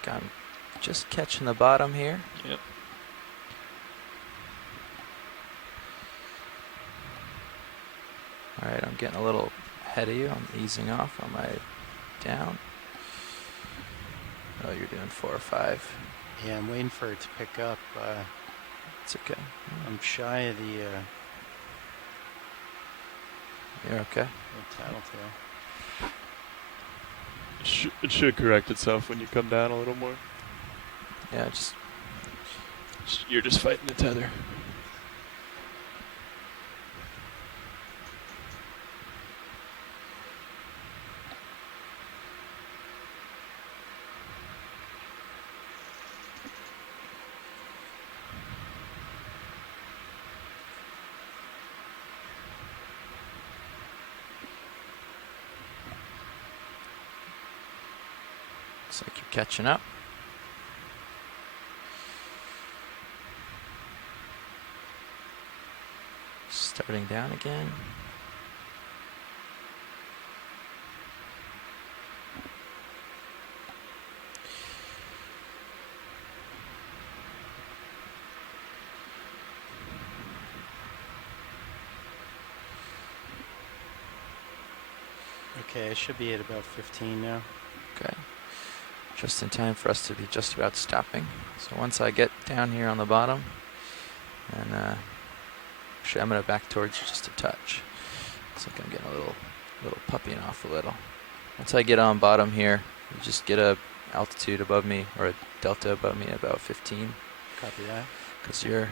think I'm just catching the bottom here. Yep. All right, I'm getting a little ahead of you. I'm easing off on my down. Oh, you're doing 4 or 5. Yeah, I'm waiting for it to pick up. It's okay. I'm shy of the You're okay. tattletale. It should correct itself when you come down a little more. Yeah, You're just fighting the tether. looks like you're catching up. Starting down again. Okay, I should be at about 15 now. Okay. Just in time for us to be just about stopping. So once I get down here on the bottom, and actually I'm gonna back towards you just a touch. Looks like I'm getting a little puppying off a little. Once I get on bottom here, you just get a altitude above me or a delta above me about 15. Copy that. Because you've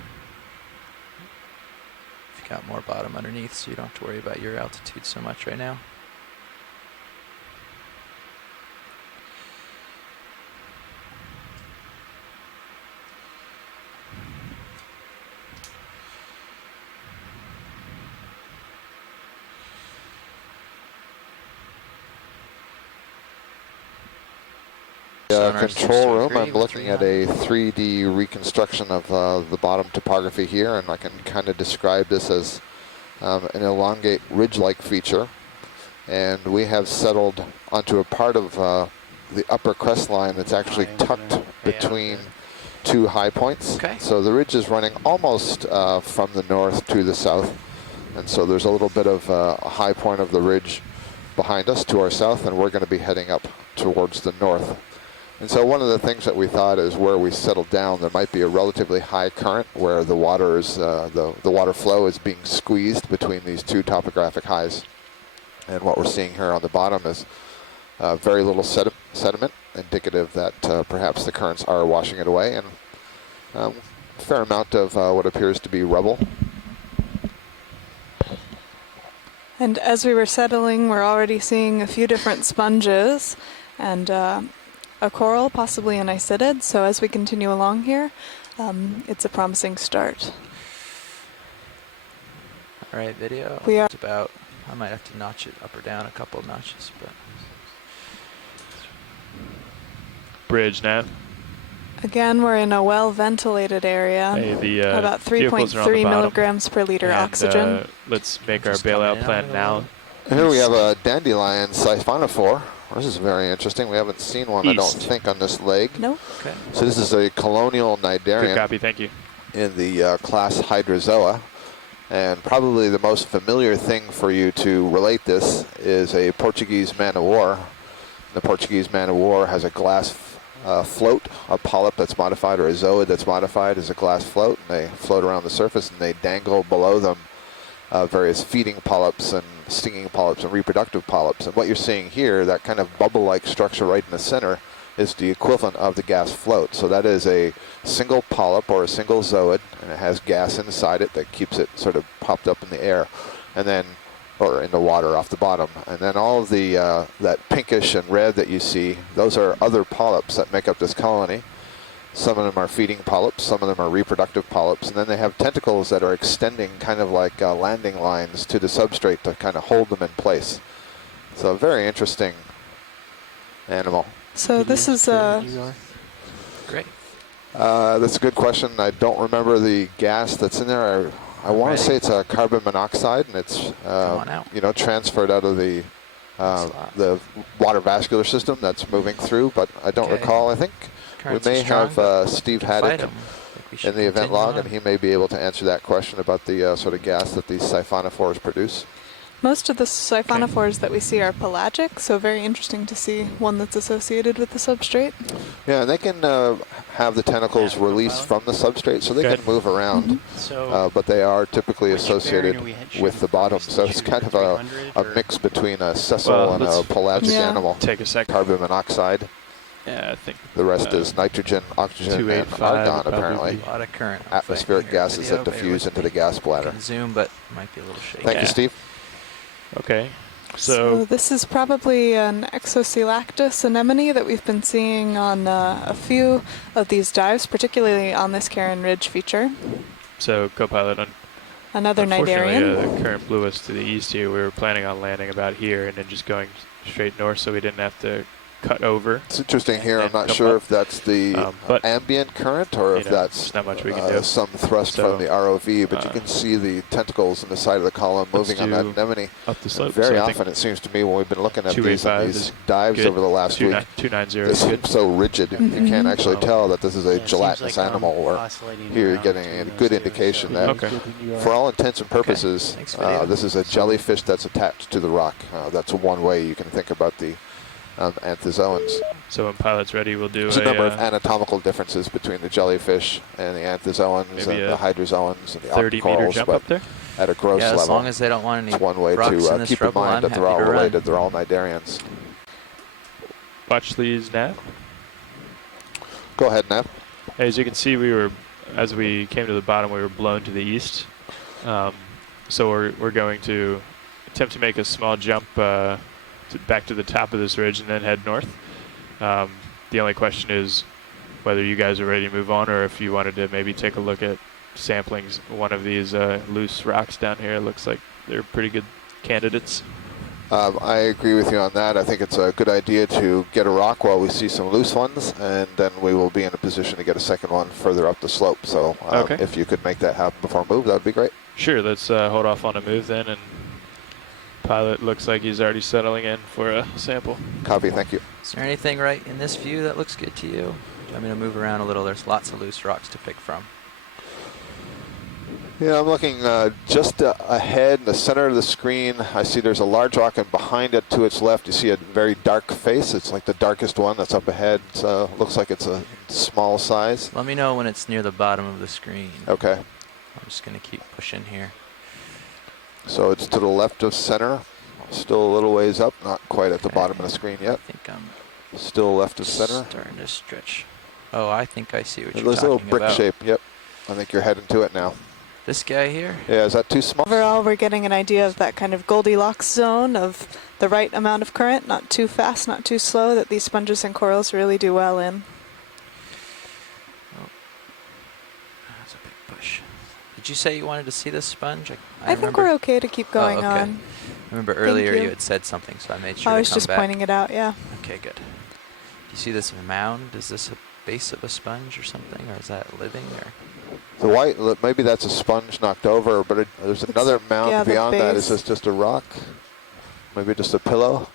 got more bottom underneath, so you don't have to worry about your altitude so much right now. Control room. I'm looking at a 3D reconstruction of the bottom topography here, and I can kind of describe this as an elongate ridge-like feature. And we have settled onto a part of the upper crest line that's actually tucked between two high points. Okay. So the ridge is running almost from the north to the south. And so there's a little bit of a high point of the ridge behind us to our south, and we're going to be heading up towards the north. And so one of the things that we thought is where we settled down, there might be a relatively high current where the water is, the water flow is being squeezed between these two topographic highs. And what we're seeing here on the bottom is very little sediment, indicative that perhaps the currents are washing it away, and a fair amount of what appears to be rubble. And as we were settling, we're already seeing a few different sponges and a coral, possibly an isidid. So as we continue along here, it's a promising start. All right, video. We are it's about, I might have to notch it up or down a couple of notches, but. Bridge, Nat. Again, we're in a well-ventilated area. Hey, about vehicles are on 3.3 the bottom. milligrams per liter And, oxygen. let's make our Just coming bailout in plan on now. Here we have a dandelion siphonophore. This is very interesting. We haven't seen one, I don't East. think, on this leg. Nope. Okay. So this is a colonial Good cnidarian copy, thank you. in the class Hydrozoa. And probably the most familiar thing for you to relate this is a Portuguese man-of-war. The Portuguese man-of-war has a glass float, a polyp that's modified, or a zooid that's modified as a glass float. And they float around the surface, and they dangle below them various feeding polyps and stinging polyps and reproductive polyps. And what you're seeing here, that kind of bubble-like structure right in the center, is the equivalent of the gas float. So that is a single polyp or a single zooid, and it has gas inside it that keeps it sort of popped up in the air, and then, or in the water off the bottom. And then all of the that pinkish and red that you see, those are other polyps that make up this colony. Some of them are feeding polyps, some of them are reproductive polyps, and then they have tentacles that are extending kind of like landing lines to the substrate to kind of hold them in place. So a very interesting animal. So this is Great. That's a good question. I don't remember the gas that's in there. I want to say it's a carbon monoxide, and it's transferred out of the water vascular system that's moving through, but I don't recall. I think Currents we may are strong, have but Steve we can fight Haddock 'em. I think we in should the event continue log, on. and he may be able to answer that question about the sort of gas that these siphonophores produce. Most of the siphonophores that we see are pelagic, so very interesting to see one that's associated with the substrate. Yeah, and they can have the tentacles Yeah, released from the substrate, so they Okay. can move around. So But they are typically which bearing associated are we with the bottom. So it's kind of a 300 a or- mix between a sessile Well, and a let's- pelagic Yeah. animal. Take a second. Carbon monoxide. Yeah, I think The rest Uh, is nitrogen, oxygen, and 285 argon, would probably apparently. be- A lot of current. I'm Atmospheric fighting here. gases Video, that bear diffuse with into me. the gas bladder. Can zoom, but might be a little shaky. Thank you, Yeah. Steve. okay. So So this is probably an Exocoelactus anemone that we've been seeing on a few of these dives, particularly on this Karin Ridge feature. co-pilot, Another unfortunately, Cnidarian. the current blew us to the east here. We were planning on landing about here and then just going straight north, so we didn't have to cut over. It's interesting here. I'm And not come sure up. if that's the But ambient current or if you know, that's there's not much we can do. some thrust So, from the ROV, but you uh, can see the tentacles in the side of the column let's moving on that do anemone. Up the slope. Very so I think often, it seems to me, when we've been looking at these 285 is dives good. over the last week, 290 they is seem good. so rigid. You can't actually Oh. tell that this is a Yeah, it seems gelatinous like I'm animal. Or oscillating here you're around getting between a those good two, indication so- that, Okay. for all intents and purposes, Thanks, video. this is a jellyfish that's attached to the rock. That's one way you can think about the anthozoans. So when pilot's ready, we'll do There's a number of a anatomical differences between the jellyfish and the anthozoans Maybe and a the hydrozoans and the 30-meter octocorals, jump but up there. at a gross Yeah, as level, long as they don't want any it's one way rocks in to this keep in rubble, mind I'm that they're happy all to run. related. They're all cnidarians. Watch these nav. Go ahead, Nav. As you can see, as we came to the bottom, we were blown to the east. So we're going to attempt to make a small jump back to the top of this ridge and then head north. The only question is whether you guys are ready to move on or if you wanted to maybe take a look at samplings. One of these loose rocks down here looks like they're pretty good candidates. I agree with you on that. I think it's a good idea to get a rock while we see some loose ones, and then we will be in a position to get a second one further up the slope. So Okay. if you could make that happen before move, that would be great. Sure, let's hold off on a move then. And pilot looks like he's already settling in for a sample. Copy, thank you. Is there anything right in this view that looks good to you? Do you want me to move around a little? There's lots of loose rocks to pick from. Yeah, I'm looking just ahead in the center of the screen. I see there's a large rock, and behind it to its left, you see a very dark face. It's like the darkest one that's up ahead. So looks like it's a small size. Let me know when it's near the bottom of the screen. Okay, I'm just going to keep pushing here. so it's to the left of center. Still a little ways up, not quite at the bottom of the screen I yet. think I'm Still left of center. starting to stretch. Oh, I think I see what There's you're a talking little brick about. shape. Yep, I think you're heading to it now. This guy here? Yeah, is that too small? Overall, we're getting an idea of that kind of Goldilocks zone of the right amount of current, not too fast, not too slow, that these sponges and corals really do well in. That's a big push. Did you say you wanted to see this sponge? I think we're okay to keep going okay. on. I remember earlier you. you had said something, so I made sure I to was come just back. pointing it out, yeah. Okay, good. Do you see this mound? Is this a base of a sponge or something, or is that living? Or The white, maybe that's a sponge knocked over, but there's another mound yeah, the beyond that. Is base. this just a rock? Maybe just a pillow?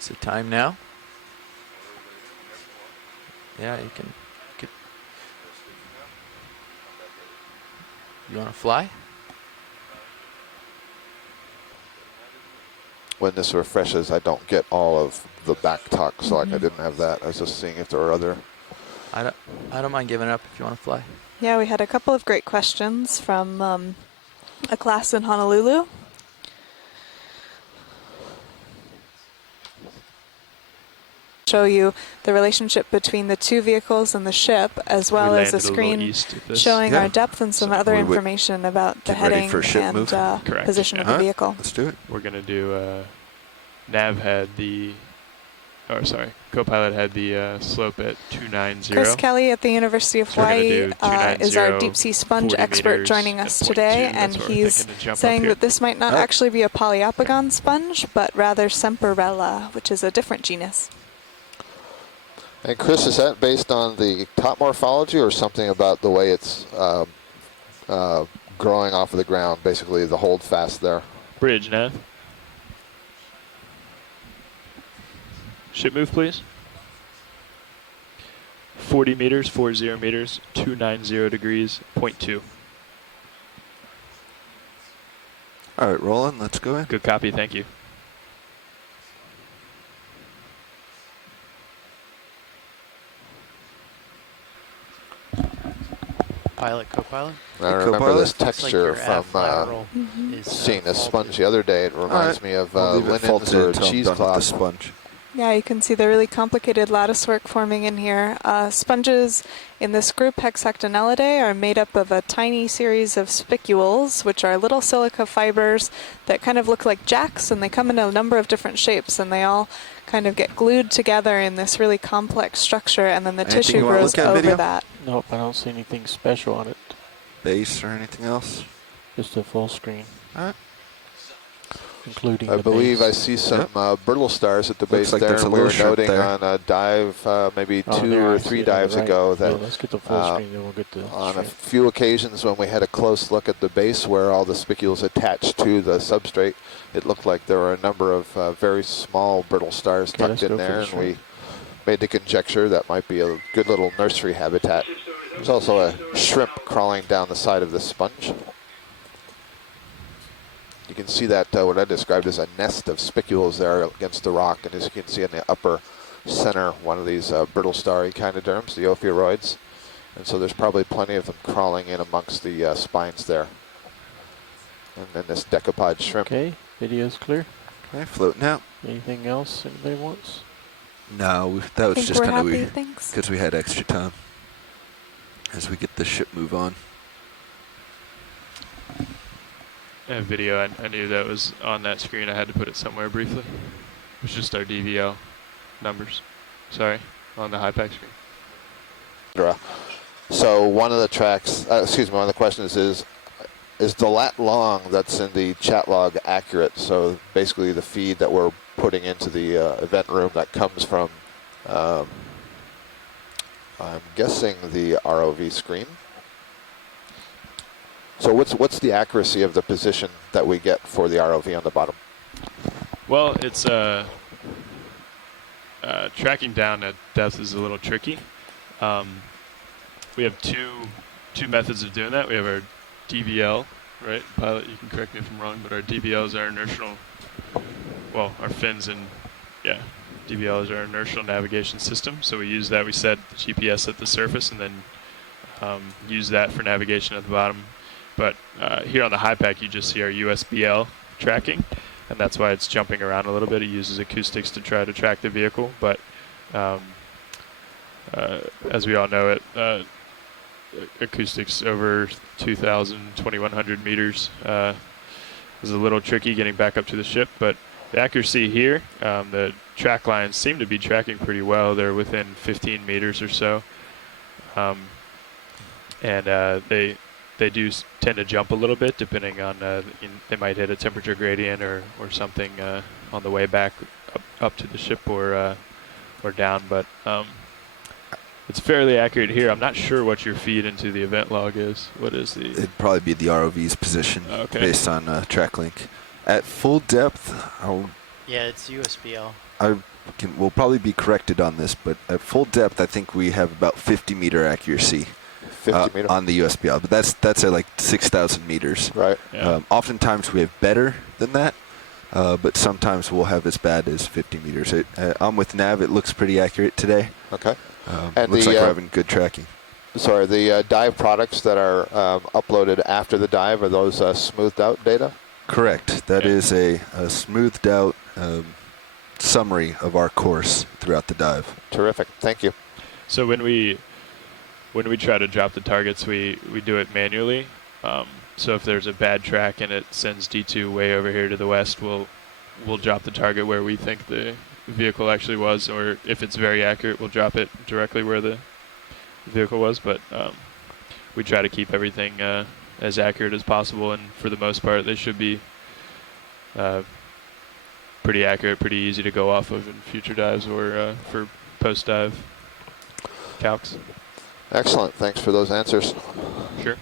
is it time now? Yeah, you can. You want to fly? When this refreshes, I don't get all of the back talk, so like I didn't have that. I was just seeing if there were other. I don't mind giving up if you want to fly. Yeah, we had a couple of great questions from a class in Honolulu. Show you the relationship between the two vehicles and the ship, as well We as a landed little screen east of this. showing Yeah. our depth and some So other we would information about the get ready heading for a ship and move? Correct. position of Huh? the vehicle. Let's do it. We're going to do nav had the, or sorry, co-pilot had the slope at 290. Chris Kelly at the University of So we're gonna Hawaii do is our 290, deep sea sponge 40 expert meters joining at us 0.2. today, That's and what we're he's thinking to jump up saying here. that this might not Oh. actually be a Poliopogon sponge, but rather Semperella, which is a different genus. And Chris, is that based on the top morphology or something about the way it's growing off of the ground, basically the hold fast there? Bridge nav. Ship move, please. 40 meters, 40 meters, 290 degrees, 0.2. All right, rolling. Let's go in. Good copy, thank you. Pilot, co-pilot? I remember Co-pilot? this Looks like texture your from aft lateral Mhm. is seeing this faulted. sponge the other day. It reminds me of We'll leave it linens faulted or until I'm done with the cheesecloth. sponge. Yeah, you can see the really complicated lattice work forming in here. Sponges in this group Hexactinellidae are made up of a tiny series of spicules, which are little silica fibers that kind of look like jacks, and they come in a number of different shapes, and they all kind of get glued together in this really complex structure, and then the Anything tissue you wanna grows look at, over video? that. Nope, I don't see anything special on it. Base or anything else? Just a full screen. Alright. Including I the believe I base. see some brittle stars at the base like there. there's a And we were little shrimp noting there. on a dive maybe Oh, two there, or I see three it on the dives right. ago Yeah, that let's get the full screen, then we'll get the on a shrimp. few occasions when we had a close look at the base where all the spicules attached to the substrate, it looked like there were a number of very small brittle stars Okay, tucked let's go in for there, the and shrimp. we made the conjecture that might be a good little nursery habitat. There's also a shrimp crawling down the side of the sponge. You can see that what I described as a nest of spicules there against the rock, and as you can see in the upper center, one of these brittle starry echinoderms, the ophiuroids. And so there's probably plenty of them crawling in amongst the spines there. And then this decapod shrimp. Okay, video's clear. Okay, floating out. Anything else anybody wants? No, that I was think just we're kind of happy, weird thanks. because we had extra time as we get the ship move on. Video, I knew that was on that screen. I had to put it somewhere briefly. It was just our DVL numbers. Sorry, on the high pack screen. So one of the tracks, one of the questions is the lat long that's in the chat log accurate? So basically the feed that we're putting into the event room that comes from, I'm guessing the ROV screen. So what's the accuracy of the position that we get for the ROV on the bottom? Well, it's tracking down at depth is a little tricky. We have two methods of doing that. We have our DVL, right? Pilot, you can correct me if I'm wrong, but our DVL is our inertial, well, our fins and, yeah, DVL is our inertial navigation system. So we use that. We set the GPS at the surface and then use that for navigation at the bottom. But here on the high pack, you just see our USBL tracking, and that's why it's jumping around a little bit. It uses acoustics to try to track the vehicle, but as we all know, acoustics over 2,000, 2,100 meters is a little tricky getting back up to the ship, but the accuracy here, the track lines seem to be tracking pretty well. They're within 15 meters or so, and they do tend to jump a little bit depending on, they might hit a temperature gradient or something on the way back up to the ship or down, but it's fairly accurate here. I'm not sure what your feed into the event log is. What is the... It'd probably be the ROV's position based on track link. At full depth, Yeah, it's USBL. we'll probably be corrected on this, but at full depth, I think we have about 50 meter accuracy 50 meter? on the USBL, but that's at like 6,000 meters. Right. Yeah. Oftentimes we have better than that, but sometimes we'll have as bad as 50 meters. I'm with Nav. It looks pretty accurate today. Okay. And looks like we're having good tracking. Sorry, the dive products that are uploaded after the dive, are those smoothed out data? Correct. That is a smoothed out summary of our course throughout the dive. Terrific. Thank you. So when we try to drop the targets, we do it manually. So if there's a bad track and it sends D2 way over here to the west, we'll drop the target where we think the vehicle actually was, or if it's very accurate, we'll drop it directly where the vehicle was. But we try to keep everything as accurate as possible, and for the most part, they should be pretty accurate, pretty easy to go off of in future dives or for post-dive calcs. Excellent. Thanks for those answers. Sure.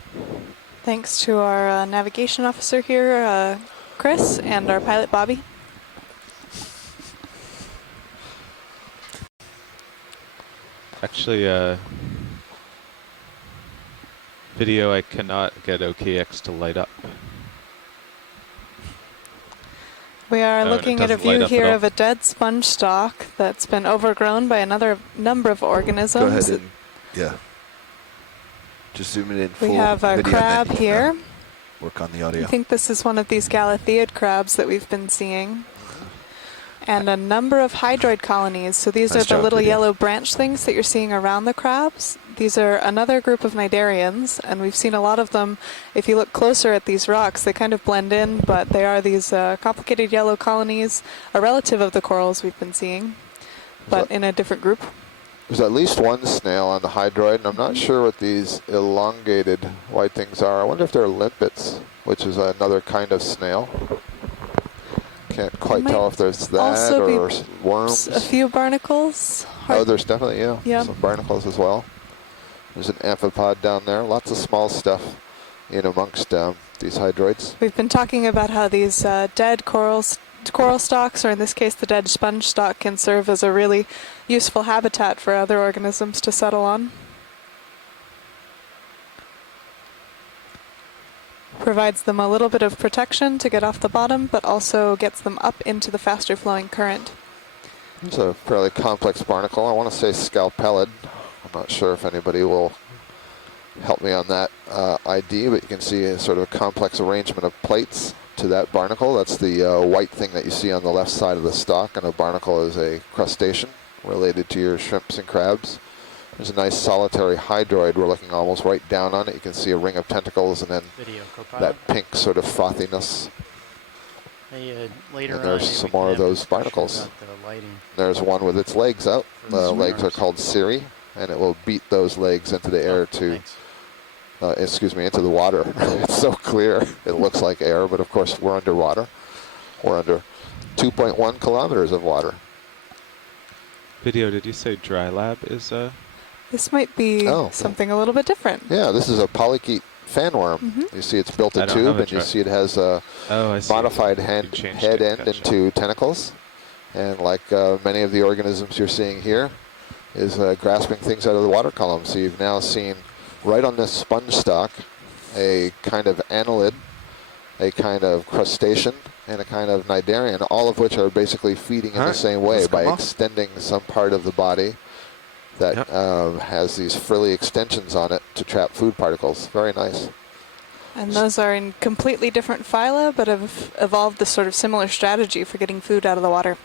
Thanks to our navigation officer here, Chris, and our pilot, Bobby. Actually, video, I cannot get OKX to light up. We are Oh, and it looking at a doesn't light view up at here all. of a dead sponge stalk that's been overgrown by another number of organisms. Go ahead and, yeah. Just zoom it in full We have a video and then crab you can, here. work on the I audio. think this is one of these Galatheid crabs that we've been seeing. And a number of hydroid colonies. So these Nice are the job, little video. yellow branch things that you're seeing around the crabs. These are another group of cnidarians, and we've seen a lot of them. If you look closer at these rocks, they kind of blend in, but they are these complicated yellow colonies, a relative of the corals we've been seeing, but in a different group. There's at least one snail on the hydroid, and I'm not sure what these elongated white things are. I wonder if they're limpets, which is another kind of snail. Can't quite tell if there's that also be or worms. A few barnacles. Oh, there's definitely, Yeah. some barnacles as well. There's an amphipod down there. Lots of small stuff in amongst these hydroids. We've been talking about how these dead coral stalks, or in this case the dead sponge stalk, can serve as a really useful habitat for other organisms to settle on. Provides them a little bit of protection to get off the bottom, but also gets them up into the faster flowing current. It's a fairly complex barnacle. I want to say scalpellid. I'm not sure if anybody will help me on that ID, but you can see a sort of a complex arrangement of plates to that barnacle. That's the white thing that you see on the left side of the stalk, and a barnacle is a crustacean related to your shrimps and crabs. There's a nice solitary hydroid. We're looking almost right down on it. You can see a ring of tentacles and then Video co-pilot. that pink sort of frothiness. Hey, later And on, there's maybe some we can more of have a those discussion barnacles. about the lighting. There's one with its legs out. The legs are called cirri, and it will beat those legs into the air into the water. It's so clear. It looks like air, but of course we're underwater. We're under 2.1 kilometers of water. Video, did you say dry lab is This might be something a little bit different. Yeah, this is a polychaete fanworm. You see it's built a I don't tube, have a and you dry- see it has a I see. modified You head changed it, end gotcha. into tentacles. And like many of the organisms you're seeing here, is grasping things out of the water column. So you've now seen right on this sponge stalk a kind of annelid, a kind of crustacean, and a kind of cnidarian, all of which are basically feeding in the same way by extending some part of the body that has these frilly extensions on it to trap food particles. Very nice. And those are in completely different phyla, but have evolved this sort of similar strategy for getting food out of the water.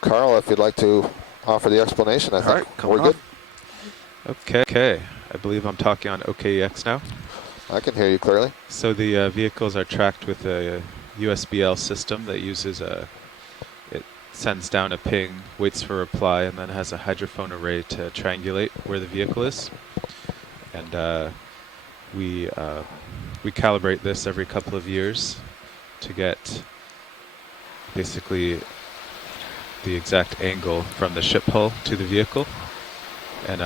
Carl, if you'd like to offer the explanation, I think we're good. Okay. I believe I'm talking on OKEX now. I can hear you clearly. So the vehicles are tracked with a USBL system that uses it sends down a ping, waits for a reply, and then has a hydrophone array to triangulate where the vehicle is. And we calibrate this every couple of years to get basically the exact angle from the ship hull to the vehicle. And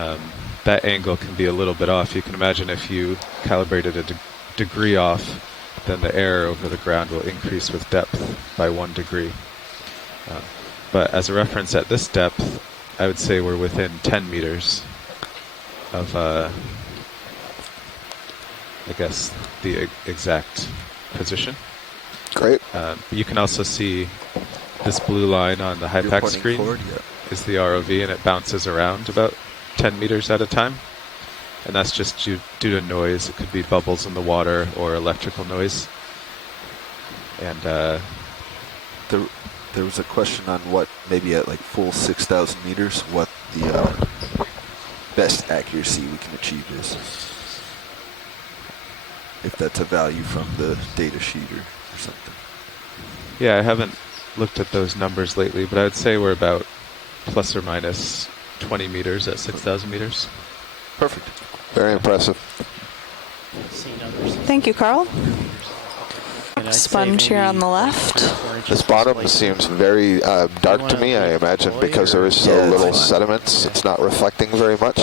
that angle can be a little bit off. You can imagine if you calibrated a degree off, then the air over the ground will increase with depth by 1 degree. But as a reference, at this depth, I would say we're within 10 meters of, I guess, the exact position. Great. You can also see this blue line on the HiPAC screen is the ROV, and it bounces around about 10 meters at a time. And that's just due to noise. It could be bubbles in the water or electrical noise. And there was a question on what, maybe at like full 6,000 meters, what the best accuracy we can achieve is. If that's a value from the data sheet or something. yeah, I haven't looked at those numbers lately, but I would say we're about plus or minus 20 meters at 6,000 meters. Perfect. Very impressive. Thank you, Carl. And I'd say Sponge here maybe on the left. 3 or 4 inches This bottom displacement. seems very dark to me, I imagine, because there is so little sediments. It's not reflecting very much.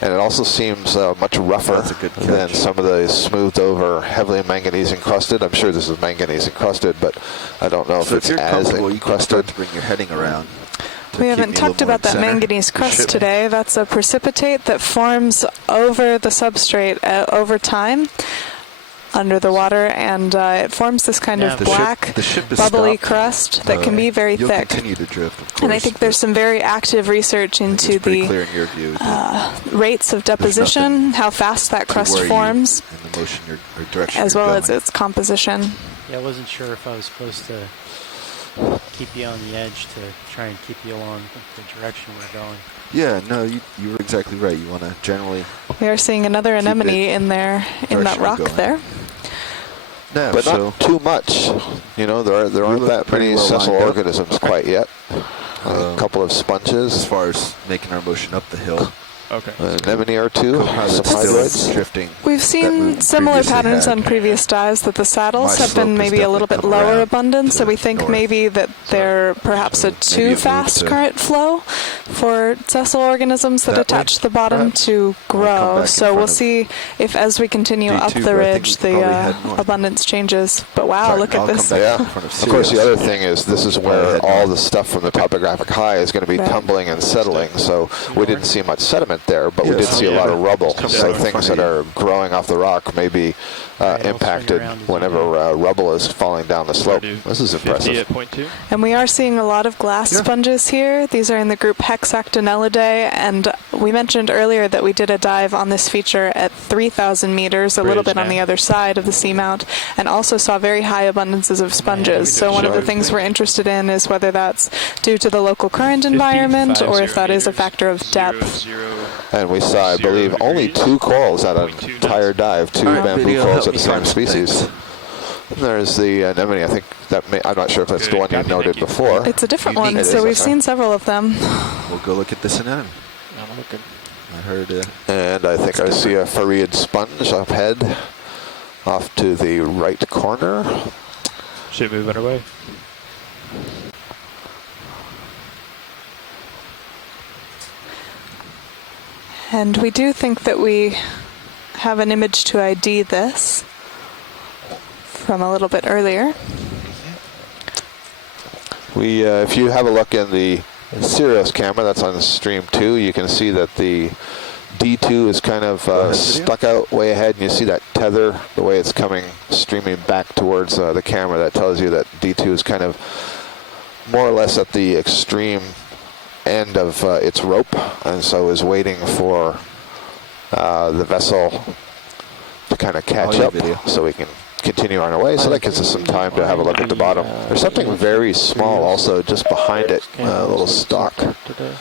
And it also seems much rougher than some of the smoothed over, heavily manganese encrusted. I'm sure this is manganese encrusted, but I don't know if So it's if you're as comfortable, you can encrusted. start to bring your heading around to We keep haven't me a little talked more about that center. manganese crust Ship. today. That's a precipitate that forms over the substrate over time under the water, and it forms this kind Yeah, of the black, the ship is bubbly stopped. crust that can be very You'll thick. continue to drift, of course. And I think there's some very active research I think into it's pretty the clear in your view that rates of deposition, how fast that to crust worry you forms, in the motion or direction as you're well going. as its composition. Yeah, I wasn't sure if I was supposed to keep you on the edge to try and keep you along the direction we're going. Yeah, no, you were exactly right. You want to generally, We are seeing another Keep anemone it in there, in that direction rock going. there. no, But so not too much. You know, there aren't look that pretty many well sessile lined up. organisms quite yet. A couple of as sponges, far as making our motion up the hill, Okay. an anemone or two, co-pilot some still hydroids. is drifting. We've that seen movement similar previously patterns had. on previous dives that the saddles My have been slope has maybe a little bit definitely come lower around abundance, so to we think north. maybe that they're perhaps So a maybe too it moved fast to current flow for sessile organisms that that way, attach to the bottom perhaps? to come grow. back in So we'll front of see if as we continue up D2, the but I think ridge, we the probably head north. abundance changes. But wow, Sorry, look I'll at come this. back Yeah. in front Of course, the Sirius. other thing is this is where head all north. the stuff from the topographic high is going to be Right. tumbling and settling. So we didn't see much sediment there, but we Yes. did see a lot of rubble. Come So down in things front that of are growing off the rock may be Right, I'll swing impacted around as whenever you rubble is falling down the slope. Do This is 50 impressive. at point 2. And we are seeing a lot of glass Yeah. sponges here. These are in the group Hexactinellidae, and we mentioned earlier that we did a dive on this feature at 3,000 meters, a little Bridge bit on now. the other side of the seamount, and also saw very high abundances of sponges. So one of the things we're interested in is whether that's due to the local current environment or if that is a factor of depth. And we saw, I 0 believe, only degrees. 2 corals out of 0.2 an entire dive, 2 All right, bamboo video, corals help of the me, same Karin. species. And there's the anemone. I think that I'm not sure if that's the Good one you copy, noted thank you. before. It's a different Unique. one, It so is, we've okay. seen several of them. We'll go look at this anemone. I'm looking. I heard And I think I see a farreid sponge up ahead, off to the right corner. Ship moving away. And we do think that we have an image to ID this from a little bit earlier. We, if you have a look in the Sirius camera that's on stream 2, you can see that the D2 is kind of ahead, video. stuck out way ahead, and you see that tether, the way it's coming, streaming back towards the camera. That tells you that D2 is kind of more or less at the extreme end of its rope, and so is waiting for the vessel to kind of catch yeah, up video. so we can continue on our way. So that gives us some time to have a look at the bottom. There's something very small also just behind it, a little stalk. Today.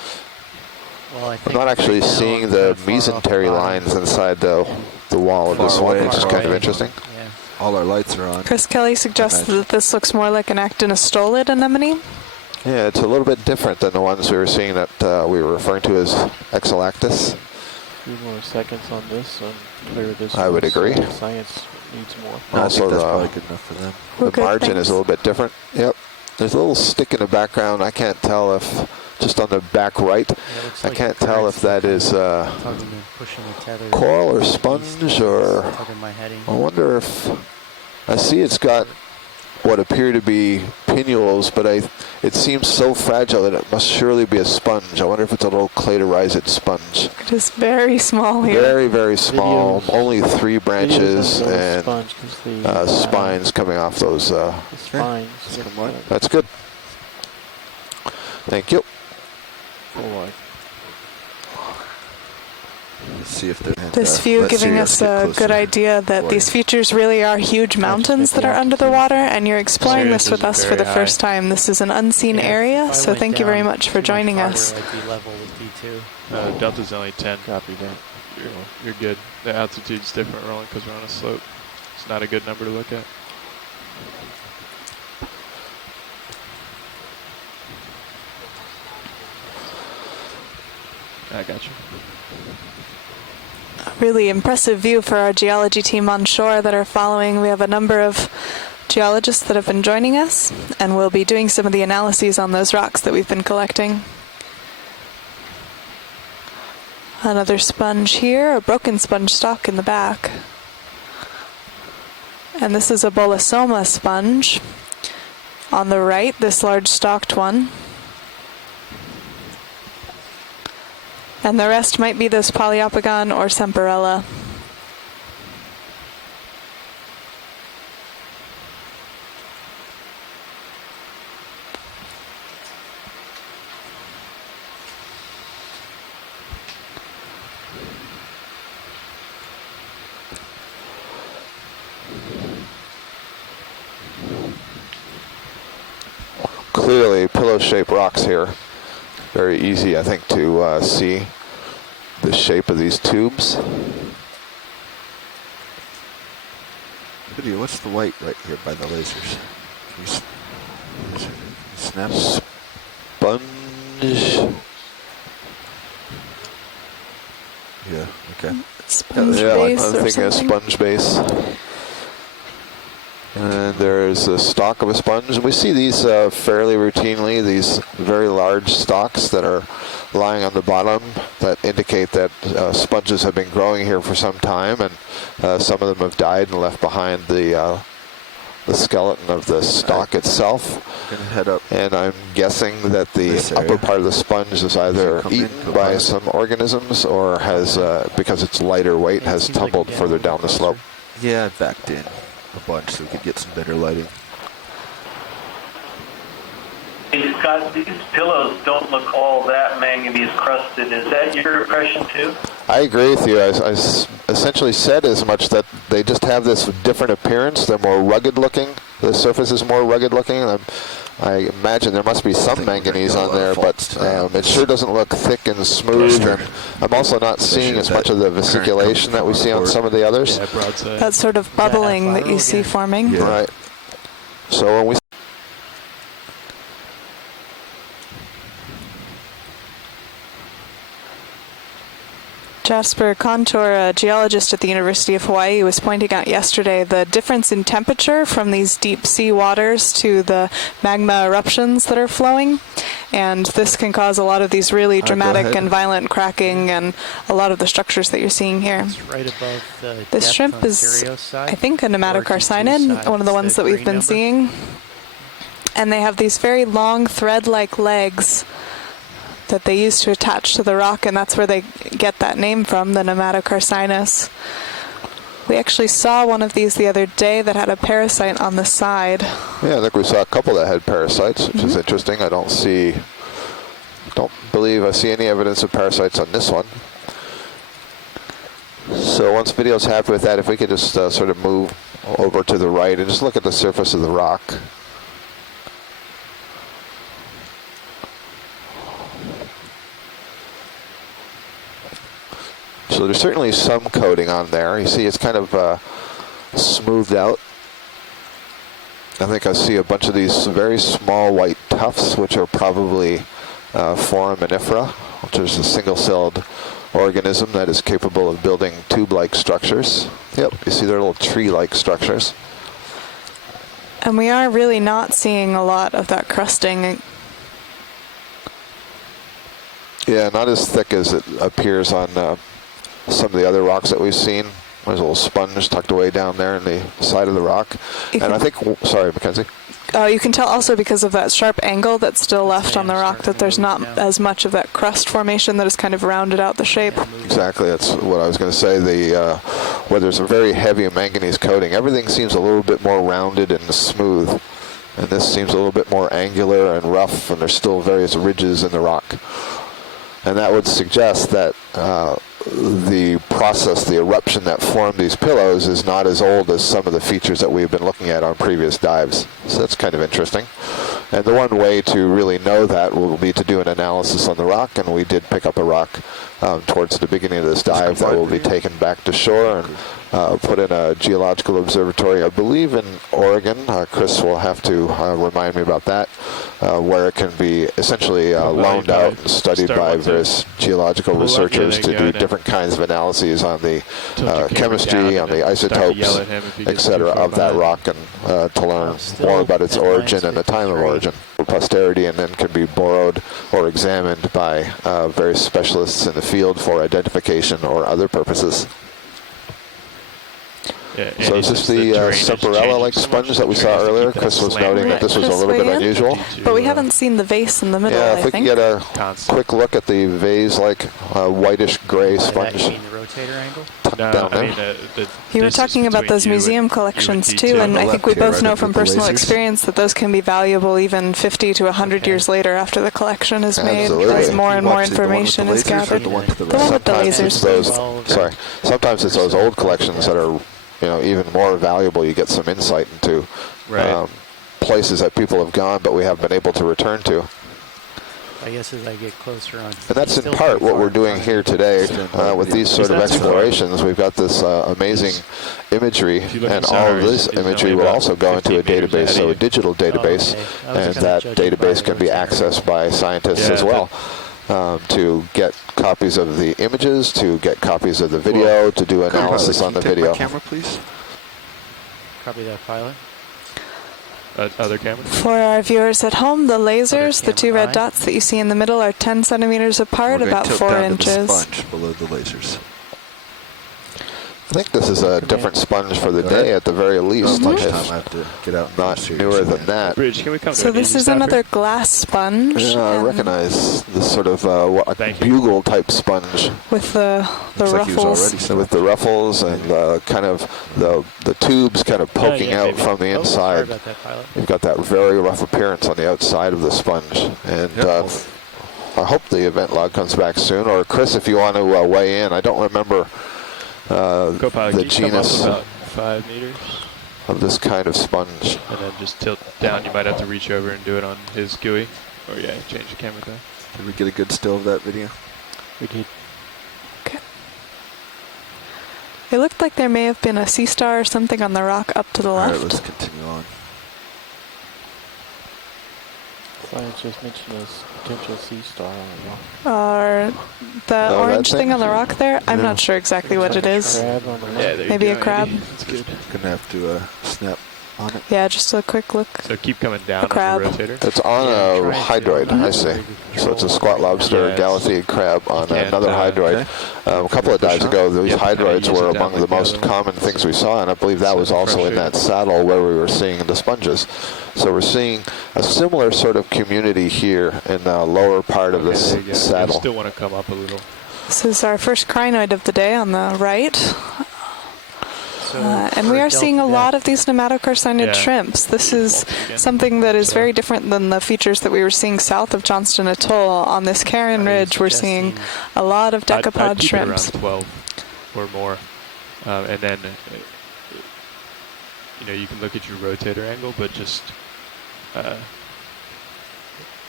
Well, I I'm think not actually right now seeing I'm the kinda far off the mesentery bottom. lines inside the wall of Far this one, away, which is far kind of away. interesting. Yeah. All our lights are on. Chris Kelly suggests that this looks more like an actinostolid anemone. Yeah, it's a little bit different than the ones we were seeing that we were referring to as Exalactus. A few more seconds on this and clear this. I would one, so agree. Science needs more. I Also think that's the- probably good enough for them. We're The good, margin thanks. is a little bit different. Yep. There's a little stick in the background. I can't tell if, just on the back right, Yeah, it looks I like can't the tell current's if that is tugging and pushing the tether coral or east, sponge or... tugging my heading. I wonder if... I see it's got what appear to be pinnules, but it seems so fragile that it must surely be a sponge. I wonder if it's a little cladorized sponge. It is very small here. Very, very small. Videos- Only 3 branches Videos on the and sponge 'cause the, spines coming off those. The spines. Sure. look, Come on. That's good. Thank you. full wide. See if they're. This view giving us a good idea that these features really are huge mountains that are under the water, and you're exploring Sirius this with is us for the very first time. This is an unseen Yeah, if area, I so went thank you very down much for too joining farther, us. I'd be level with D2. Delta's only 10. Copy that. You're good. The altitude's different rolling because we're on a slope. It's not a good number to look at. I got you. Really impressive view for our geology team on shore that are following. We have a number of geologists that have been joining us, and we'll be doing some of the analyses on those rocks that we've been collecting. Another sponge here, a broken sponge stalk in the back. And this is a Bolosoma sponge. On the right, this large stalked one. And the rest might be this Poliopogon or Semperella. Clearly pillow-shaped rocks here. Very easy, I think, to see the shape of these tubes. Video, what's the white right here by the lasers? Can you snap? Sponge. Yeah, okay. Sponge Yeah, base I'm or thinking a something. sponge base. And there's a stalk of a sponge. And we see these fairly routinely, these very large stalks that are lying on the bottom that indicate that sponges have been growing here for some time, and some of them have died and left behind the skeleton of the stalk itself. Gonna head up. And I'm guessing that the This area. upper part of the sponge is either Come in, eaten come by by. some organisms or has, because it's lighter weight, Yeah, it has seems like tumbled we're getting further a little down the closer. slope. Yeah, I backed in a bunch so we could get some better lighting. Hey, Scott, these pillows don't look all that manganese crusted. Is that your impression too? I agree with you. I essentially said as much, that they just have this different appearance. They're more rugged looking. The surface is more rugged looking. I imagine there must be some manganese on there, but it sure doesn't look thick and smooth. And I'm also not seeing as much of the vesiculation that we see on some of the others. Yeah, broadside. That sort of bubbling that you viral see again? forming. Yeah. Right. So when we Jasper Contour, a geologist at the University of Hawaii, was pointing out yesterday the difference in temperature from these deep sea waters to the magma eruptions that are flowing. And this can cause a lot of these really Go dramatic ahead. and violent cracking and a lot of the structures that you're seeing here. It's right above the This depth shrimp on is, Sirios side. I think, a Or to nematocarcinid, two one of the sides, ones that we've green been number. seeing. And they have these very long thread-like legs that they use to attach to the rock, and that's where they get that name from, the nematocarcinus. We actually saw one of these the other day that had a parasite on the side. Yeah, I think we saw a couple that had parasites, which is interesting. I don't believe I see any evidence of parasites on this one. So once video's happy with that, if we could just sort of move over to the right and just look at the surface of the rock. So there's certainly some coating on there. You see it's kind of smoothed out. I think I see a bunch of these very small white tufts, which are probably foraminifera, which is a single-celled organism that is capable of building tube-like structures. Yep, you see their little tree-like structures. And we are really not seeing a lot of that crusting. Yeah, not as thick as it appears on some of the other rocks that we've seen. There's a little sponge tucked away down there in the side of the rock. You And can- I think, sorry, Mackenzie. You can tell also because of that sharp angle that's still left Yeah, on the rock sharp that there's not angle, yeah. as much of that crust formation that has kind of rounded out the shape. Exactly, that's what I was going to say. Where there's a very heavy manganese coating, everything seems a little bit more rounded and smooth. And this seems a little bit more angular and rough, and there's still various ridges in the rock. And that would suggest that the process, the eruption that formed these pillows is not as old as some of the features that we've been looking at on previous dives. So that's kind of interesting. And the one way to really know that will be to do an analysis on the rock, and we did pick up a rock towards the beginning of this dive that will be taken back to shore and put in a geological observatory, I believe in Oregon. Chris will have to remind me about that, where it can be essentially loaned out and studied by various geological researchers to do different kinds of analyses on the chemistry, on the isotopes, etc. of that rock, and to learn more about its origin and the time of origin for posterity, and then can be borrowed or examined by various specialists in the field for identification or other purposes. Yeah, So is this the Semperella-like sponge that we saw earlier? Chris was noting that this was a little bit unusual. But we haven't seen the vase in the middle, Yeah, I if we can think. get a quick look at the vase-like whitish gray By that, sponge you mean the rotator angle? tucked No, down I there. mean, You were talking about those museum collections too, and I think we both know from personal experience that those can be valuable even 50 to 100 years later after the collection is made, Absolutely. as more and more Watch the one with the information is lasers or gathered. the one to the The one with the Sometimes it's lasers. those, sometimes it's those old collections that are, even more valuable. You get some insight into Right. places that people have gone, but we haven't been able to return to. I guess as I get closer on. And that's in still part too what far we're in doing front. here today with these sort of Is that too far? explorations. We've got this amazing imagery, If you look and at all of ours, this it's imagery only will about also go into a 15 meters database, ahead so of a you. digital database, okay. I was and kinda that judging by database the can be rotator. accessed by scientists Yeah, as well. To get copies of the images, to get copies of the video, to do analysis on the video. Camera, please. Probably that pilot. Other camera? For our viewers at home, the lasers, the two red camera eye. dots that you see in the middle, are 10 centimeters apart, We're going about to tilt 4 down to the inches. sponge below the lasers. I think this is a different sponge for the day at the very least, Lunchtime, I if have to get out. and not see newer you. than that. Bridge, can we come to So an this easy is stop another here? glass sponge I and recognize this sort of Thank you. bugle type sponge with the Looks like he was ruffles. already set with the ruffles and kind of the tubes kind of poking yeah, out maybe. from the Oh, sorry inside. about that pilot. You've got that very rough appearance on the outside of the sponge. And Yep. I hope the event log comes back soon. Or Chris, if you want to weigh in. I don't remember Co-pilot, the can you come up genus about 5 meters? of this kind of sponge. And then just tilt down. You might have to reach over and do it on his GUI. Or yeah, change the camera back. Did we get a good still of that video? We did. It looked like there may have been a sea star or something on the rock up to the All right, left. let's continue on. Science just mentioned a potential sea star on the rock. Or the that orange thing? thing on the rock there? I'm Yeah. not sure exactly what it is. Crab on the rock. Yeah, there you Maybe go, a crab. Andy. That's good. Gonna have to snap on it. Yeah, just a quick look. So keep coming down on crab. your rotator. It's on a hydroid, I see. So it's a squat lobster, Yes. Galatheid crab on And, another hydroid. Okay. A couple of dives ago, these Yep, kinda hydroids use were it down among the like the most other one. common things we saw, and I believe that So was the also in pressure- that saddle where we were seeing the sponges. So we're seeing a similar sort of community here in the lower part of Okay, this there you go. saddle. You still want to come up a little. This is our first crinoid of the day on the right. So And we are seeing a lot of these nematocarcinid Yeah. shrimps. This is Again. something that is So- very different than the features that we were seeing south of Johnston Atoll. On this Karin Are you Ridge, we're seeing suggesting- a lot of I'd decapod keep shrimps. it around 12 or more. And then, you can look at your rotator angle, but just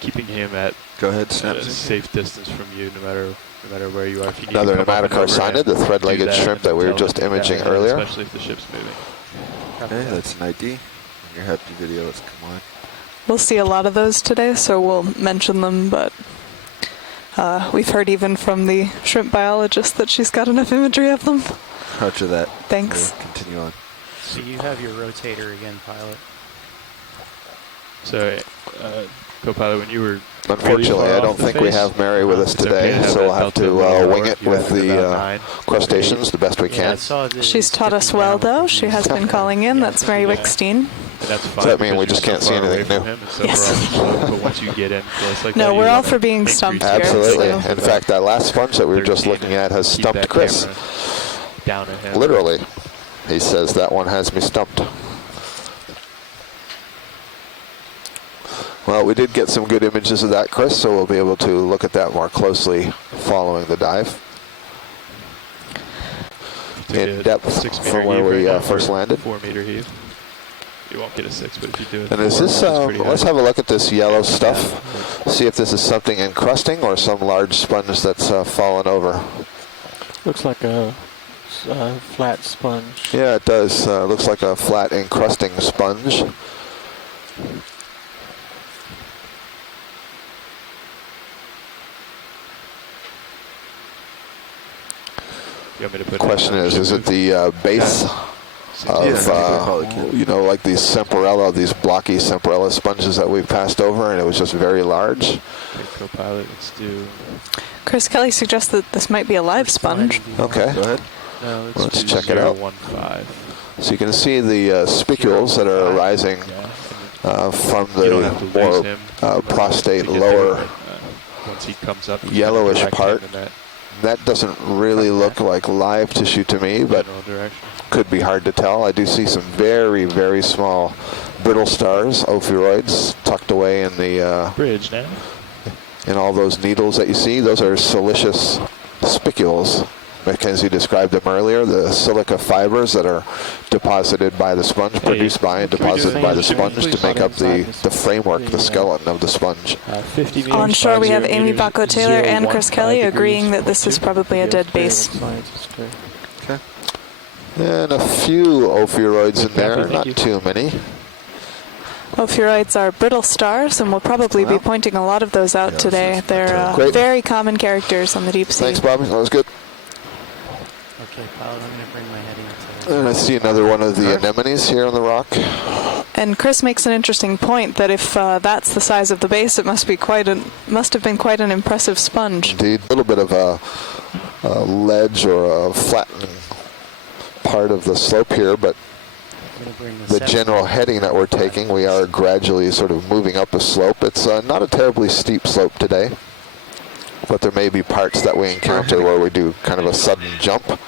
keeping him at Go ahead, snap. a safe distance from you, no matter where you are. If you need Another to come up and over nematocarcinid, him, the do thread-legged shrimp that we were tell just them to imaging go ahead, earlier. especially if the ship's moving. Okay, that's an ID. And your hefty video, let's come on. We'll see a lot of those today, so we'll mention them, but we've heard even from the shrimp biologist that she's got enough imagery of them. Roger that. Thanks. We'll continue on. So you have your rotator again, pilot. So, co-pilot, when you were Unfortunately, really far I off don't the think we face, have Mary with us it's okay to today, have so that we'll have delta to a little wing lower. it You with have about the 9. crustaceans the best we Yeah, I can. saw the She's taught us dipping well, down though. with She the- has been calling in. That's Mary Yeah. Wickstein. And that's fine. that mean we because just you're can't so see far away anything from new? him and so Yes. far off the slope, but once you get in close like No, that, you we're all wanna for being increase stumped your here, Absolutely. so- In fact, that last sponge that we were just 13 looking at has keep stumped that Chris. camera down at him. Literally. He says that one has me stumped. Well, we did get some good images of that, Chris, so we'll be able to look at that more closely following the dive. In depth 6 meter from where heave we right now, first or landed. 4 meter heave. You won't get a 6, but if you do it. And is 4, this, it's pretty let's high. have a look at this yellow stuff. See if this is something encrusting or some large sponge that's fallen over. Looks like a flat sponge. Yeah, it does. Looks like a flat encrusting sponge. You want me to put Question is it the base of, like these Semperella, these blocky Semperella sponges that we've passed over, and it was just very large? Okay, co-pilot, let's do. Chris Kelly suggests that this might be a live sponge. Okay. Go ahead. No, Let's do check it out. 015. So you can see the spicules that are arising from You don't have to the lose more him prostate to get there, lower but, once he comes up, you yellowish direct him part. in that That doesn't really look like live tissue to me, but general direction. could be hard to tell. I do see some very, very small brittle stars, ophiuroids, tucked away in the Bridge now. in all those needles that you see. Those are siliceous spicules. Mackenzie described them earlier, the silica fibers that are deposited by the sponge, produced by and can we do deposited a by the thing? sponge Please. to make up the framework, the skeleton of the sponge. 50 meters, On shore, we have 50 Amy meters, Bacco Taylor and 015 Chris Kelly degrees, agreeing that this is probably a Feels dead clear base. when science is clear. And a few ophiuroids in there, Thank not you. too many. Ophiuroids are brittle stars, and we'll probably be Well, pointing a lot of those out yeah, today. this is They're Great. very common characters on the deep sea. Thanks, Bob. That was good. Okay, pilot, I'm going to bring my heading to And I see another one of the anemones here on the rock. And Chris makes an interesting point that if that's the size of the base, it must have been quite an impressive sponge. Indeed, a little bit of a ledge or a flattening part of the slope here, but I'm going to bring the general heading that we're taking, we are gradually sort of moving up a slope. It's not a terribly steep slope today, but there may be parts that we encounter where we do kind of a sudden jump.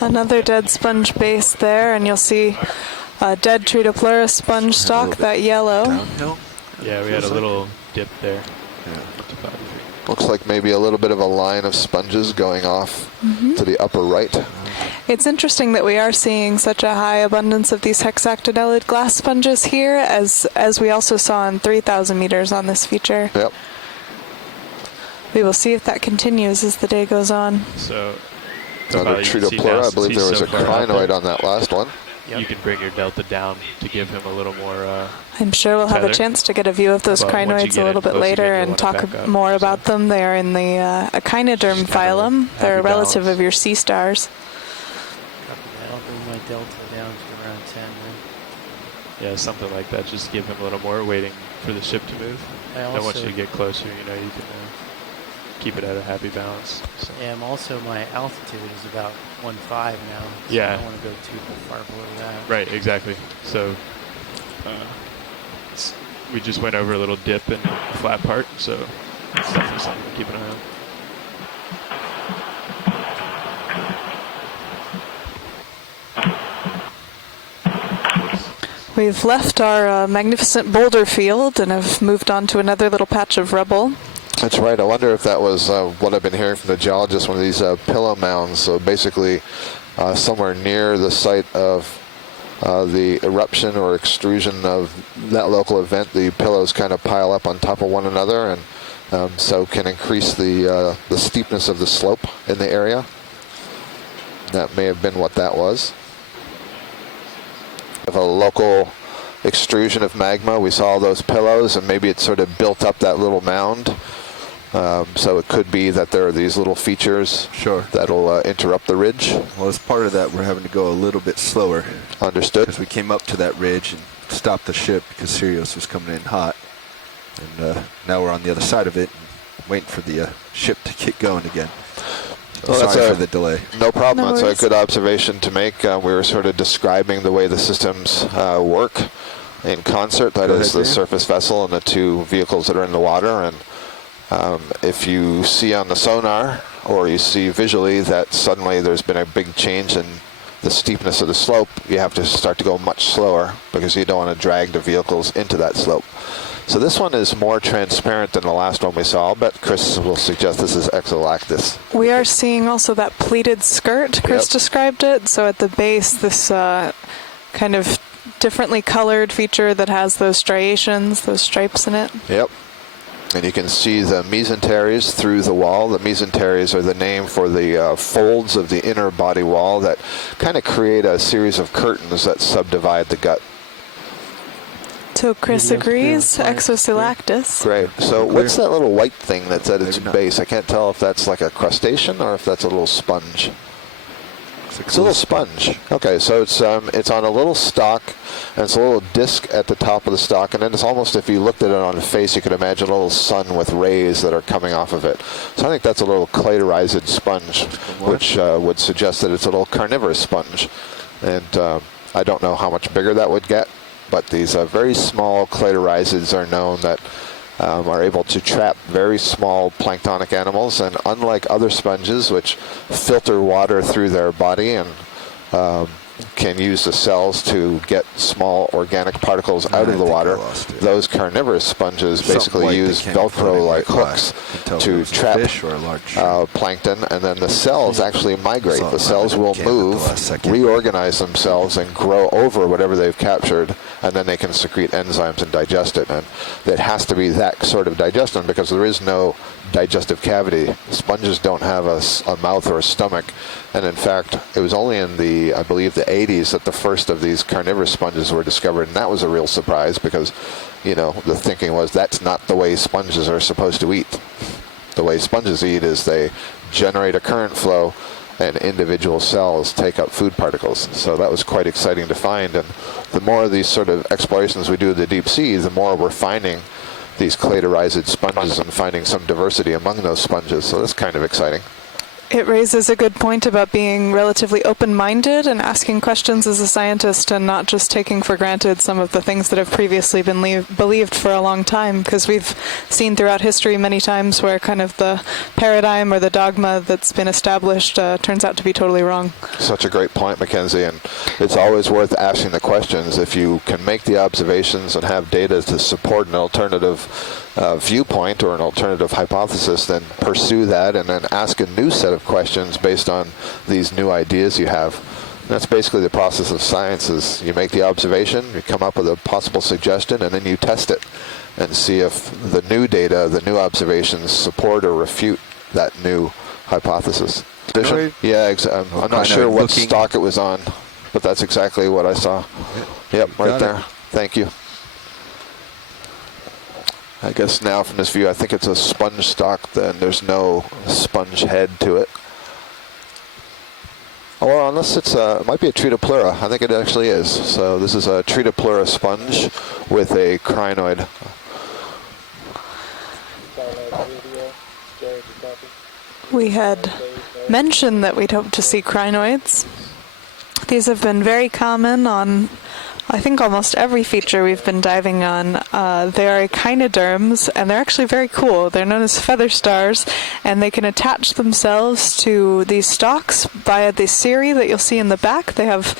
Another dead sponge base there, and you'll see a dead Tretopleurus sponge stalk, that yellow. Downhill. Yeah, we had a little dip there. Looks like maybe a little bit of a line of sponges going off to the upper right. It's interesting that we are seeing such a high abundance of these hexactinellid glass sponges here, as we also saw in 3,000 meters on this feature. Yep. We will see if that continues as the day goes on. So, Another you can see now, Tretopleura. I since believe he's there was so a far out crinoid there, on that last one. You can bring your delta down to give him a little more. I'm sure we'll have a Tether. chance to get a view of those Well, once you crinoids get a little in bit closer, later you'll and wanna talk back up, more so. about them. They are in the echinoderm phylum. They're a happy relative balance. of your sea stars. Copy that. I'll bring my delta down to around 10 then. Yeah, something like that. Just give him a little more, waiting for the ship to move. I And once also you get closer, you know, you can keep it at a happy balance. So. am also, my altitude is about 1.5 now. So Yeah. I don't want to go too far below that. Right, exactly. So we just went over a little dip in the flat part, so it's definitely something to keep an eye on. We've left our magnificent boulder field and have moved on to another little patch of rubble. That's right. I wonder if that was what I've been hearing from the geologists, one of these pillow mounds. So basically somewhere near the site of the eruption or extrusion of that local event, the pillows kind of pile up on top of one another, and so can increase the steepness of the slope in the area. That may have been what that was. Of a local extrusion of magma, we saw those pillows, and maybe it sort of built up that little mound. So it could be that there are these little features that'll interrupt the ridge. Well, as part of that, we're having to go a little bit slower. Understood. Because we came up to that ridge and stopped the ship because Sirius was coming in hot. And now we're on the other side of it and waiting for the ship to get going again. So Well, sorry for the delay. No problem. No That's worries. a good observation to make. We were sort of describing the way the systems work in concert. That Go is ahead, the Dan. surface vessel and the two vehicles that are in the water. And if you see on the sonar or you see visually that suddenly there's been a big change in the steepness of the slope, you have to start to go much slower because you don't want to drag the vehicles into that slope. So this one is more transparent than the last one we saw, but Chris will suggest this is Exolactis. We are seeing also that pleated skirt, Chris Yep. described it. So at the base, this kind of differently colored feature that has those striations, those stripes in it. Yep. And you can see the mesenteries through the wall. The mesenteries are the name for the folds of the inner body wall that kind of create a series of curtains that subdivide the gut. So Chris Video agrees, clear, Exosilactis. Great. So what's that little white thing that's at its Maybe not. base? I can't tell if that's like a crustacean or if that's a little sponge. Looks It's a little sponge. Okay, so it's on a little stalk, and it's a little disc at the top of the stalk, and then it's almost, if you looked at it on the face, you could imagine a little sun with rays that are coming off of it. So I think that's a little cladorized sponge, which would suggest that it's a little carnivorous sponge. And I don't know how much bigger that would get, but these very small cladorizids are known that are able to trap very small planktonic animals, and unlike other sponges which filter water through their body and can use the cells to get small organic particles out of the water, those carnivorous sponges basically use Velcro-like hooks to trap plankton, and then the cells actually migrate. The cells will move, reorganize themselves, and grow over whatever they've captured, and then they can secrete enzymes and digest it. And it has to be that sort of digestion because there is no digestive cavity. Sponges don't have a mouth or a stomach, and in fact, it was only in the, I believe, the 80s that the first of these carnivorous sponges were discovered, and that was a real surprise because, you know, the thinking was that's not the way sponges are supposed to eat. The way sponges eat is they generate a current flow, and individual cells take up food particles. So that was quite exciting to find, and the more of these sort of explorations we do in the deep sea, the more we're finding these cladorized sponges and finding some diversity among those sponges. So that's kind of exciting. It raises a good point about being relatively open-minded and asking questions as a scientist and not just taking for granted some of the things that have previously been believed for a long time, because we've seen throughout history many times where kind of the paradigm or the dogma that's been established turns out to be totally wrong. Such a great point, Mackenzie, and it's always worth asking the questions. If you can make the observations and have data to support an alternative viewpoint or an alternative hypothesis, then pursue that and then ask a new set of questions based on these new ideas you have. And that's basically the process of science. Is you make the observation, you come up with a possible suggestion, and then you test it and see if the new data, the new observations support or refute that new hypothesis. Yeah, I'm not sure what stock it was on, but that's exactly what I saw. Yep, right there. Thank you. I guess now from this view, I think it's a sponge stock, then there's no sponge head to it. Oh, well, unless it might be a Tretopleura. I think it actually is. So this is a Tretopleura sponge with a crinoid. We had mentioned that we'd hope to see crinoids. These have been very common on, I think, almost every feature we've been diving on. They are echinoderms, and they're actually very cool. They're known as feather stars, and they can attach themselves to these stalks via the cirri that you'll see in the back. They have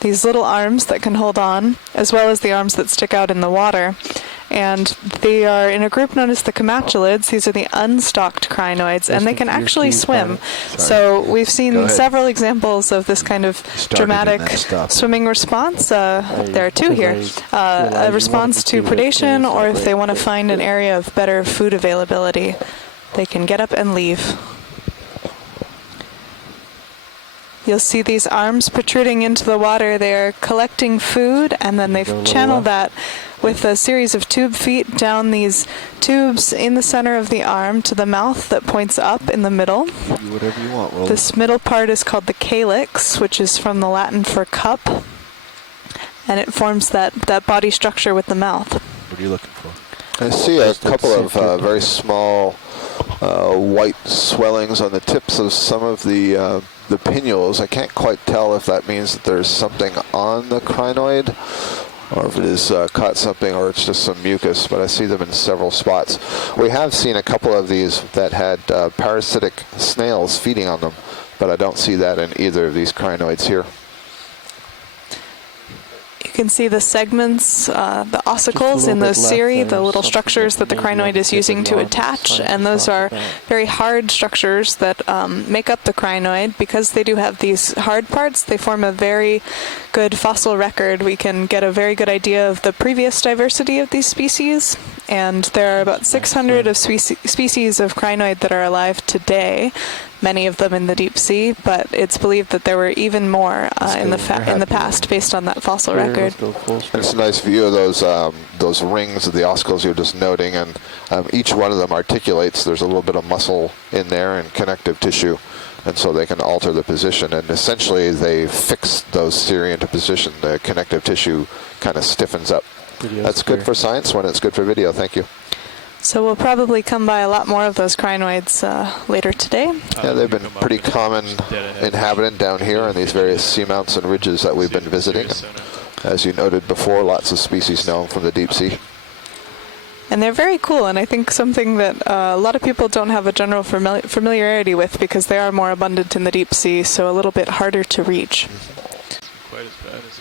these little arms that can hold on, as well as the arms that stick out in the water. And they are in a group known as the comatulids. These are the unstalked crinoids, and they can actually swim. So we've seen several examples of this kind of dramatic swimming response. There are two here. A response to predation, or if they want to find an area of better food availability, they can get up and leave. You'll see these arms protruding into the water. They are collecting food, and then they've channeled that with a series of tube feet down these tubes in the center of the arm to the mouth that points up in the middle. Whatever you want, Roland. This middle part is called the calyx, which is from the Latin for cup, and it forms that body structure with the mouth. What are you looking for? I see a couple of very small white swellings on the tips of some of the pinnules. I can't quite tell if that means that there's something on the crinoid, or if it is caught something, or it's just some mucus, but I see them in several spots. We have seen a couple of these that had parasitic snails feeding on them, but I don't see that in either of these crinoids here. You can see the segments, the ossicles in those cirri, the little structures that the crinoid is using to attach, and those are very hard structures that make up the crinoid. Because they do have these hard parts, they form a very good fossil record. We can get a very good idea of the previous diversity of these species, and there are about 600 of species of crinoid that are alive today, many of them in the deep sea, but it's believed that there were even more in the past based on that fossil record. It's a nice view of those rings of the ossicles you're just noting, and each one of them articulates. There's a little bit of muscle in there and connective tissue And so they can alter the position, and essentially they fix those steering into position. The connective tissue kind of stiffens up. Video's That's clear. good for science when it's good for video. Thank you. So we'll probably come by a lot more of those crinoids later today. Yeah, they've been pretty common inhabitant down here on these various seamounts and ridges that we've been visiting. As you noted before, lots of species known from the deep sea. And they're very cool, and I think something that a lot of people don't have a general familiarity with because they are more abundant in the deep sea, so a little bit harder to reach. Quite as bad as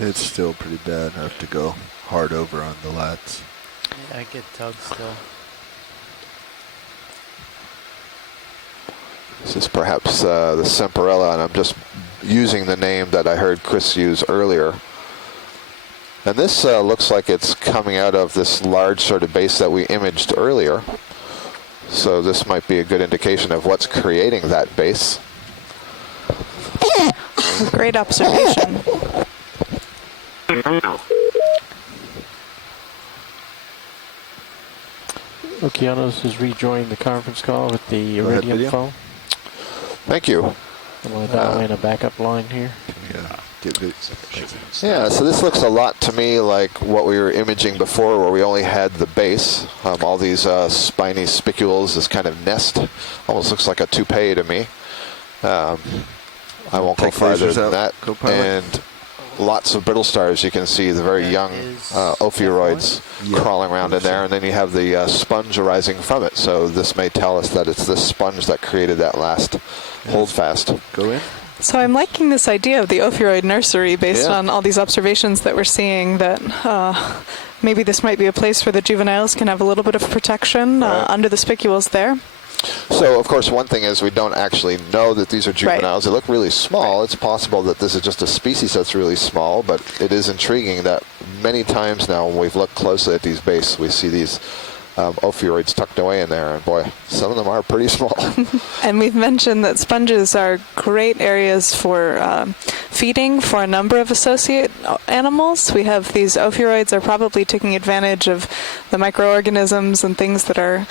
it. It's still pretty bad. I have to go hard over on the lats. Yeah, I get tugged still. This is perhaps the Semperella, and I'm just using the name that I heard Chris use earlier. And this looks like it's coming out of this large sort of base that we imaged earlier. So this might be a good indication of what's creating that base. Great observation. Okeanos is rejoining the conference call with the Go ahead, Iridium video. phone. Thank you. I'm going to dial in a backup line here. Yeah, so this looks a lot to me like what we were imaging before, where we only had the base, all these spiny spicules, this kind of nest. Almost looks like a toupee to me. I won't go Take farther lasers than out, that. co-pilot. And lots of brittle stars. You can see the very That young is ophiuroids Yeah. crawling around in there, and then you have the sponge arising from it. So this may tell us that it's this sponge that created that last holdfast. Go in. So I'm liking this idea of the ophiuroid nursery based Yeah. on all these observations that we're seeing, that maybe this might be a place where the juveniles can have a little bit of protection Right. under the spicules there. So, of course, one thing is we don't actually know that these are juveniles. They look really small. It's possible that this is just a species that's really small, but it is intriguing that many times now when we've looked closely at these bases, we see these ophiuroids tucked away in there, and boy, some of them are pretty small. And we've mentioned that sponges are great areas for feeding for a number of associate animals. We have these ophiuroids are probably taking advantage of the microorganisms and things that are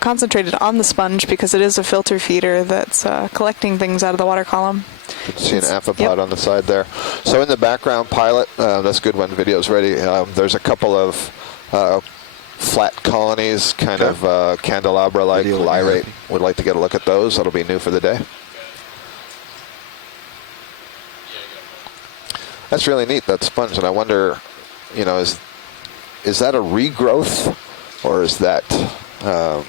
concentrated on the sponge because it is a filter feeder that's collecting things out of the water column. You can see an amphipod Yep. on the side there. So in the background, pilot, that's good when the video's ready. There's a couple of flat colonies, kind of candelabra-like, Video lyrate. happy. Would like to get a look at those. That'll be new for the day. That's really neat, that sponge, and I wonder, you know, is that a regrowth, or is that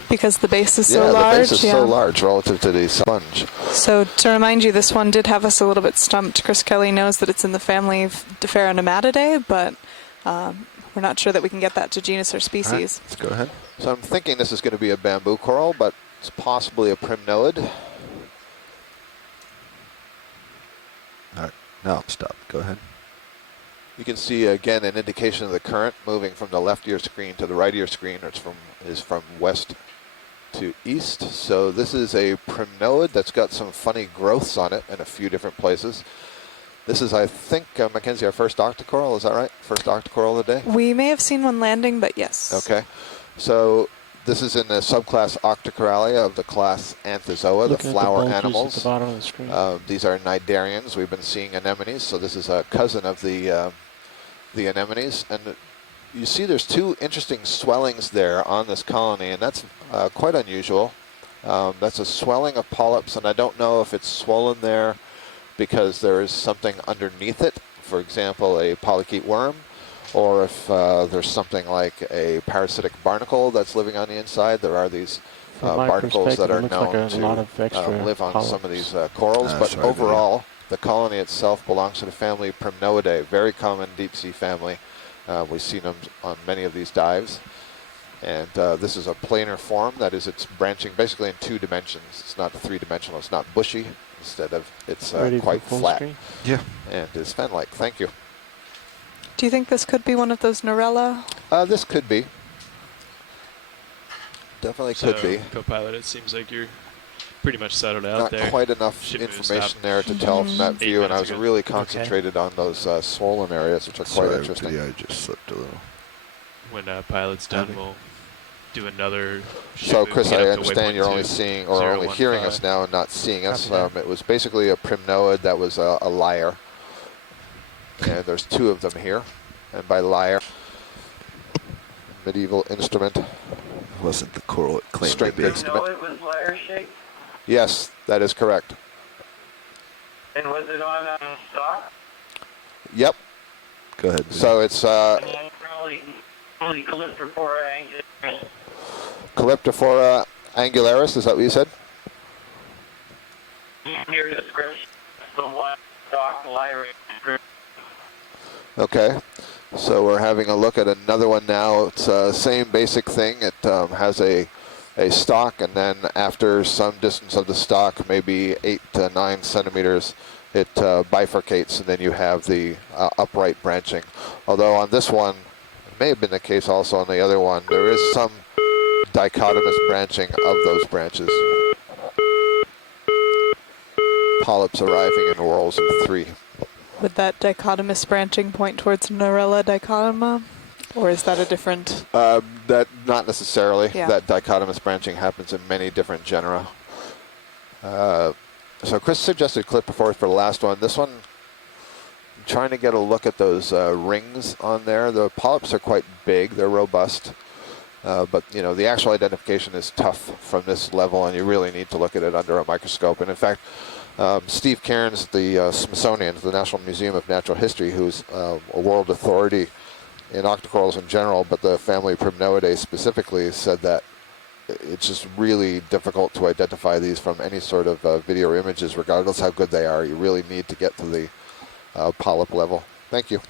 Because the base is yeah, so large. the base is so large relative to the sponge. So to remind you, this one did have us a little bit stumped. Chris Kelly knows that it's in the family of Deferonematidae, but we're not sure that we can get that to genus or All right, species. let's go ahead. So I'm thinking this is going to be a bamboo coral, but it's possibly a primnoid. All right, now stop. Go ahead. You can see again an indication of the current moving from the left of your screen to the right of your screen. It's from west to east. So this is a primnoid that's got some funny growths on it in a few different places. This is, I think, Mackenzie, our first octocoral. Is that right? First octocoral of the day? We may have seen one landing, but yes. Okay. So this is in the subclass Octocoralia of the class Anthozoa, Looking the at flower bulges animals. at the bottom of the screen. These are cnidarians. We've been seeing anemones, so this is a cousin of the anemones. And you see there's two interesting swellings there on this colony, and that's quite unusual. That's a swelling of polyps, and I don't know if it's swollen there because there is something underneath it, for example, a polychaete worm, or if there's something like a parasitic barnacle that's living on the inside. There are these From my barnacles that perspective, it are looks known like a lot of extra to live on some of polyps. these corals, but sorry, overall, the colony itself belongs to the family Primnoidae, very common deep sea family. We've seen them on many of these dives. And this is a planar form, that is, it's branching basically in 2 dimensions. It's not 3-dimensional, it's not bushy. Instead of, it's Ready for quite full flat. screen? Yeah. And it's fan-like. Thank you. Do you think this could be one of those Norella? This could be. Definitely So, could be. co-pilot, it seems like you're pretty much settled out Not there. quite enough Shouldn't have information stopped. there to tell from that 8 view, and I was minutes ago. really concentrated on those swollen areas, which are quite Sorry, interesting. video, I just slipped a little. When pilot's done, Okay. we'll do another shoot. So, move to Chris, get I up to understand you're only waypoint seeing or only 2, hearing 015. us now and not seeing us. Copy that. It was basically a primnoid that was a lyre. And there's two of them here. And by lyre, medieval instrument. Wasn't the coral it claimed to String be. instrument. No, it was lyre shaped. Yes, that is correct. And was it on stock? Yep. Go ahead. So it's And then probably Calyptrophora angularis. Calyptrophora angularis, is that what you said? Near description. The one stock lyre. Okay. So we're having a look at another one now. It's the same basic thing. It has a stalk, and then after some distance of the stalk, maybe 8 to 9 centimeters, it bifurcates, and then you have the upright branching. Although on this one, it may have been the case also on the other one, there is some dichotomous branching of those branches. Polyps arriving in whorls of 3. Would that dichotomous branching point towards Neurella dichotoma? Or is that a different? That not necessarily. Yeah. That dichotomous branching happens in many different genera. So Chris suggested Calyptrophora for the last one. This one, I'm trying to get a look at those rings on there. The polyps are quite big. They're robust. But, you know, the actual identification is tough from this level, and you really need to look at it under a microscope. And, in fact, Steve Cairns at the Smithsonian, the National Museum of Natural History, who's a world authority in octocorals in general, but the family Primnoidae specifically, said that it's just really difficult to identify these from any sort of video or images, regardless how good they are. You really need to get to the polyp level. Thank you.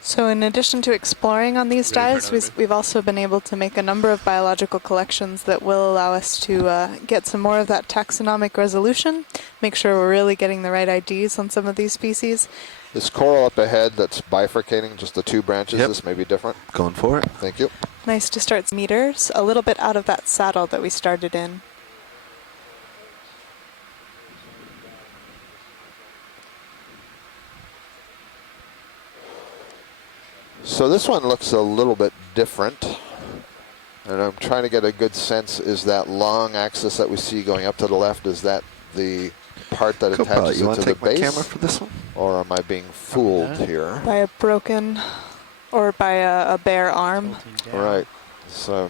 So in addition to exploring on these Ready for dives, another we've also been able to make a number of biological collections that will allow us to get some more of that taxonomic resolution, make sure we're really getting the right IDs on some of these species. This coral up ahead that's bifurcating, just the 2 branches, Yep. this may be different. Going for it. Thank you. Nice to start meters, a little bit out of that saddle that we started in. So this one looks a little bit different, and I'm trying to get a good sense. Is that long axis that we see going up to the left, is that the part that Co-pilot, attaches you it want to to the take my base? camera for this one? Or am I being fooled here? By a broken, or by a bare arm. Tilting All down. right, so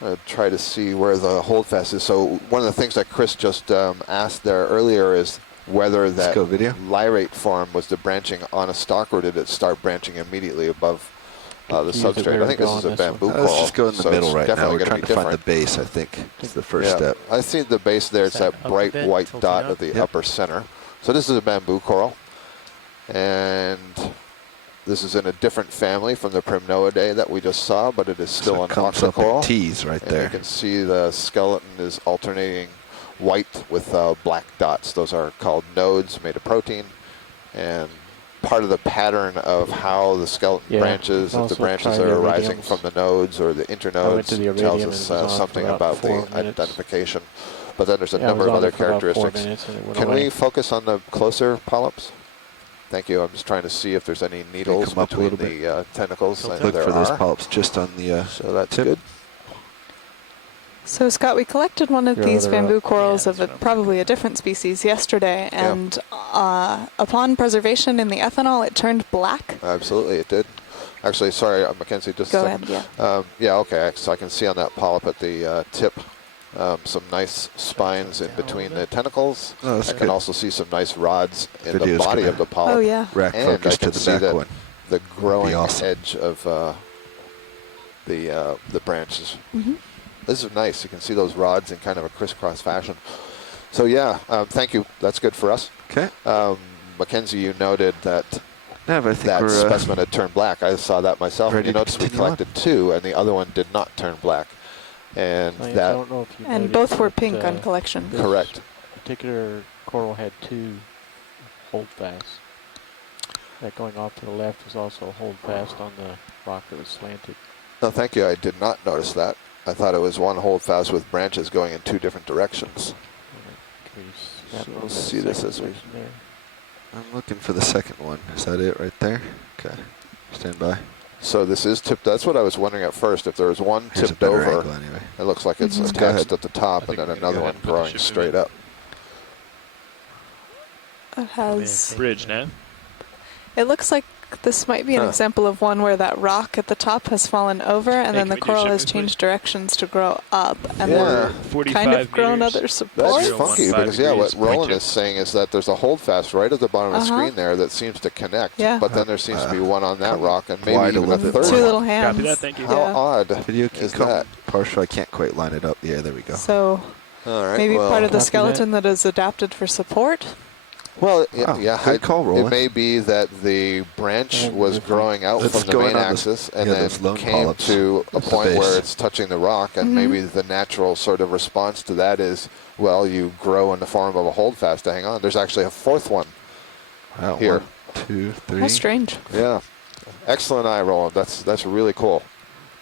I'm going to try to see where the holdfast is. So one of the things that Chris just asked there earlier is whether that go video. lyrate form was the branching on a stalk, or did it start branching immediately above the Use it substrate? where I think to this go is on a this one. bamboo Let's coral. just go in the so middle it's right now. definitely We're gonna trying be to find the different. base, I think. It's the first Yeah, step. I see the base there. It's Set that up a bright bit, white tilting dot up. at the Yep. upper center. So this is a bamboo coral. And this is in a different family from the Primnoidae that we just saw, but it is still So an it comes up in octocoral. T's right And there. you can see the skeleton is alternating white with black dots. Those are called nodes made of protein. And part of the pattern of how the skeleton Yeah, branches, I've if the also branches tried are arising iridiums. from the nodes or the I went internodes, to the tells iridium us and was on something for about about 4 the minutes. identification. But then there's a Yeah, I number was of on other there for about 4 characteristics. minutes and it went Can away. we focus on the closer polyps? Thank you. I'm just trying to see if there's any needles come up a between little the tentacles. And Look there for those are. polyps just on the So that's tip. good. So Scott, we collected one of You're these rather bamboo up. corals Yeah, of that's what I'm probably a different species yesterday, Yeah. and upon preservation in the ethanol, it turned black. Absolutely, it did. Actually, sorry, Mackenzie, just Go a ahead, second. yeah. Yeah, okay. So I can see on that polyp at the tip some nice spines in between the tentacles. Oh, that's I good. can also see some nice rods in the Video's body gonna- of the polyp. Oh yeah. rack And I focus to can the see back that one. the growing awesome. edge of the branches. hmm This is nice. You can see those rods in kind of a crisscross fashion. So yeah, thank you. That's good for us. Okay. Mackenzie, you noted that Yeah, but I think that we're specimen had turned black. I saw that myself. And ready you to noticed we continue on. collected 2, and the other one did not turn black. And I that, don't know if you And noticed, both were but, pink on collection. this correct. particular coral had 2 holdfasts. That going off to the left was also a holdfast on the rock that was slanted. No, thank you. I did not notice that. I thought it was one holdfast with branches going in 2 different directions. And it creates that So little we'll bit of see this as we- segmentation there. I'm looking for the second one. Is that it right there? Okay. Stand by. So this is tipped. That's what I was wondering at first. If there was one Here's a tipped better over, angle anyway. it looks like it's Go attached ahead. at the top, I and think then we're gonna another go one ahead and put the growing ship straight in. up. It has. Bridge now. It looks like this might be an Huh. example of one where that rock at the top has fallen over, and Hey, then can the we do coral has shipping, changed please? directions to grow up, and Yeah. then 45 kind of grown meters. other That's supports. 0.15 funky because, yeah, what degrees, Roland 0.2. is saying is that there's a holdfast right at the bottom of the Uh-huh. screen there that seems to connect, Yeah. but then there seems to be one on that rock and maybe wide a even a little bit third Two more. little one. hands. Copy that, thank you. How Yeah. odd Video can is come that? partial. I can't quite line it up. Yeah, there we go. So All right, maybe well, part of the Copy that. skeleton that is adapted for support. Well, yeah, Wow, yeah, good call, it Roland. may be that the branch And was if we- growing out That's from the going main on those- axis and yeah, then those lone came polyps to a at the point where base. it's touching the rock, and Mhm. maybe the natural sort of response to that is, well, you grow in the form of a holdfast to hang on. There's actually a fourth one. Wow, Here. 1, 2, 3. How strange. Yeah, excellent eye, Roland. That's really cool.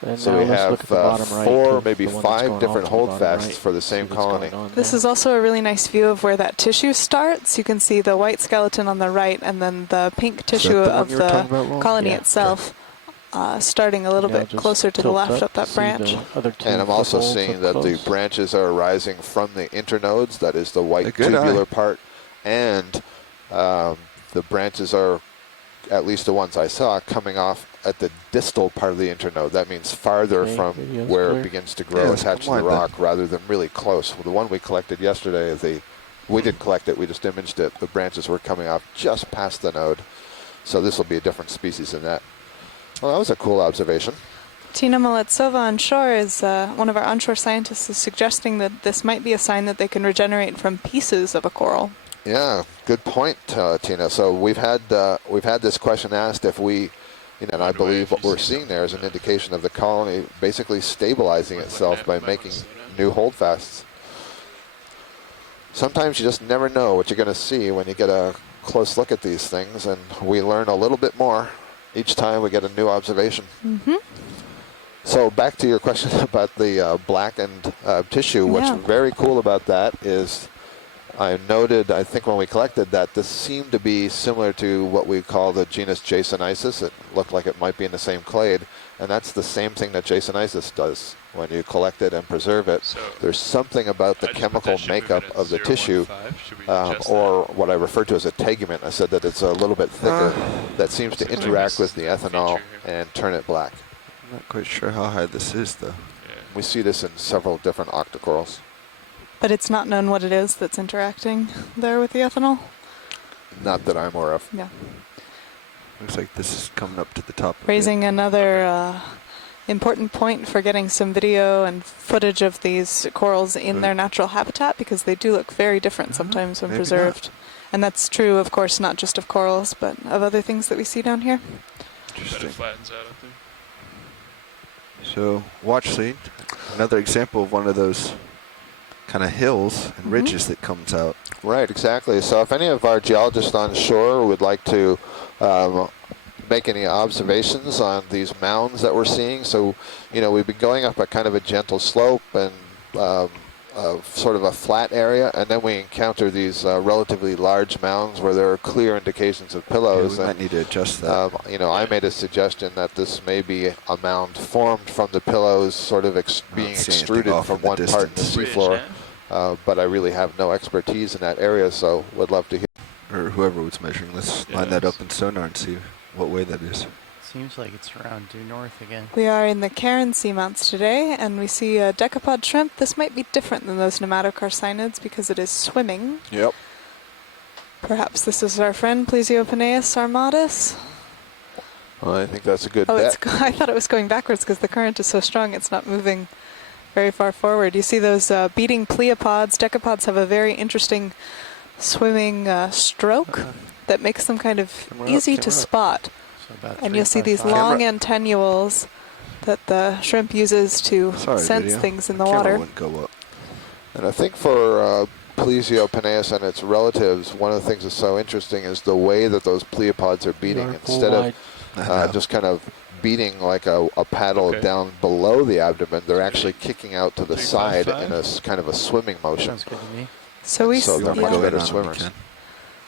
And So now we let's have look at the bottom right four, of maybe the one that's 5 going different off to the bottom holdfasts right. for the See same what's going colony. on This there. is also a really nice view of where that tissue starts. You can see the white skeleton on the right, and then the pink tissue the one of you were talking the about, Roland? colony Yeah. itself, starting a little Now bit just closer to the tilt left up that see branch. the other two And I'm also footholds seeing up that the close. branches are arising from the internodes, that is the A white good tubular eye. part, and the branches are, at least the ones I saw, coming off at the distal part of the internode. That means farther Okay, from video's where clear. it begins to Yeah, grow let's attached to the come wide then. rock rather than really close. Well, the one we collected yesterday, we didn't collect it, we just imaged it. The branches were coming off just past the node. So this will be a different species than that. Well, that was a cool observation. Tina Maletsova on shore is one of our onshore scientists is suggesting that this might be a sign that they can regenerate from pieces of a coral. Yeah, good point, Tina. So we've had this question asked if we, and I believe what we're seeing there is an indication of the colony basically stabilizing itself by making new holdfasts. Sometimes you just never know what you're going to see when you get a close look at these things, and we learn a little bit more each time we get a new observation. Mm-hmm. So back to your question about the blackened tissue. What's Yeah. very cool about that is I noted, I think when we collected that, this seemed to be similar to what we call the genus Jasonisis. It looked like it might be in the same clade, and that's the same thing that Jasonisis does. When you collect it and preserve it, So there's something about the I just put chemical that ship makeup movement at of the tissue, 0.15. Should we adjust or what I refer to as a tegument. I said that it's a little bit thicker, that seems to Looks like interact this with the ethanol feature here. and turn it black. I'm not quite sure how high this is, though. that? We see this in several different octocorals. But it's not known what it is that's interacting there with the ethanol. Not that I'm aware of. Yeah. Looks like this is coming up to the top. of it. Raising another important point for getting some video and footage of these corals in their natural habitat, because they do look very different sometimes when maybe preserved. And that's true, of course, not just of corals, but of other things that we see down here. But Interesting. it flattens out, I think. So, watch scene. Another example of one of those kind of hills and Mhm. ridges that comes out. Right, exactly. So if any of our geologists on shore would like to make any observations on these mounds that we're seeing, so we've been going up a kind of a gentle slope and sort of a flat area, and then we encounter these relatively large mounds where there are clear indications of Yeah, pillows. we might need to adjust that. I made a suggestion that this may be a mound formed from the pillows, sort of being see anything extruded off from in the one part in the distance. Bridge seafloor. now. But I really have no expertise in that area, so would love to hear. Or whoever was measuring. Let's Yeah, line that it's- up in sonar and see what way that is. Seems like it's around due north again. We are in the Karin seamounts today, and we see a decapod shrimp. This might be different than those nematocarcinids because it is swimming. Yep. Perhaps this is our friend Plesiopenaeus armatus. Well, I think that's a good Oh, bet. I thought it was going backwards because the current is so strong it's not moving very far forward. You see those beating pleopods. Decapods have a very interesting swimming stroke that makes them kind of Camera up, easy to camera up. spot. So about And you'll see these 355. long antennules that the shrimp uses to Sorry, sense video. things in My the camera water. wouldn't go up. And I think for Plesiopenaeus and its relatives, one of the things that's so interesting is the way that those pleopods are beating. Yard full Instead wide. of just kind of beating like a paddle Okay. down below the abdomen, they're actually kicking out to the side 355. in a kind of a swimming motion. Sounds good to me. So we So s- they're You much go yeah. in better on them, you swimmers. can.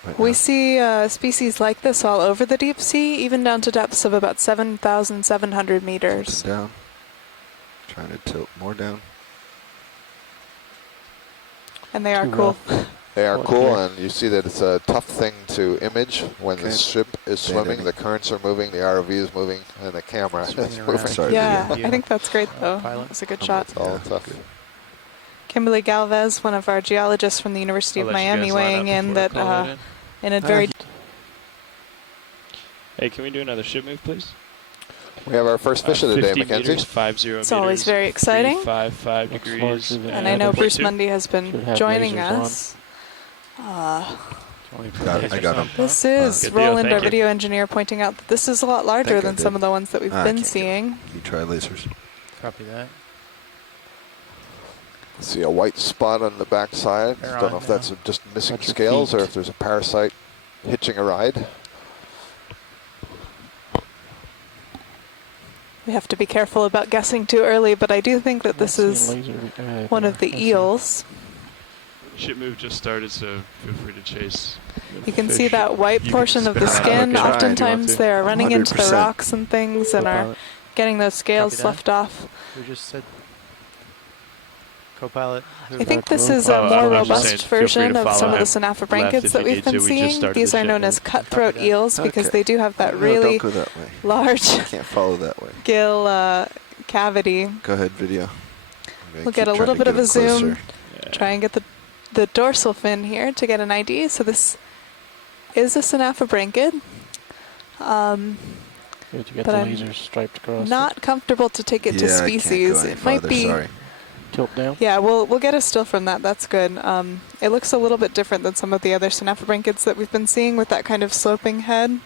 right We now. see species like this all over the deep sea, even down to depths of about 7,700 meters. Tilting down. Trying to tilt more down. And they are Too cool. rough. They are Well, cool, yeah. and you see that it's a tough thing to image when the Okay. ship is Stay swimming, steady. the currents are moving, the ROV is moving, and the camera is Swinging moving. around. Sorry, Yeah, video. I think that's great though. Pilot. It's a good I'm shot. It's all Yeah, tough. good. Kimberly Galvez, one of our geologists from the University I'll of let you Miami, guys line weighing up in before I that call that in. in a very Hey, can we do another ship move, please? We have our first fish of the day, 50 Mackenzie. meters, 50 It's always meters, very exciting. 355 Looks degrees. larger than and Yeah, I know but Bruce 0.2. Mundy has Should been have joining lasers on. us. Only I got him. This is Good deal, Roland, thank our you. video engineer, pointing out that this is a lot larger Think I than some did. of the ones that we've I been can't get him. seeing. You try lasers. Copy that. See a white spot on the back side. They're Don't on know if now. that's just missing Watch your scales or feet. if there's a parasite hitching a ride. We have to be careful about guessing too early, but I do think that this Not is seeing laser guy one there. of the I see. eels. Ship move just started, so feel free to chase. You can see fish. that white You can portion of the spin around skin. and look at it if you want Oftentimes to. they are running into the 100%. rocks and things and are Co-pilot. getting those scales Copy that. sloughed off. We just said co-pilot. I think this is Oh, a I'm more just robust saying, feel free to version of follow some of the him Synaphrobranchids left if that you we've need been to. We just seeing. started These the are ship known as move. cutthroat Copy that. eels because Okay. they do have that No, really don't go that way. large I can't follow that way. gill cavity. Go ahead, video. I'm gonna We'll keep get a trying little to bit get of a him zoom. closer. Yeah. Try and get the dorsal fin here to get an ID. So this is a Synaphrobranchid. Good, you got But the I'm lasers striped across. Not comfortable to take it to Yeah, I can't species. go any It might farther, be. sorry. it. Tilt down. Yeah, we'll get a still from that. That's good. It looks a little bit different than some of the other Synaphrobranchids that we've been seeing with that kind of sloping head.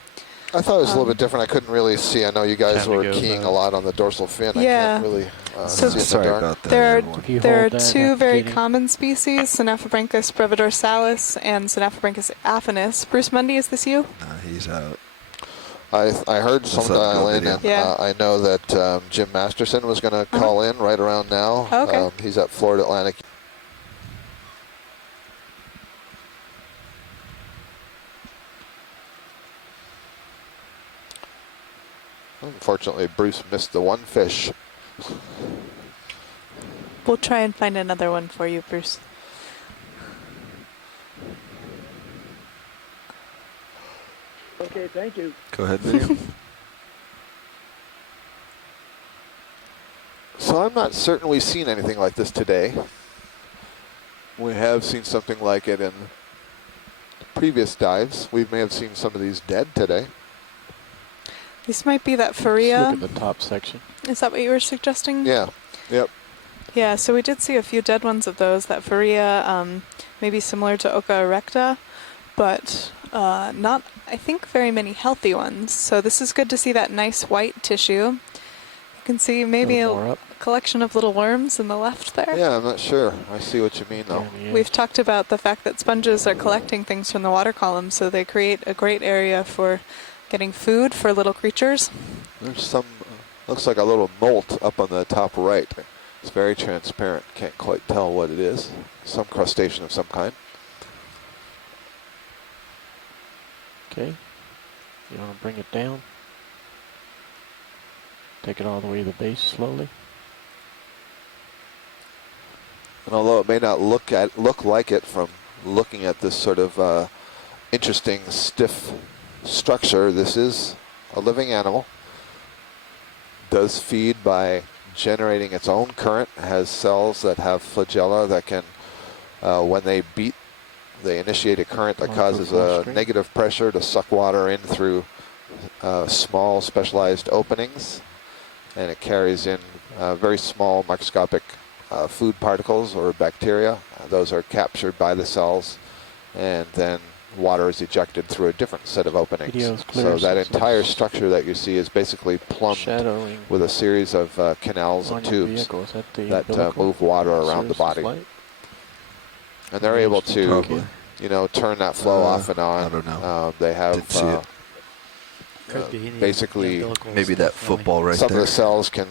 I thought it was a little bit different. I couldn't really see. I know you guys Time to were go, keying a Bob. lot on the dorsal fin. I Yeah. can't really So- see in the Sorry dark. about that, There are- everyone. If you There are hold that two very indicating- common species, Synaphrobranchus brevidorsalis and Synaphrobranchus affinis. Bruce Mundy, is this you? Nah, he's out. I heard some What's up, dial Go in, Video? and Yeah. I know that Jim Masterson was going to call in right around now. Okay. He's at Florida Atlantic. Unfortunately, Bruce missed the one fish. We'll try and find another one for you, Bruce. Go ahead, video. So I'm not certain we've seen anything like this today. We have seen something like it in previous dives. We may have seen some of these dead today. This might be that Just look Faria. at the top section. Is that what you were suggesting? Yeah. Yep. Yeah, so we did see a few dead ones of those. That Faria, maybe similar to Oka erecta, but not, I think, very many healthy ones. So this is good to see that nice white tissue. You can see maybe Little more a up. collection of little worms in the left there. Yeah, I'm not sure. I see what you mean, though. Down the edge. We've talked about the fact that sponges are collecting things from the water column, so they create a great area for getting food for little creatures. There's some, looks like a little molt up on the top right. It's very transparent. Can't quite tell what it is. Some crustacean of some kind. Okay. You want to bring it down. Take it all the way to the base slowly. And although it may not look like it from looking at this sort of interesting stiff structure, this is a living animal. Does feed by generating its own current. It has cells that have flagella that can, when they beat, they initiate a current that causes a negative pressure to suck water in through small specialized openings, and it carries in very small microscopic food particles or bacteria. Those are captured by the cells, and then water is ejected through a different set of openings. Video's clear, So that so entire it's structure that you see is basically plumbed Shadowing with a series of canals on and your tubes vehicle. Is that the that umbilical move water around the source of body. flight? And they're able to, Probably. you know, turn that flow off and on. I don't know. They have Didn't see it. Could be. basically umbilical Maybe is that definitely- football right some there. of the cells can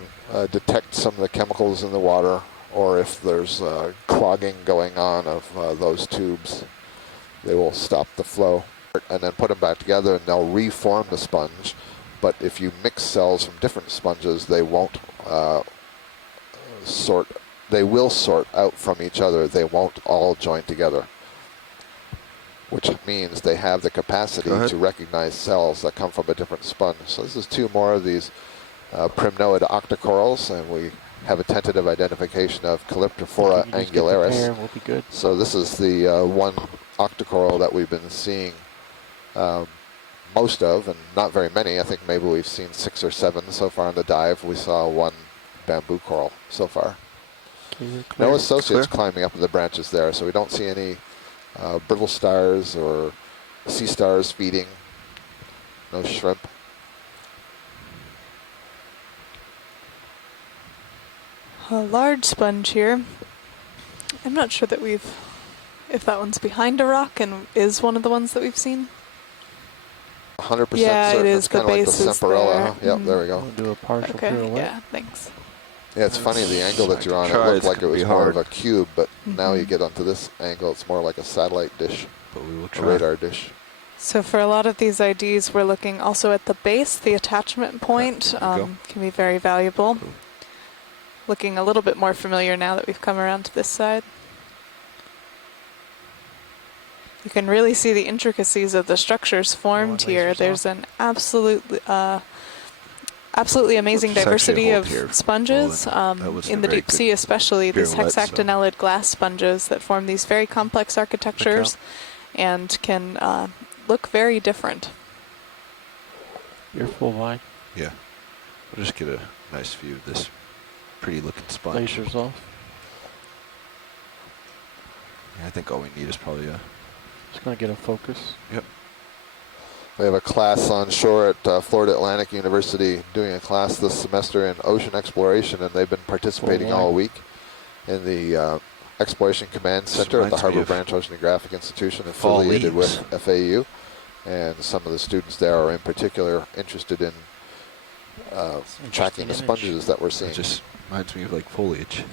detect some of the chemicals in the water, or if there's clogging going on of those tubes, they will stop the flow. and then put them back together, and they'll reform the sponge. But if you mix cells from different sponges, they won't sort. They will sort out from each other. They won't all join together, which means they have the capacity to recognize cells that come from a different sponge. So this is two more of these primnoid octocorals, and we have a tentative identification of Calyptrophora angularis. Will be good. So this is the one octocoral that we've been seeing most of, and not very many. I think maybe we've seen 6 or 7 so far on the dive. We saw 1 bamboo coral so far. No associates climbing up in the branches there, so we don't see any brittle stars or sea stars feeding. No shrimp. A large sponge here. I'm not sure that if that one's behind a rock and is one of the ones that we've seen. 100% yeah, certain. it is. It's kind The of like the base is Semperella. there. Yep, there we go. We'll do a partial Okay, pirouette. yeah, thanks. Yeah, it's funny, the angle that you're on, it looked like it was more of a cube, but now you get onto this angle, it's more like a satellite dish, But we will a try. radar dish. So for a lot of these IDs, we're looking also at the base. The attachment point can be very valuable. Cool. Looking a little bit more familiar now that we've come around to this side. You can really see the intricacies of the structures formed here. There's an absolutely amazing There's diversity actually a hold of here. sponges, That wasn't in a the very deep good sea especially, these pirouette, so- hexactinellid glass sponges that form these very complex architectures and can look very different. You're full line. Yeah. We'll just get a nice view of this pretty looking sponge. Glaciers off. Yeah, I think all we need is probably a... Just going to get a focus. Yep. We have a class on shore at Florida Atlantic University doing a class this semester in ocean exploration, and they've been participating all week in the Exploration Command Center at the reminds me Harbor of Branch Oceanographic Institution, fall affiliated with leaves. FAU. And some of the students there are in particular interested in tracking the image. sponges that we're seeing. It just reminds me of like foliage.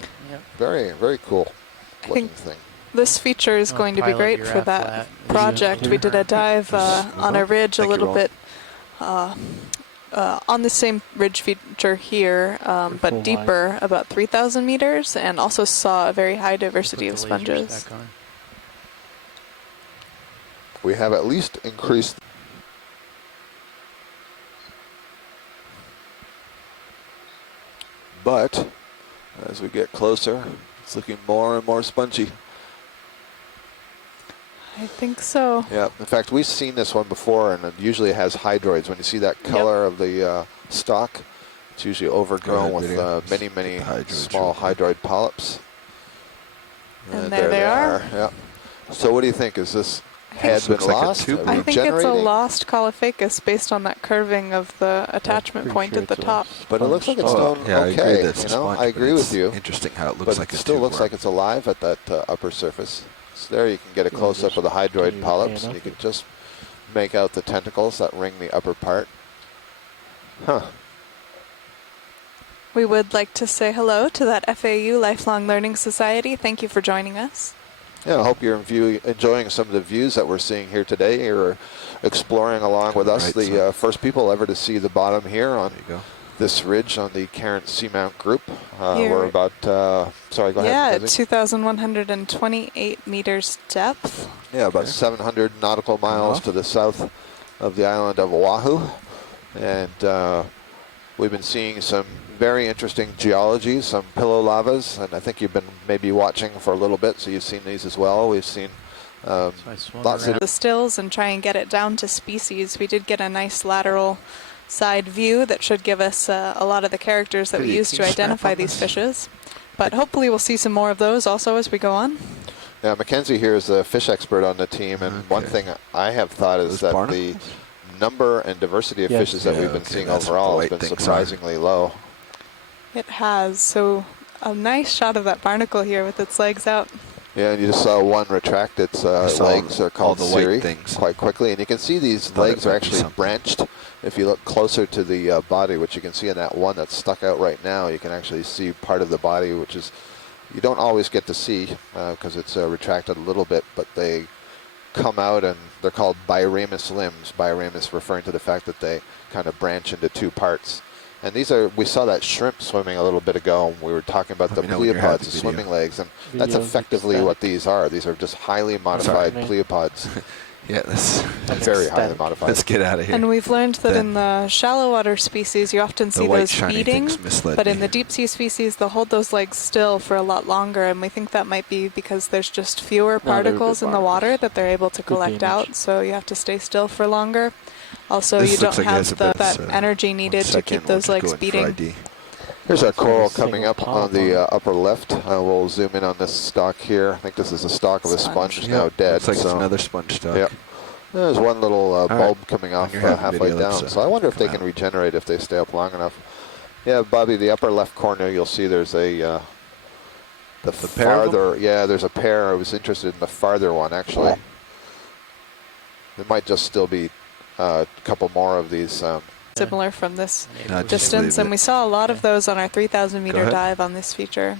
Very, very cool I looking think thing. this feature is going to be pilot great your for that flat. project. We did a dive on a ridge a Thank you, little Ron. bit on the same ridge feature here, full but line. deeper, about 3,000 meters, and also saw a very high diversity Put of the lasers sponges. back on. We have at least increased. But as we get closer, it's looking more and more spongy. I think so. Yeah, in fact, we've seen this one before, and it usually has hydroids. When you see that color of the stalk, it's usually overgrown with many, many small hydroid polyps. And there they are. Yeah. So what do you think? Is this head been looks like a lost? tube. I think it's a Regenerating? lost Caulophacus based on that curving of the attachment Pretty point sure at the it's a top. But it looks like it's Oh, done yeah, I okay. agree that's a sponge, I but agree it's with you. Interesting how it looks But like it a still tube looks worm. like it's alive at that upper surface. So there you can get a Yeah, close-up just of the hydroid continue to polyps, pan and you up can it. just make out the tentacles that ring the upper part. Huh. We would like to say hello to that FAU Lifelong Learning Society. Thank you for joining us. Yeah, I hope you're enjoying some of the views that we're seeing here today. You're exploring along with us, Right, the first people ever to see the bottom here on There you go. this ridge on the Karin Seamount Group. Here. We're about, sorry, go Yeah, ahead. at 2,128 meters depth. Yeah, about 700 nautical miles to the south of the island of Oahu. And we've been seeing some very interesting geology, some pillow lavas, and I think you've been maybe watching for a little bit, so you've seen these as well. We've seen So I swung lots of around. The stills and try and get it down to species. We did get a nice lateral side view that should give us a lot of the characters that we Pretty use to keen snap identify on these this. fishes. But hopefully we'll see some more of those also as we go on. Yeah, Mackenzie here is a fish expert on the team, and one Okay. thing I have thought is Those that barnacles? the number and diversity of Yes. fishes that Yeah, we've been okay, seeing that's what the overall has white been things are. surprisingly low. It has. So a nice shot of that barnacle here with its legs out. Yeah, and you just saw one retract its saw legs, are all called the white cirri, things. quite quickly. And you can see these Thought it legs are might be actually something. branched. If you look closer to the body, which you can see in that one that's stuck out right now, you can actually see part of the body, which is, you don't always get to see because it's retracted a little bit, but they come out, and they're called biramous limbs. Biramous referring to the fact that they kind of branch into two parts. And these are, we saw that shrimp swimming a little bit ago, and we were talking about the pleopods, the swimming legs, and that's effectively what these are. These are just highly modified pleopods. Yeah, very highly modified. Let's get out of here. And we've learned that in the shallow water species, you often see those feeding, but in the deep sea species, they'll hold those legs still for a lot longer, and we think that might be because there's just fewer particles in the water that they're able to collect out, so you have to stay still for longer. Also, you don't have that energy needed to keep those legs beating. Here's our coral coming up on the upper left. We'll zoom in on this stalk here. I think this is a stalk of a sponge now dead. Looks like it's another sponge stalk. Yep. There's one little bulb coming off halfway down. So I wonder if they can regenerate if they stay up long enough. Yeah, Bobby, the upper left corner, you'll see there's a the farther. Yeah, there's a pair. I was interested in the farther one actually. There might just still be a couple more of these. Similar from this distance, and we saw a lot of those on our 3,000 meter dive on this feature.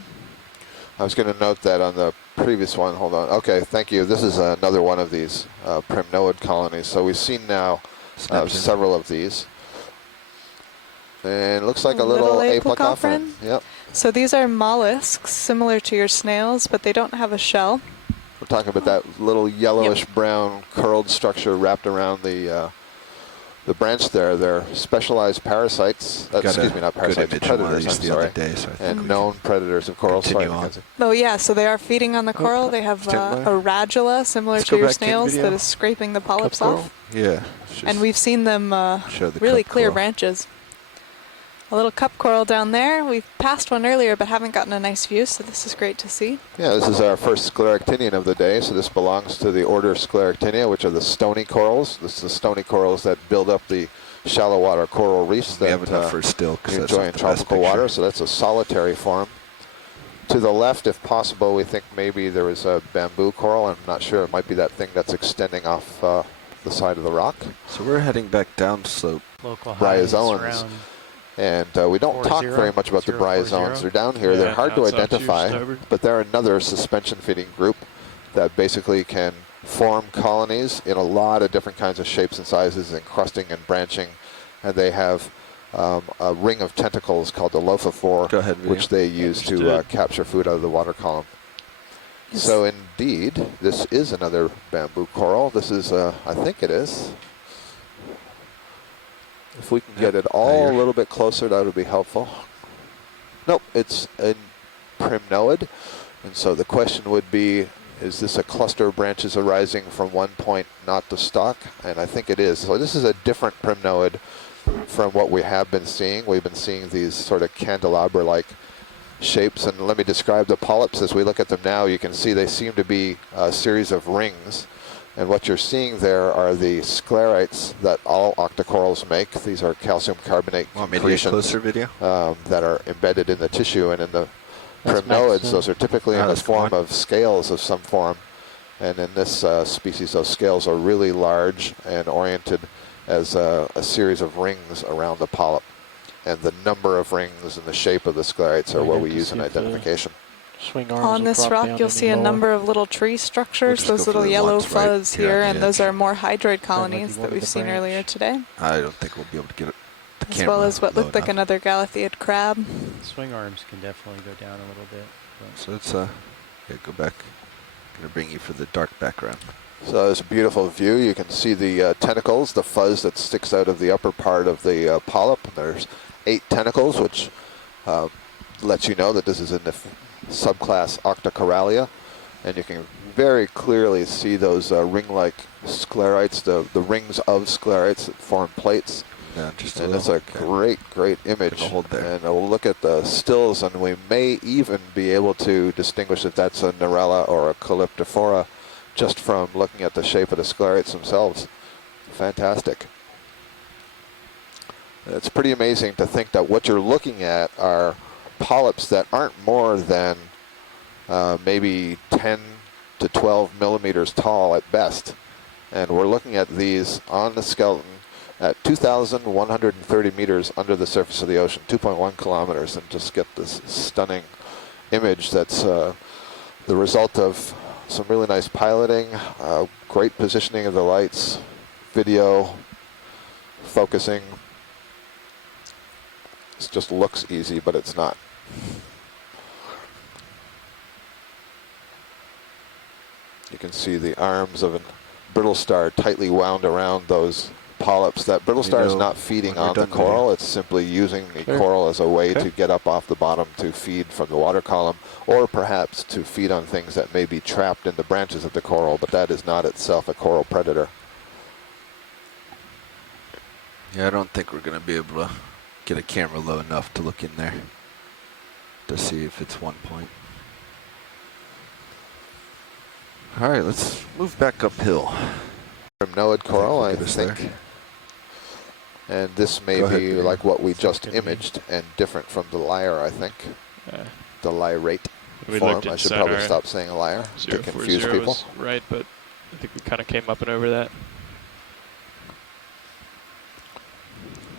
I was going to note that on the previous one. Hold on. Okay, thank you. This is another one of these primnoid colonies. So we've seen now several of these. And it looks like a little apelacophoran. Yep. So these are mollusks, similar to your snails, but they don't have a shell. We're talking about that little yellowish brown curled structure wrapped around the branch there. They're specialized parasites. Excuse me, not parasites, predators, I'm sorry. And known predators of coral. Sorry, oh yeah, so they are feeding on the coral. They have a radula, similar to your snails, that is scraping the polyps off. Yeah. And we've seen them really clear branches. A little cup coral down there. We've passed one earlier, but haven't gotten a nice view, so this is great to see. Yeah, this is our first scleractinian of the day, so this belongs to the order Scleractinia, which are the stony corals. This is the stony corals that build up the shallow water coral reefs that you enjoy in tropical water, so that's a solitary form. To the left, if possible, we think maybe there is a bamboo coral. I'm not sure. It might be that thing that's extending off the side of the rock. So we're heading back down slope. Bryozoans. And we don't talk very much about the bryozoans. They're down here. They're hard to identify, but they're another suspension feeding group that basically can form colonies in a lot of different kinds of shapes and sizes, encrusting and branching. And they have a ring of tentacles called the lophophore, which they use to capture food out of the water column. So indeed, this is another bamboo coral. This is, I think it is. If we can get it all a little bit closer, that would be helpful. Nope, it's a primnoid. And so the question would be, is this a cluster of branches arising from one point, not the stalk? And I think it is. So this is a different primnoid from what we have been seeing. We've been seeing these sort of candelabra-like shapes. And let me describe the polyps. As we look at them now, you can see they seem to be a series of rings. And what you're seeing there are the sclerites that all octocorals make. These are calcium carbonate concretions that are embedded in the tissue. And in the primnoids, those are typically in the form of scales of some form. And in this species, those scales are really large and oriented as a series of rings around the polyp. And the number of rings and the shape of the sclerites are what we use in identification. On this rock, you'll see a number of little tree structures, those little yellow fuzz here, and those are more hydroid colonies that we've seen earlier today. I don't think we'll be able to get it. As well as what looked like another Galatheid crab. Swing arms can definitely go down a little bit. So let's go back. I'm going to bring you for the dark background. So it's a beautiful view. You can see the tentacles, the fuzz that sticks out of the upper part of the polyp. There's 8 tentacles, which lets you know that this is in the subclass Octocoralia, and you can very clearly see those ring-like sclerites, the rings of sclerites that form plates. Yeah, and it's a great image. And we'll look at the stills, and we may even be able to distinguish if that's a Narella or a Calyptophora just from looking at the shape of the sclerites themselves. Fantastic. It's pretty amazing to think that what you're looking at are polyps that aren't more than maybe 10 to 12 millimeters tall at best. And we're looking at these on the skeleton at 2,130 meters under the surface of the ocean, 2.1 kilometers, and just get this stunning image that's the result of some really nice piloting, great positioning of the lights, video, focusing. It just looks easy, but it's not. You can see the arms of a brittle star tightly wound around those polyps. That brittle star is not feeding on the coral, it's simply using the coral as a way to get up off the bottom to feed from the water column, or perhaps to feed on things that may be trapped in the branches of the coral, but that is not itself a coral predator. Yeah, I don't think we're going to be able to get a camera low enough to look in there to see if it's one point. All right, let's move back uphill. Primnoid coral, I think. There. And this may Go ahead, be Peter. like what we just Talk to me. imaged and different from the lyre, I think. The lyrate We form. looked I should inside probably our stop saying lyre to confuse 040 people. was right, but I think we kind of came up and over that.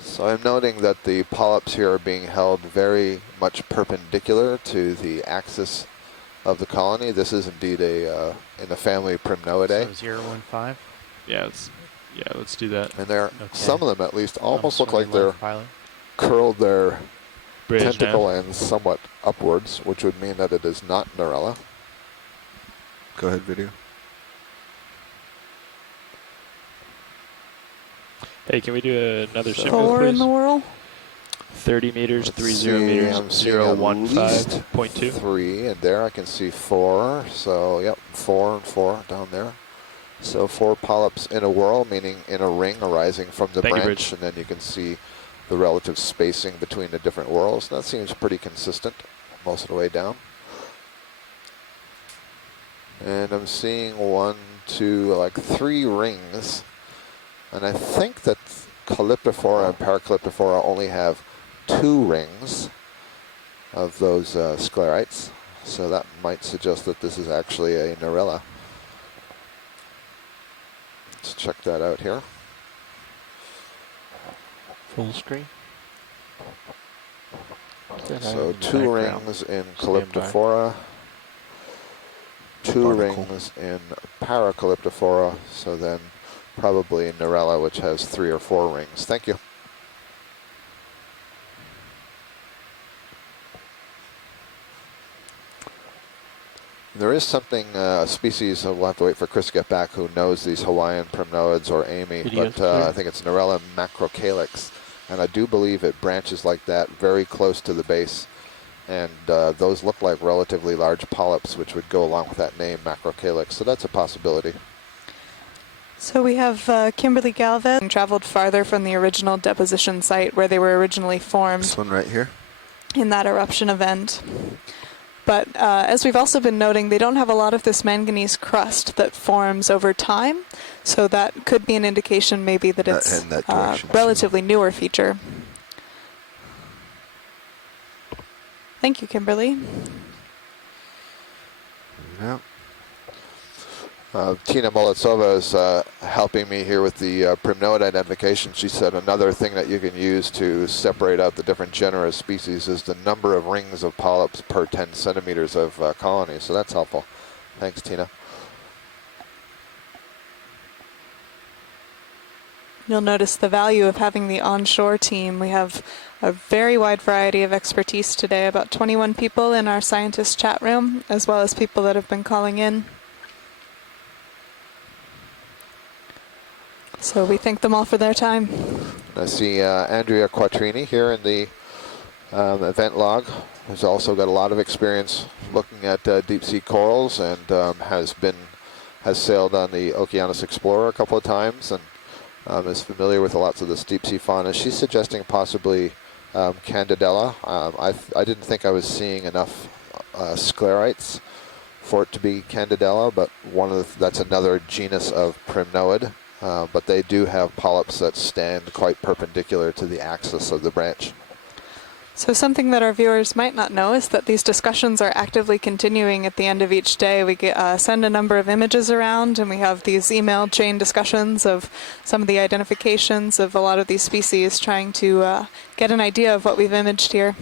So I'm noting that the polyps here are being held very much perpendicular to the axis of the colony. This is indeed a in the family Primnoidae. So 015. Yeah, let's do that. And they're, Okay. some of them at least, almost look like Swimming they're left pilot. curled their Bridge tentacle now. ends somewhat upwards, which would mean that it is not Narella. Go ahead, video. Hey, can we do another ship Four move, in the please? whirl. 30 meters, Let's 30 see, meters, I'm seeing at least 015.2. 3, and there I can see 4. So, yep, 4 and 4 down there. So 4 polyps in a whirl, meaning in a ring arising from the Thank you, branch, Bridge. and then you can see the relative spacing between the different whirls. That seems pretty consistent most of the way down. And I'm seeing 1, 2, like 3 rings. And I think that Calyptophora and Paracalyptophora only have 2 rings of those sclerites. So that might suggest that this is actually a Narella. Let's check that out here. Full screen. So 2 rings in Calyptophora, 2 Barnacle. rings in Paracalyptophora, so then probably Narella, which has 3 or 4 rings. Thank you. There is something, a species, we'll have to wait for Chris to get back, who knows these Hawaiian primnoids, or Amy, Video's but I clear. think it's Narella macrocalyx. And I do believe it branches like that very close to the base. And those look like relatively large polyps, which would go along with that name, macrocalyx. So that's a possibility. So we have Kimberly Galvez and traveled farther from the original deposition site where they were originally formed This one right here. in that eruption event. But as we've also been noting, they don't have a lot of this manganese crust that forms over time. So that could be an indication maybe that Not it's heading that a direction, relatively newer feature. Thank you, Kimberly. Yeah. Tina Molitsova is helping me here with the primnoid identification. She said another thing that you can use to separate out the different genera species is the number of rings of polyps per 10 centimeters of colony. So that's helpful. Thanks, Tina. You'll notice the value of having the onshore team. We have a very wide variety of expertise today, about 21 people in our scientist chat room, as well as people that have been calling in. So we thank them all for their time. I see Andrea Quattrini here in the event log, who's also got a lot of experience looking at deep sea corals, and has sailed on the Okeanos Explorer a couple of times, and is familiar with lots of this deep sea fauna. She's suggesting possibly Candidella. I didn't think I was seeing enough sclerites for it to be Candidella, but that's another genus of primnoid. But they do have polyps that stand quite perpendicular to the axis of the branch. So something that our viewers might not know is that these discussions are actively continuing at the end of each day. We send a number of images around, and we have these email chain discussions of some of the identifications of a lot of these species, trying to get an idea of what we've imaged here.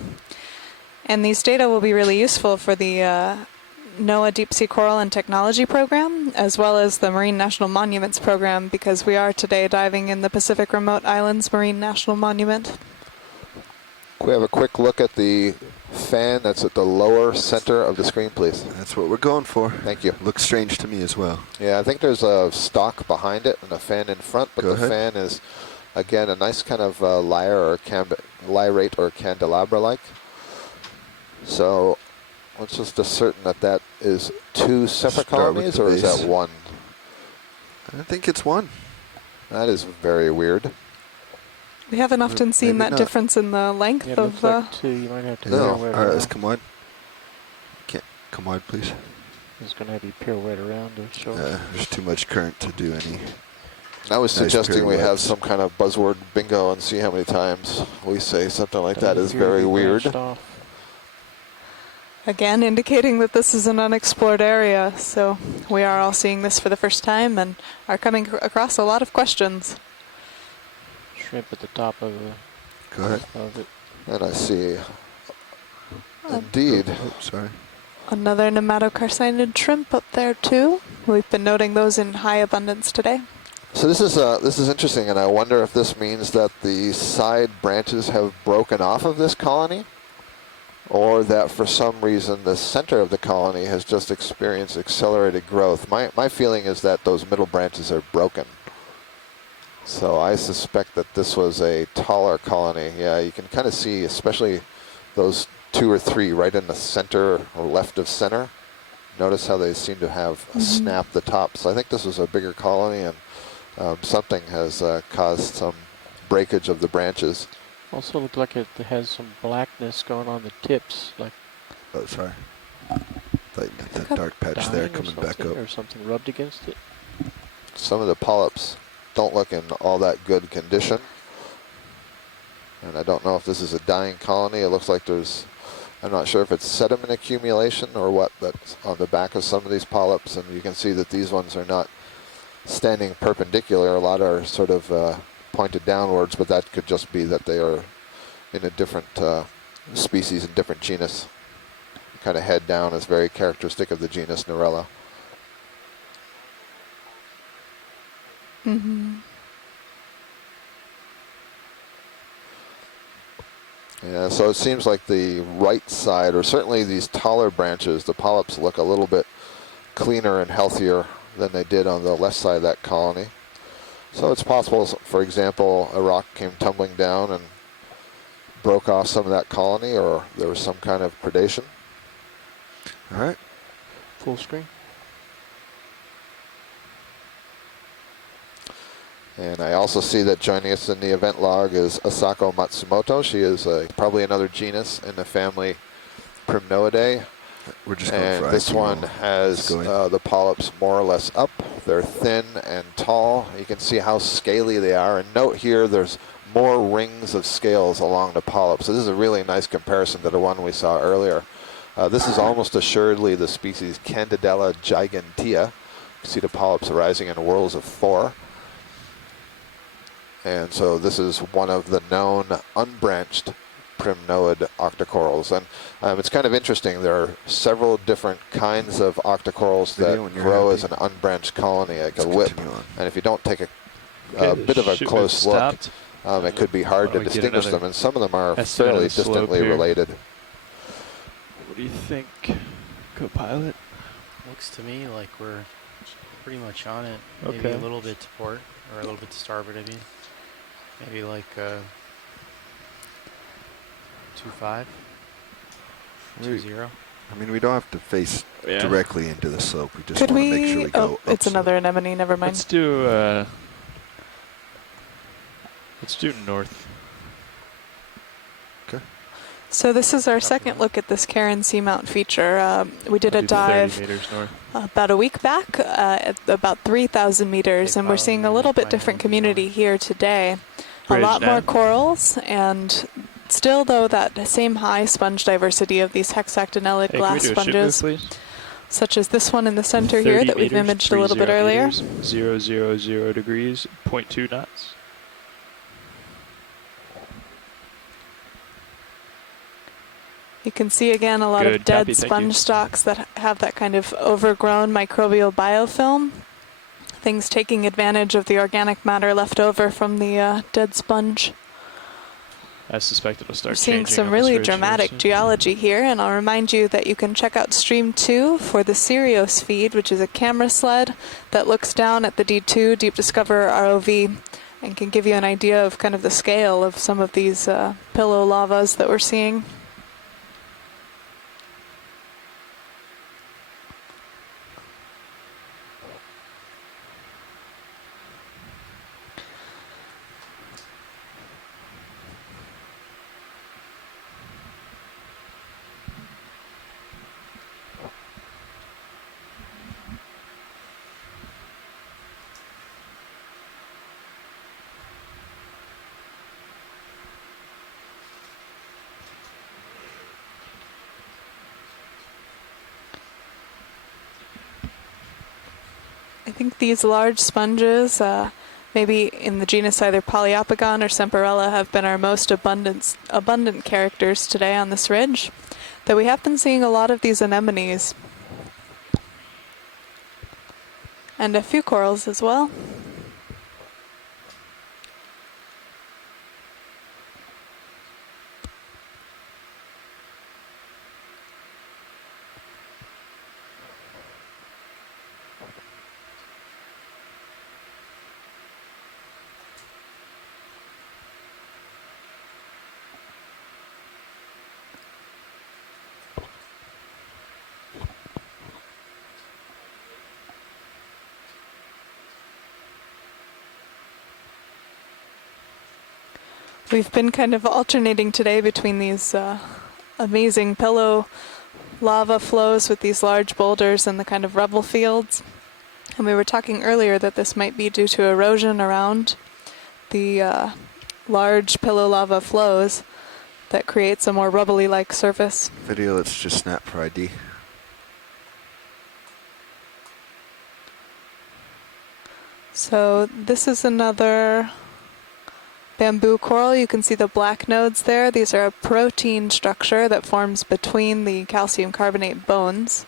And these data will be really useful for the NOAA Deep Sea Coral and Technology Program, as well as the Marine National Monuments Program, because we are today diving in the Pacific Remote Islands Marine National Monument. Can we have a quick look at the fan that's at the lower center of the screen, please? That's what we're going for. Thank you. Looks strange to me as well. Yeah, I think there's a stalk behind it and a fan in front, but Go the ahead. fan is, again, a nice kind of lyrate or candelabra-like. So let's just ascertain that that is two separate Start with colonies, the or is base. that one? I think it's one. That is very weird. We haven't often seen Maybe that not. difference in the length Yeah, it of looks like two. You might have to No. pirouette All right, let's around. come wide. Come wide, please. It's going to have you pirouette around to show. There's too much current to do any. I was Nice suggesting we have pirouettes. some kind of buzzword bingo and see how many times we say something like that Doesn't is appear to very be weird. branched off. Again, indicating that this is an unexplored area, so we are all seeing this for the first time and are coming across a lot of questions. Shrimp at the top of Go ahead. it. And I see, indeed, Oh, sorry. Another nematocarcinid shrimp up there too. We've been noting those in high abundance today. so this is interesting, and I wonder if this means that the side branches have broken off of this colony, or that for some reason the center of the colony has just experienced accelerated growth. My feeling is that those middle branches are broken. So I suspect that this was a taller colony. Yeah, you can kind of see, especially those 2 or 3 right in the center or left of center. Notice how they seem to have snapped the top. So I think this was a bigger colony, and something has caused some breakage of the branches. Also looked like it has some blackness going on the tips, like Oh, sorry. Thought you meant that dark patch there dying or coming back something, up. or something rubbed against it. Some of the polyps don't look in all that good condition. And I don't know if this is a dying colony. It looks like there's, I'm not sure if it's sediment accumulation or what, that's on the back of some of these polyps. And you can see that these ones are not standing perpendicular. A lot are sort of pointed downwards, but that could just be that they are in a different species and different genus. Kind of head down is very characteristic of the genus Neurella. Mm-hmm. Yeah, so it seems like the right side, or certainly these taller branches, the polyps look a little bit cleaner and healthier than they did on the left side of that colony. So it's possible, for example, a rock came tumbling down and broke off some of that colony, or there was some kind of predation. All right. Full screen. And I also see that joining us in the event log is Asako Matsumoto. She is probably another genus in the family Primnoidae. We're just going for And this IQ one roll. has Let's go in. the polyps more or less up. They're thin and tall. You can see how scaly they are. And note here, there's more rings of scales along the polyps. So this is a really nice comparison to the one we saw earlier. This is almost assuredly the species Candidella gigantea. You see the polyps arising in whorls of 4. And so this is one of the known unbranched primnoid octocorals. And it's kind of interesting. There are several different kinds of octocorals that Video when you're grow happy. as an unbranched colony, like Let's a whip. continue on. And if you don't take a Okay, bit of a shoot, close it's look, stopped. it could be hard Why to don't we get distinguish another them. And some of them are estimate of fairly the slope distantly here? related. What do you think, co-pilot? Looks to me like we're pretty much on it. Maybe Okay. a little bit to port, or a little bit to starboard, I mean. Maybe like 2.5, 2.0. I mean, we don't have to face Yeah. directly into the slope. We just Could want we? to make sure we go Oh, it's upslope. another anemone. Never mind. Let's do north. So this is our second look at this Karin Seamount feature. We did I'll a do 30 dive meters north. about a week back at about 3,000 meters, They and we're follow seeing a me, little bit find different out community here today. A Bridge lot more now. corals, and still, though, that same high sponge diversity of these hexactinellid Hey, glass can we do a ship move, sponges, please? such as this one in the center here 30 that we've meters, imaged a little bit 30 earlier. meters, 000 degrees, 0.2 knots. You can see again a lot of Good dead copy, thank you. sponge stalks that have that kind of overgrown microbial biofilm. Things taking advantage of the organic matter left over from the dead sponge. I suspect it'll We're start seeing changing some on this really ridge here dramatic soon. geology here, and I'll remind you that you can check out Stream 2 for the Sirius feed, which is a camera sled that looks down at the D2 Deep Discoverer ROV and can give you an idea of kind of the scale of some of these pillow lavas that we're seeing. I think these large sponges, maybe in the genus either Poliopogon or Semperella, have been our most abundant characters today on this ridge. Though we have been seeing a lot of these anemones. And a few corals as well. We've been kind of alternating today between these amazing pillow lava flows with these large boulders and the kind of rubble fields. And we were talking earlier that this might be due to erosion around the large pillow lava flows that creates a more rubbly-like surface. Video, let's just snap for ID. So this is another bamboo coral. You can see the black nodes there. These are a protein structure that forms between the calcium carbonate bones.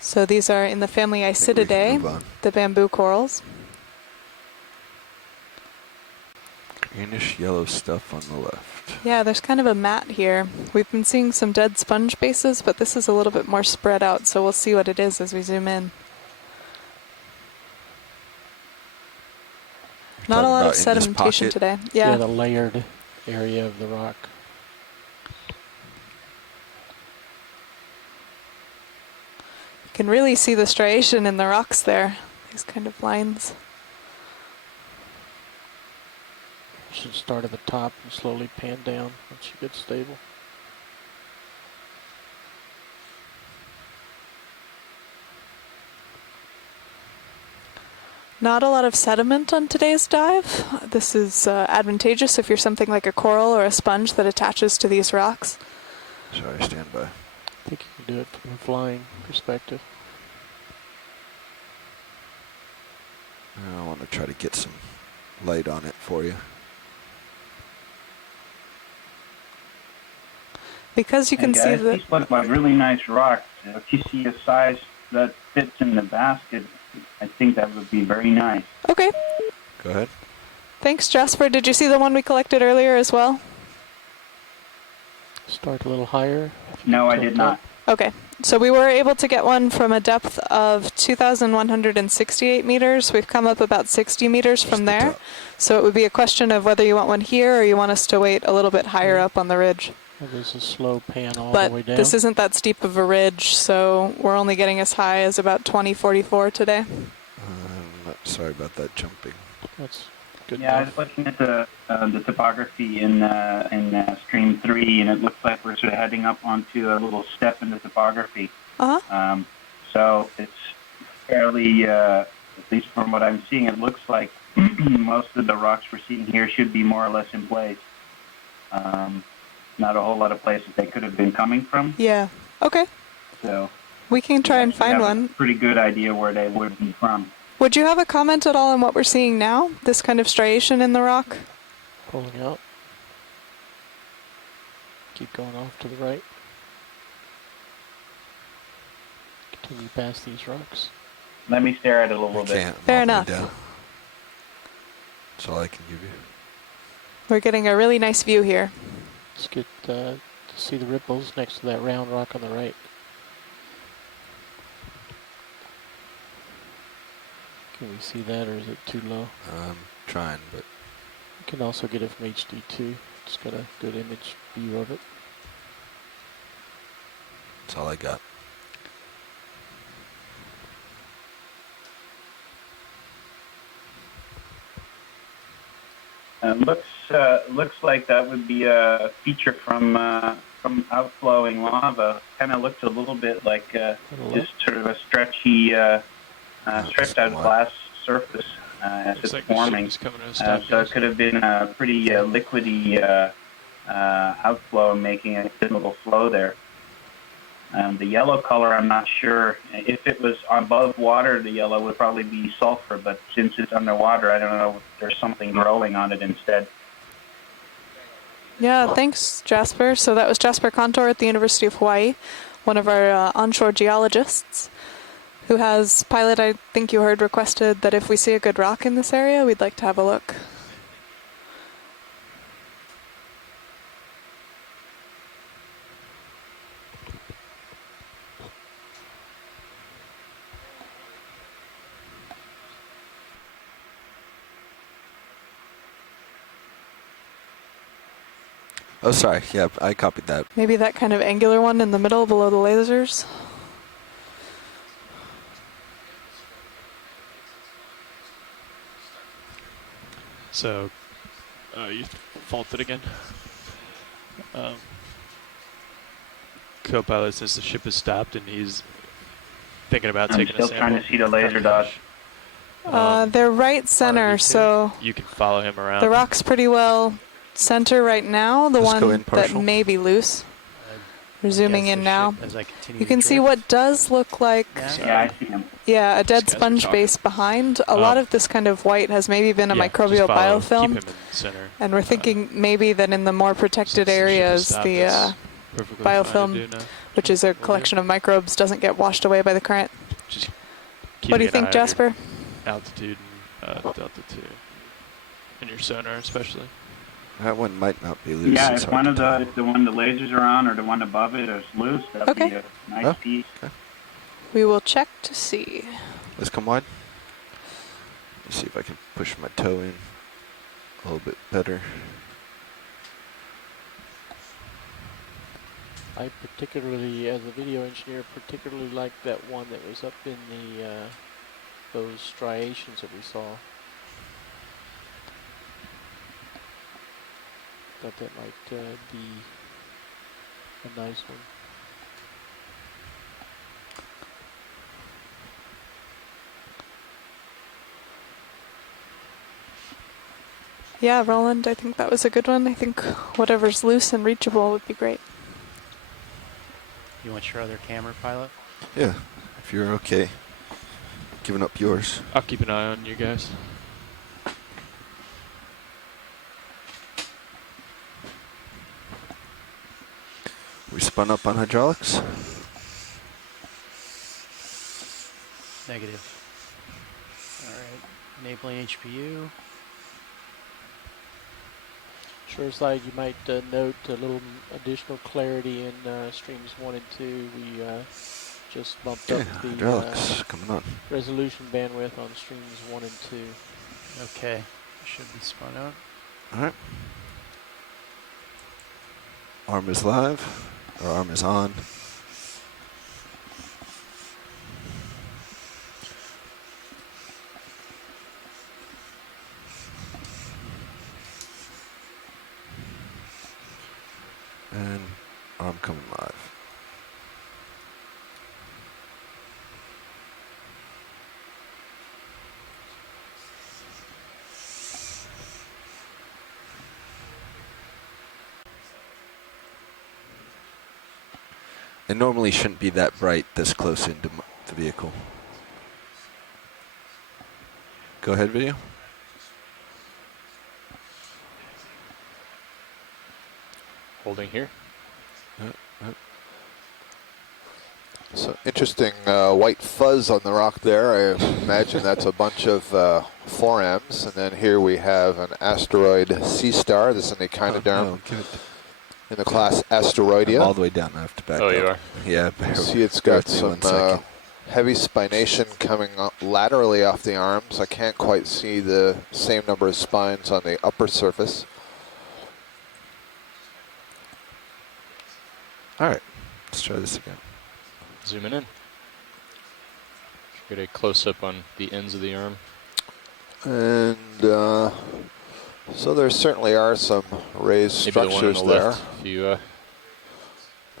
So these are in the family I think we can move Isididae, on. the bamboo corals. Greenish yellow stuff on the left. Yeah, there's kind of a mat here. We've been seeing some dead sponge bases, but this is a little bit more spread out, so we'll see what it is as we zoom in. You're Not a talking lot of about in this sedimentation pocket? today. Yeah, Yeah. the layered area of the rock. You can really see the striation in the rocks there. These kind of lines. Should start at the top and slowly pan down once you get stable. Not a lot of sediment on today's dive. This is advantageous if you're something like a coral or a sponge that attaches to these rocks. Sorry, stand by. I think you can do it from a flying perspective. I want to try to get some light on it for you. Because you can see the... These look like really nice rocks. If you see a size that fits in the basket, I think that would be very nice. Okay. Go ahead. Thanks, Jasper. Did you see the one we collected earlier as well? Start a little higher. No, I did not. Okay. So we were able to get one from a depth of 2,168 meters. We've come up about 60 meters from Just the there. top. So it would be a question of whether you want one here or you want us to wait a little bit higher up on the ridge. There's a slow pan all the way But down. this isn't that steep of a ridge, so we're only getting as high as about 2044 today. Sorry about that jumping. That's good Yeah, I enough. was looking at the topography in Stream 3, and it looks like we're sort of heading up onto a little step in the topography. Uh-huh. So it's fairly, at least from what I'm seeing, it looks like most of the rocks we're seeing here should be more or less in place. Not a whole lot of places they could have been coming from. Yeah. Okay. So We can try and we find have one. a pretty good idea where they would be from. Would you have a comment at all on what we're seeing now? This kind of striation in the rock? Pulling out. keep going off to the right. Continue past these rocks. Let me stare at it a little I bit. can't. I'm Fair all the way enough. down. That's all I can give you. We're getting a really nice view here. Let's get to see the ripples next to that round rock on the right. Can we see that, or is it too low? I'm trying, but You can also get it from HD2. It's got a good image view of it. that's all I got. Looks like that would be a feature from outflowing lava. Kind of looks a little bit like just sort of a stretchy, stretched out glass surface as Looks it's like the ship forming. is coming to a stop. So it could have been a pretty liquidy outflow, making a chemical flow there. The yellow color, I'm not sure. If it was above water, the yellow would probably be sulfur, but since it's underwater, I don't know if there's something growing on it instead. Yeah, thanks, Jasper. So that was Jasper Contour at the University of Hawaii, one of our onshore geologists, who has, Pilot, I think you heard, requested that if we see a good rock in this area, we'd like to have a look. Oh, sorry. Yeah, I copied that. Maybe that kind of angular one in the middle below the lasers. So, you faulted again. Co-pilot says the ship has stopped and he's thinking about I'm taking a still sample. trying to see the laser dot. They're right center, RV2. so You can follow him around. the rock's pretty well center right now, the Let's go one in that partial. may be loose. We're zooming in now. As I continue You to can see drift. what does look like, Yeah, I see him. yeah, a dead These guys are sponge talking. base behind. A lot of this kind of white has maybe been a Yeah, microbial just follow, biofilm. Keep him in the center. And we're thinking maybe that in the more protected Since the ship has areas, stopped, the it's perfectly fine to biofilm, do now. which is a Will do. collection of microbes, doesn't get washed away by the current. Just What do keeping you an think, eye on your Jasper? altitude and delta 2. And your sonar especially. That one might not be loose. Yeah, It's if hard to tell. if the one the lasers are on or the one above it is loose, that'd Okay. be a nice Oh. piece. Okay. We will check to see. Let's come wide. Let's see if I can push my toe in a little bit better. I particularly, as a video engineer, particularly like that one that was up in the those striations that we saw. Thought that might be a nice one. Yeah, Roland, I think that was a good one. I think whatever's loose and reachable would be great. You want your other camera, Pilot? Yeah, if you're okay. Giving up yours. I'll keep an eye on you guys. We spun up on hydraulics. Negative. Alright, enabling HPU. Shore side, you might note a little additional clarity in streams 1 and 2. We just bumped Okay, up the hydraulics coming on. resolution bandwidth on streams 1 and 2. Okay, should be spun out. All right. Arm is live. Our arm is on. And arm coming live. It normally shouldn't be that bright this close into the vehicle. Go ahead, video. Holding here. So interesting white fuzz on the rock there. I imagine that's a bunch of forams. And then here we have an asteroid sea star. This is an echinoderm in the class Asteroidia. All the way down. I have to back up. You are? Yeah. You see it's got some heavy spination coming up laterally off the arms. I can't quite see the same number of spines on the upper surface. All right. Let's try this again. Zooming in. Get a close-up on the ends of the arm. And so there certainly are some raised Maybe the one on structures the there. left, if you,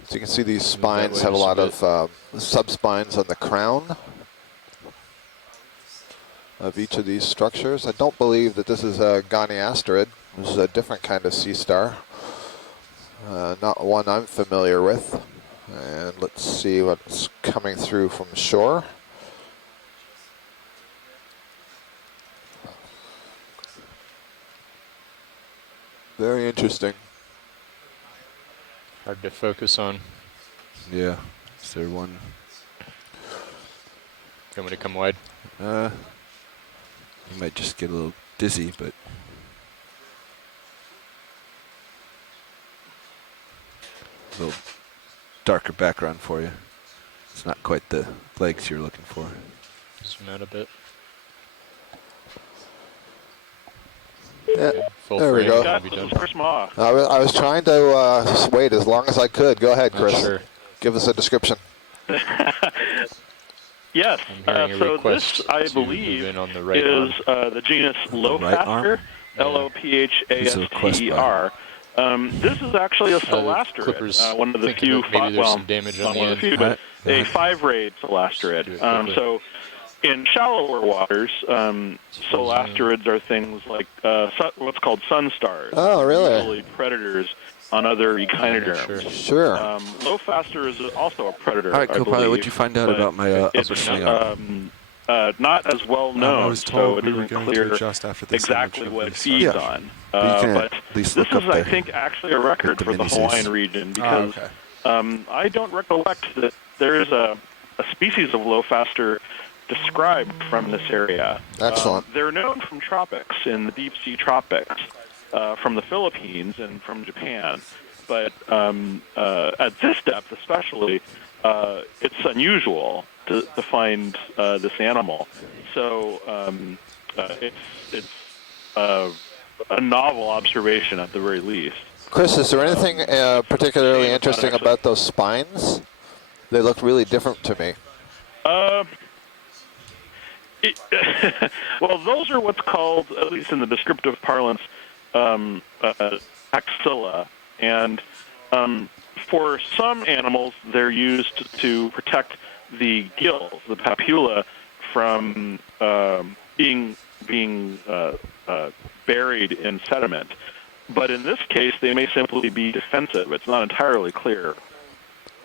So you can see these move that spines way have a just a lot bit. of subspines on the crown of each of these structures. I don't believe that this is a goniasterid. This is a different kind of sea star. Not one I'm familiar with. And let's see what's coming through from shore. Very interesting. hard to focus on. Yeah. Is there one? You want me to come wide? You might just get a little dizzy, but a little darker background for you. It's not quite the legs you're looking for. Zoom out a bit. Yeah, Okay, full there we frame. go. Have you done? Chris Ma. I was trying to wait as long as I could. Go ahead, Not Chris. sure. Give us a description. Yes. I'm hearing a So request this, I to believe, move in on the right is arm. the genus right arm? Lophaster, Yeah. Lophaster. This is actually a Clippers celasterid, one of the thinking few, that maybe there's some damage on not the one of end. the few, but Right. a 5-rayed celasterid. Do it quickly. So in shallower waters, celasterids are things like what's called sun stars. Oh, really? Usually predators on other echinoderms. Sure. Sure. Lophaster is also a predator. All right, I co-pilot, believe, what'd you find out but about my it's upper swing arm? not as well known, I was so told it we were isn't going clear to adjust after this exactly image of what it this. feeds Yeah. on. But you can But at least this look is, up I there. think, actually a record the for the mini-Zeus. Hawaiian region because okay. I don't recollect that there is a species of Lophaster described from this area. Excellent. They're known from tropics, in the deep sea tropics, from the Philippines and from Japan. But at this depth especially, it's unusual to find this animal. So it's a novel observation at the very least. Chris, is there anything particularly interesting about those spines? They look really different to me. Well, those are what's called, at least in the descriptive parlance, axilla. And for some animals, they're used to protect the gills, the papilla, from being buried in sediment. But in this case, they may simply be defensive. It's not entirely clear.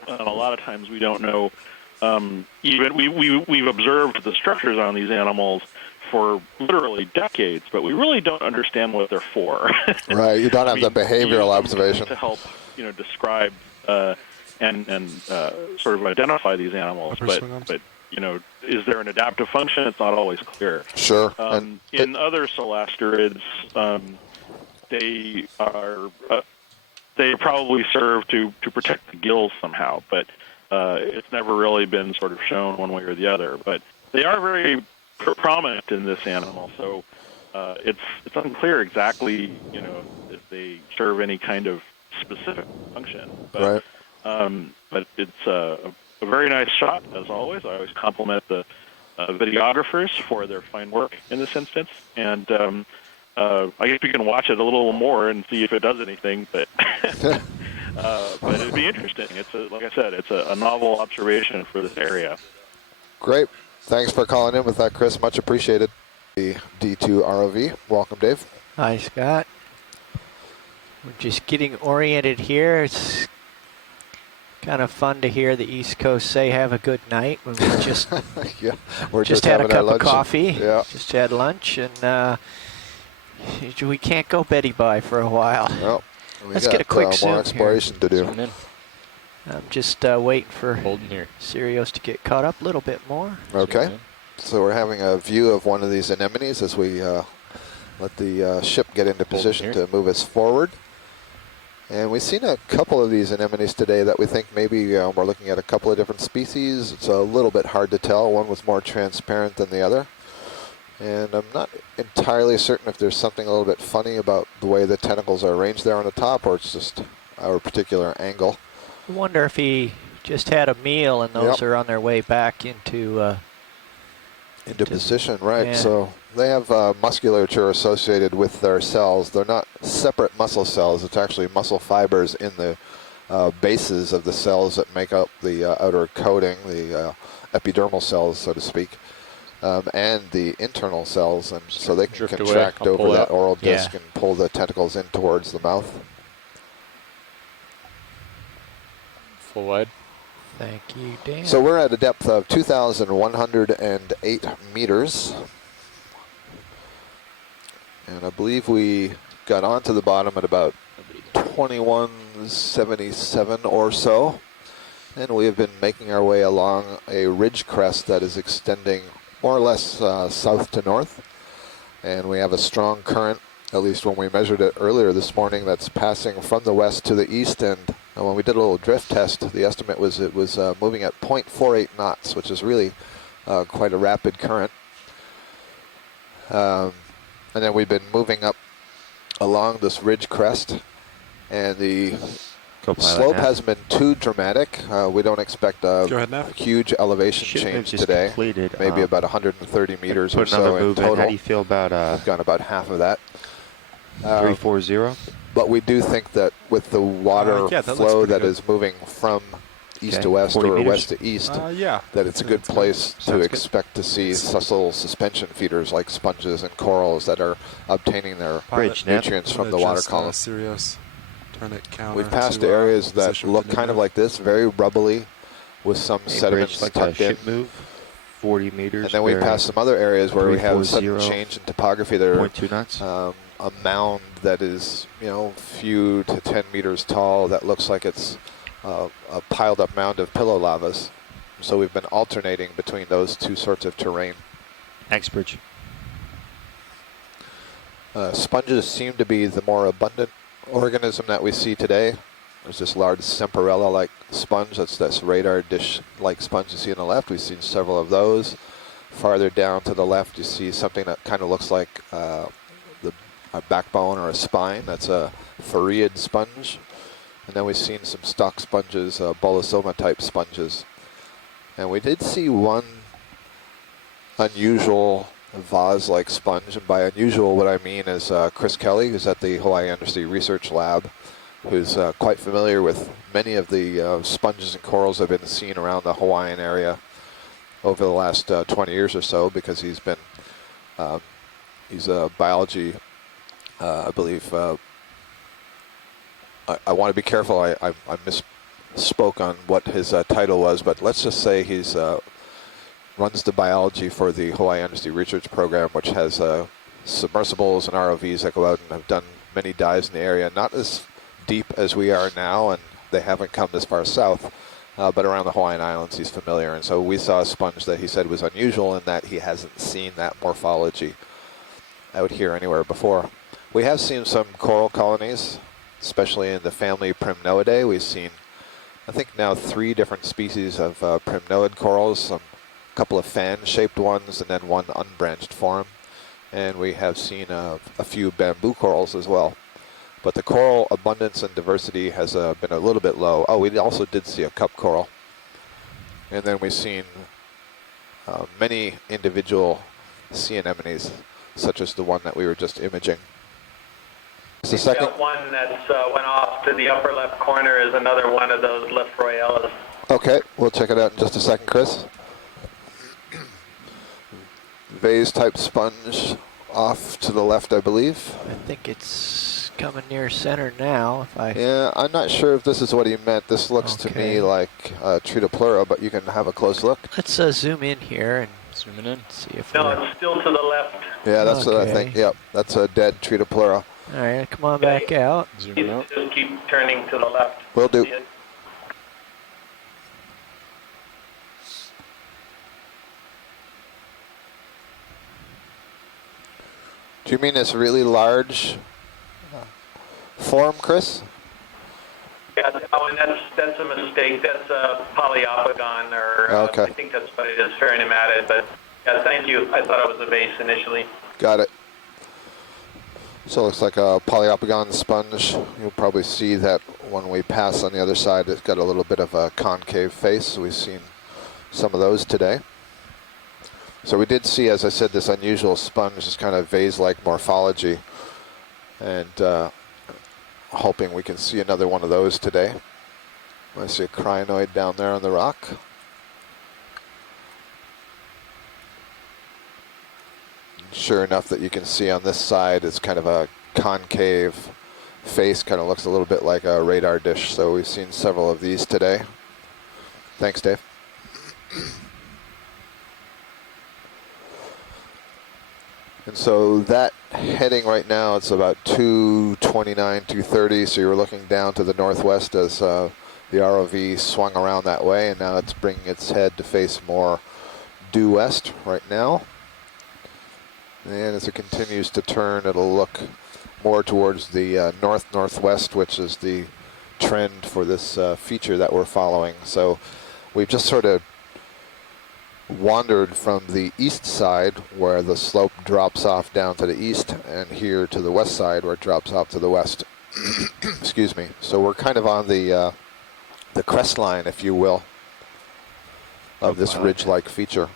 And a lot of times we don't know. Even we've observed the structures on these animals for literally decades, but we really don't understand what they're for. Right, you don't have the We use behavioral them observation. to help, describe and sort of identify these animals. Upper But swing arms? is there an adaptive function? It's not always clear. Sure. And In other celasterids, they are they probably serve to protect the gills somehow, but it's never really been sort of shown one way or the other. But they are very prominent in this animal, so it's unclear exactly if they serve any kind of specific function. But, right. But it's a very nice shot, as always. I always compliment the videographers for their fine work in this instance, and I guess we can watch it a little more and see if it does anything, but but it'd be interesting. Like I said, it's a novel observation for this area. Great. Thanks for calling in with that, Chris. Much appreciated. The D2 ROV. Welcome, Dave. Hi, Scott. We're just getting oriented here. It's kind of fun to hear the East Coast say have a good night when we just Yeah, we're just had a having our cup of lunch. coffee, Yeah. just had lunch, and we can't go Betty by for a while. Well, we Let's got get a quick more zoom here. exploration to do. Zoom in. I'm just waiting for Holding here. Sirius to get caught up a little bit more. Okay. So we're having a view of one of these anemones as we let the ship get into position to move us forward. And we've seen a couple of these anemones today that we think maybe we're looking at a couple of different species. It's a little bit hard to tell. One was more transparent than the other. And I'm not entirely certain if there's something a little bit funny about the way the tentacles are arranged there on the top, or it's just our particular angle. I wonder if he just had a meal and those are on their way back into position, right? Yeah. So they have musculature associated with their cells. They're not separate muscle cells. It's actually muscle fibers in the bases of the cells that make up the outer coating, the epidermal cells, so to speak, and the internal cells. And so they can Drift contract away, over that oral Yeah. disc and pull the tentacles in towards the mouth. Full wide. Thank you, Dan. So we're at a depth of 2,108 meters. And I believe we got onto the bottom at about 2177 or so. And we have been making our way along a ridge crest that is extending more or less south to north. And we have a strong current, at least when we measured it earlier this morning, that's passing from the west to the east. And when we did a little drift test, the estimate was it was moving at 0.48 knots, which is really quite a rapid current. And then we've been moving up along this ridge crest, and the slope hasn't been too dramatic. We don't expect a huge elevation change today. Maybe about 130 meters or so in total. How do you feel about We've gone about half of that. 340? But we do think that with the water flow that is moving from east to west or west to east, that it's a good place to expect to see little suspension feeders like sponges and corals that are obtaining their nutrients from the water column. We've passed areas that look kind of like this, very rubbly, with some sediments like tucked a in. ship move, 40 meters. And then we pass some other areas where we have some 340, change in topography that are 0.2 knots. a mound that is, a few to 10 meters tall that looks like it's a piled up mound of pillow lavas. So we've been alternating between those two sorts of terrain. Axbridge. Sponges seem to be the more abundant organism that we see today. There's this large Semperella-like sponge. That's this radar dish-like sponge you see on the left. We've seen several of those. Farther down to the left, you see something that kind of looks like a backbone or a spine. That's a Phareid sponge. And then we've seen some stock sponges, Bolosoma-type sponges. And we did see one unusual vase-like sponge. And by unusual, what I mean is Chris Kelly, who's at the Hawaii Undersea Research Lab, who's quite familiar with many of the sponges and corals that have been seen around the Hawaiian area over the last 20 years or so, because he's been, he's a biology, I believe, I want to be careful, I misspoke on what his title was, but let's just say he's runs the biology for the Hawaii Undersea Research Program, which has submersibles and ROVs that go out and have done many dives in the area, not as deep as we are now, and they haven't come this far south, but around the Hawaiian Islands he's familiar. And so we saw a sponge that he said was unusual in that he hasn't seen that morphology out here anywhere before. We have seen some coral colonies, especially in the family Primnoidae. We've seen, I think now 3 different species of primnoid corals, a couple of fan-shaped ones, and then one unbranched form. And we have seen a few bamboo corals as well. But the coral abundance and diversity has been a little bit low. Oh, we also did see a cup coral. And then we've seen many individual sea anemones, such as the one that we were just imaging. The second one that's went off to the upper left corner is another one of those Lefroyellas. Okay, we'll check it out in just a second, Chris. Vase-type sponge off to the left, I believe. I think it's coming near center now. Yeah, I'm not sure if this is what he meant. This looks to me like Tritopleura, but you can have a close look. Let's zoom in here and zooming in. See if no, it's still to the left. Yeah, that's what I think. Yep, that's a dead Tritopleura. All right, come on back out. Zooming out. Just keep turning to the left. Will do. you mean this really large form, Chris? Yeah, no, and that's a mistake. That's a polyopogon, or Okay. I think that's what it is, ferronematid. But yeah, thank you. I thought it was a vase initially. Got it. So it looks like a polyopogon sponge. You'll probably see that when we pass on the other side, it's got a little bit of a concave face. We've seen some of those today. So we did see, as I said, this unusual sponge, this kind of vase-like morphology, and hoping we can see another one of those today. I see a crinoid down there on the rock. Sure enough, that you can see on this side, it's kind of a concave face, kind of looks a little bit like a radar dish. So we've seen several of these today. Thanks, Dave. And so that heading right now, it's about 229, 230. So you're looking down to the northwest as the ROV swung around that way, and now it's bringing its head to face more due west right now. And as it continues to turn, it'll look more towards the north-northwest, which is the trend for this feature that we're following. So we've just sort of wandered from the east side, where the slope drops off down to the east, and here to the west side, where it drops off to the west. Excuse me. So we're kind of on the crest line, if you will, of this ridge-like feature.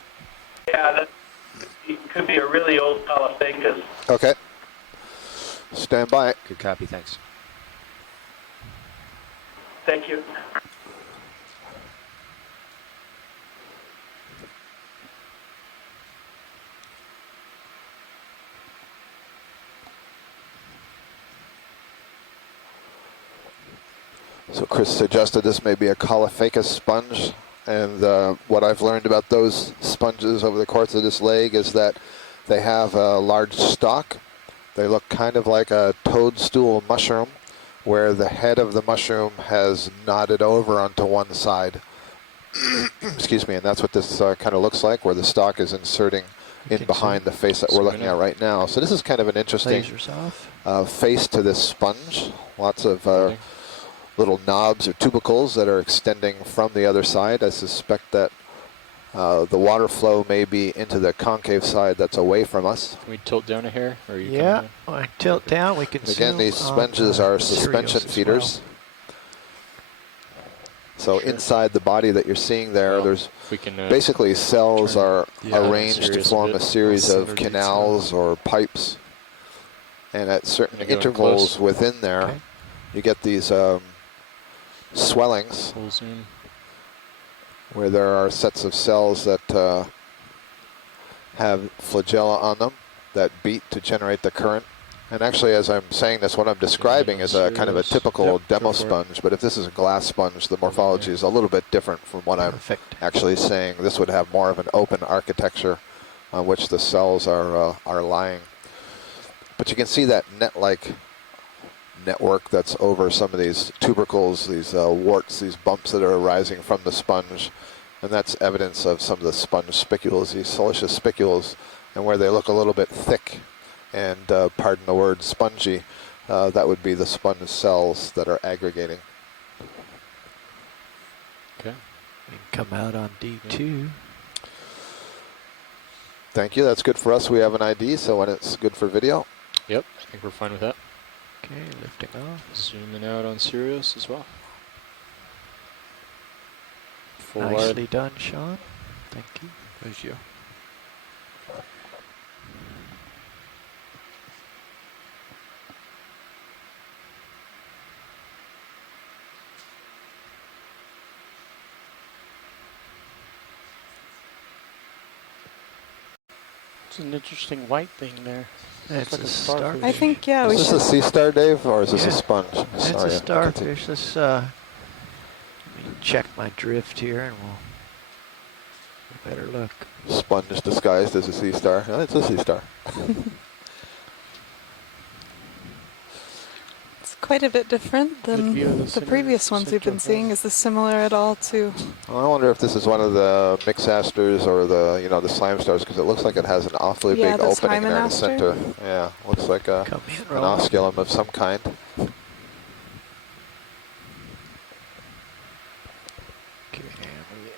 Yeah, it could be a really old Polyphagus. Okay. Stand by. Good copy, thanks. Thank you. So Chris suggested this may be a Caulophacus sponge, and what I've learned about those sponges over the course of this leg is that they have a large stalk. They look kind of like a toadstool mushroom, where the head of the mushroom has nodded over onto one side. Excuse me, and that's what this kind of looks like, where the stalk is inserting in behind the face that we're looking at right now. So this is kind of an interesting face to this sponge. Lots of little knobs or tubercles that are extending from the other side. I suspect that the water flow may be into the concave side that's away from us. Can we tilt down a hair? Or you Yeah, when I tilt down, we can see. Again, these sponges are suspension feeders. So inside the body that you're seeing there, there's basically cells are arranged to form a series of canals or pipes. And at certain intervals within there, you get these swellings where there are sets of cells that have flagella on them that beat to generate the current. And actually, as I'm saying this, what I'm describing is a kind of a typical demo sponge, but if this is a glass sponge, the morphology is a little bit different from what I'm actually saying. This would have more of an open architecture on which the cells are lying. But you can see that net-like network that's over some of these tubercles, these warts, these bumps that are arising from the sponge, and that's evidence of some of the sponge spicules, these siliceous spicules, and where they look a little bit thick and, pardon the word, spongy, that would be the sponge cells that are aggregating. Okay. We can come out on D2. Thank you, that's good for us. We have an ID, so when it's good for video. Yep, I think we're fine with that. Okay, lifting off. Zooming out on Sirius as well. Full Nicely wide. done, Sean. Thank you. Thank you. It's an interesting white thing there. It's like a starfish. I think, yeah, Is we this should. a sea star, Dave, or is this a sponge? It's Sorry, a I starfish. This, let me check my drift here, and we'll better look. Sponge disguised as a sea star. Oh, it's a sea star. It's quite a bit different Good than view of the the center- previous ones we've been center seeing. Is this similar at all to? Well, I wonder if this is one of the mixasters or the, you know, the slime stars, because it looks like it has an awfully Yeah, big this opening there in the Hymenaster. center. Yeah, looks like a, Come in, an Roland. osculum of some kind. Okay,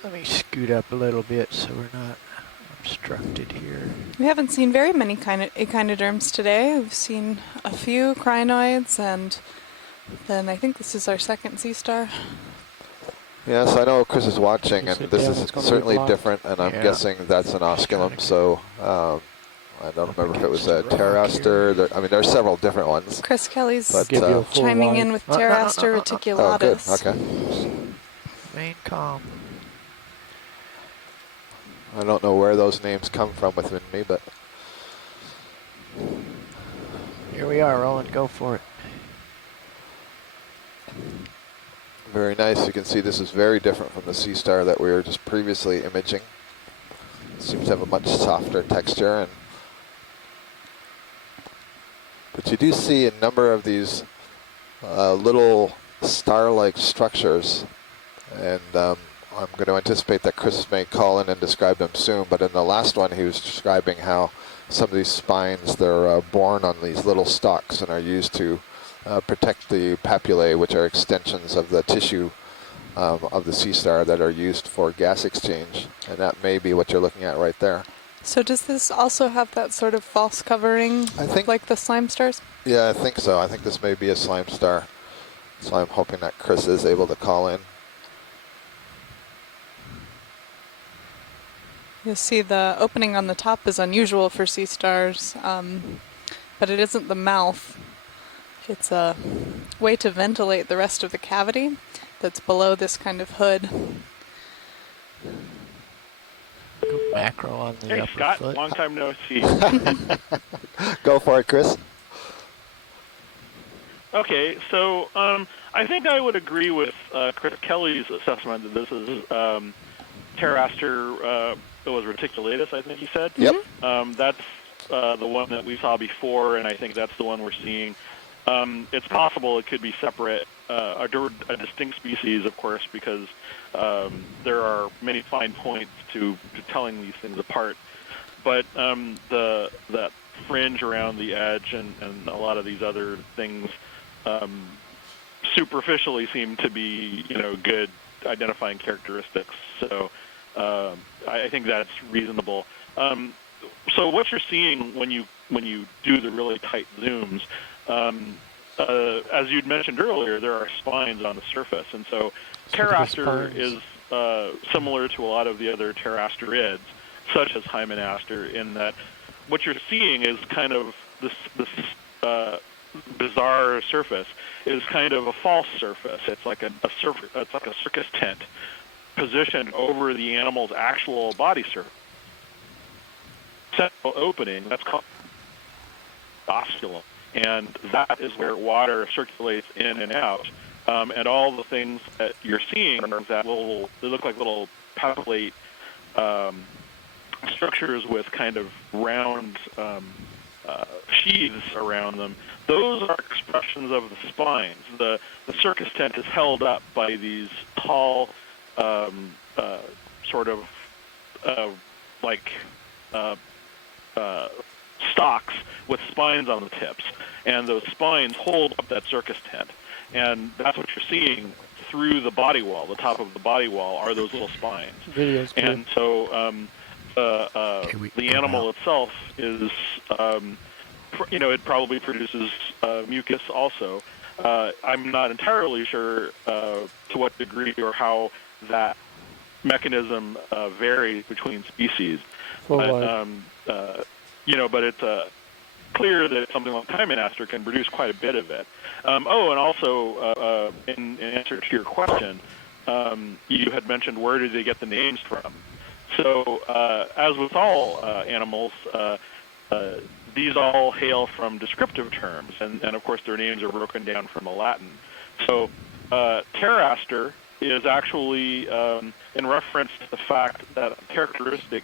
let me scoot up a little bit so we're not obstructed here. We haven't seen very many echinoderms today. We've seen a few crinoids, and then I think this is our second sea star. Yes, I know Chris is watching, You and said this that is one's gonna be certainly blocked. different, and I'm Yeah. guessing that's an osculum, so I don't remember if it was a Against the rock pteraster. There, I mean, there's several different ones. Chris Kelly's But, Give you a full chiming wide. in with No, no, no, Pteraster no, no. Oh, good, reticulatus. okay. Remain calm. I don't know where those names come from within me, but Here we are, Roland. Go for it. very nice. You can see this is very different from the sea star that we were just previously imaging. It seems to have a much softer texture, but you do see a number of these little star-like structures, and I'm going to anticipate that Chris may call in and describe them soon, but in the last one he was describing how some of these spines, they're borne on these little stalks and are used to protect the papillae, which are extensions of the tissue of the sea star that are used for gas exchange, and that may be what you're looking at right there. So does this also have that sort of false covering, I think, like the slime stars? yeah, I think so. I think this may be a slime star, so I'm hoping that Chris is able to call in. You'll see the opening on the top is unusual for sea stars, but it isn't the mouth. It's a way to ventilate the rest of the cavity that's below this kind of hood. Go macro on the Hey, upper Scott, foot. long time no see. Go for it, Chris. Okay, so I think I would agree with Chris Kelly's assessment that this is Pteraster was reticulatus, I think he said. Yep. That's the one that we saw before, and I think that's the one we're seeing. It's possible it could be separate, a distinct species, of course, because there are many fine points to telling these things apart. But that fringe around the edge and a lot of these other things superficially seem to be, good identifying characteristics. So I think that's reasonable. So what you're seeing when you do the really tight zooms, as you'd mentioned earlier, there are spines on the surface, and so Pteraster is similar to a lot of the other pterasterids, such as Hymenaster, in that what you're seeing is kind of this bizarre surface is kind of a false surface. It's like a circus tent positioned over the animal's actual body surface. Central opening, that's called osculum, and that is where water circulates in and out. And all the things that you're seeing are that they look like little papillae structures with kind of round sheaths around them. Those are expressions of the spines. The circus tent is held up by these tall, sort of stalks with spines on the tips, and those spines hold up that circus tent, and that's what you're seeing through the body wall. The top of the body wall are those little spines. Video's good. And so the animal itself is, it probably produces mucus also. I'm not entirely sure to what degree or how that mechanism varies between species. But it's clear that something like Hymenaster can produce quite a bit of it. And also, in answer to your question, you had mentioned where did they get the names from. So, as with all animals, these all hail from descriptive terms, and of course their names are broken down from the Latin. So, Pteraster is actually in reference to the fact that a characteristic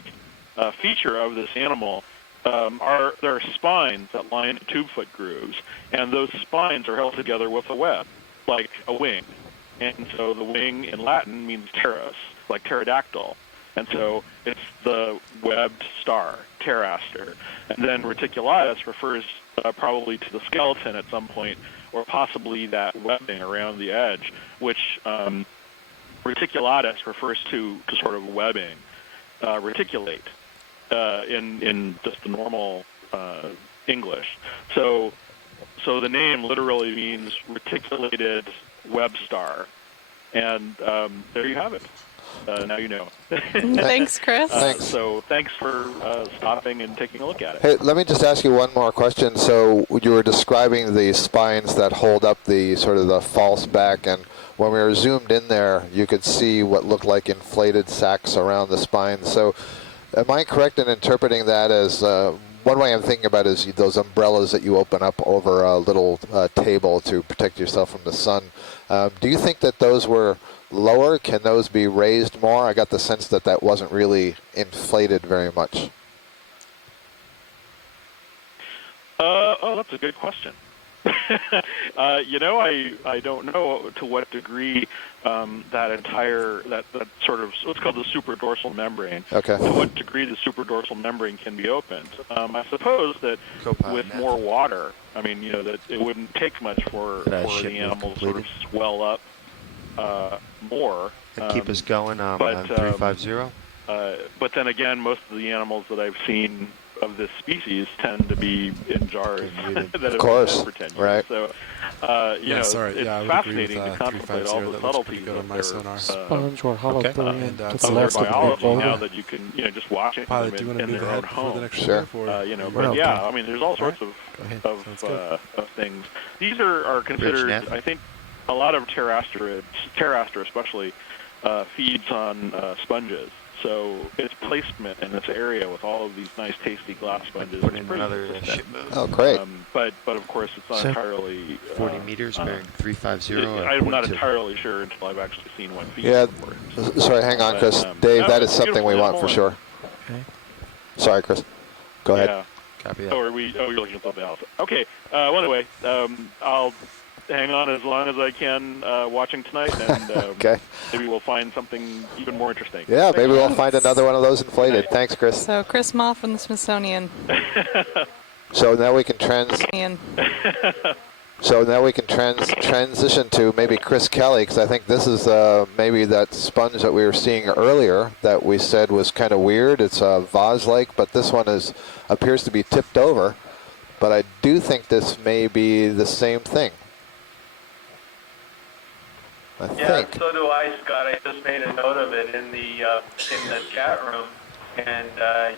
feature of this animal there are spines that line the tube foot grooves, and those spines are held together with a web, like a wing. And so the wing in Latin means pteros, like pterodactyl. And so it's the webbed star, pteraster. And then reticulatus refers probably to the skeleton at some point, or possibly that webbing around the edge, which reticulatus refers to sort of webbing, reticulate in just the normal English. So the name literally means reticulated web star. And there you have it. Now you know. Thanks, Chris. Thanks. So thanks for stopping and taking a look at it. Hey, let me just ask you one more question. So you were describing the spines that hold up the sort of the false back, and when we were zoomed in there, you could see what looked like inflated sacs around the spine. So am I correct in interpreting that as one way I'm thinking about is those umbrellas that you open up over a little table to protect yourself from the sun. Do you think that those were lower? Can those be raised more? I got the sense that that wasn't really inflated very much. Oh, that's a good question. I don't know to what degree that sort of, what's called the supradorsal membrane. Okay. To what degree the supradorsal membrane can be opened. I suppose that with more water, that it wouldn't take much for the animals sort of swell up more. And keep us going on 350. But then again, most of the animals that I've seen of this species tend to be in jars that have been dead for 10 years. Right. So, it's fascinating to contemplate all the subtleties of their sponge or hollow brilliant of their biology now that you can, just watch it in their own home. Sure. But yeah, there's all sorts of things. These are considered, I think, a lot of pteraster especially, feeds on sponges. So its placement in this area with all of these nice, tasty glass sponges is pretty interesting. Oh, great. But of course, it's not entirely 40 meters bearing 350. I'm not entirely sure until I've actually seen one feed. Yeah. Sorry, hang on, Chris. Dave, that is something we want for sure. Okay. Sorry, Chris. Go ahead. Yeah. Copy that. You're looking at something else. Okay. Well, anyway, I'll hang on as long as I can watching tonight, and okay. Maybe we'll find something even more interesting. Yeah, maybe we'll find another one of those inflated. Thanks, Chris. So Chris Moff from the Smithsonian. So now we can transition to maybe Chris Kelly, because I think this is maybe that sponge that we were seeing earlier that we said was kind of weird. It's vase-like, but this one appears to be tipped over. But I do think this may be the same thing. I think. So do I, Scott. I just made a note of it in the chat room, and I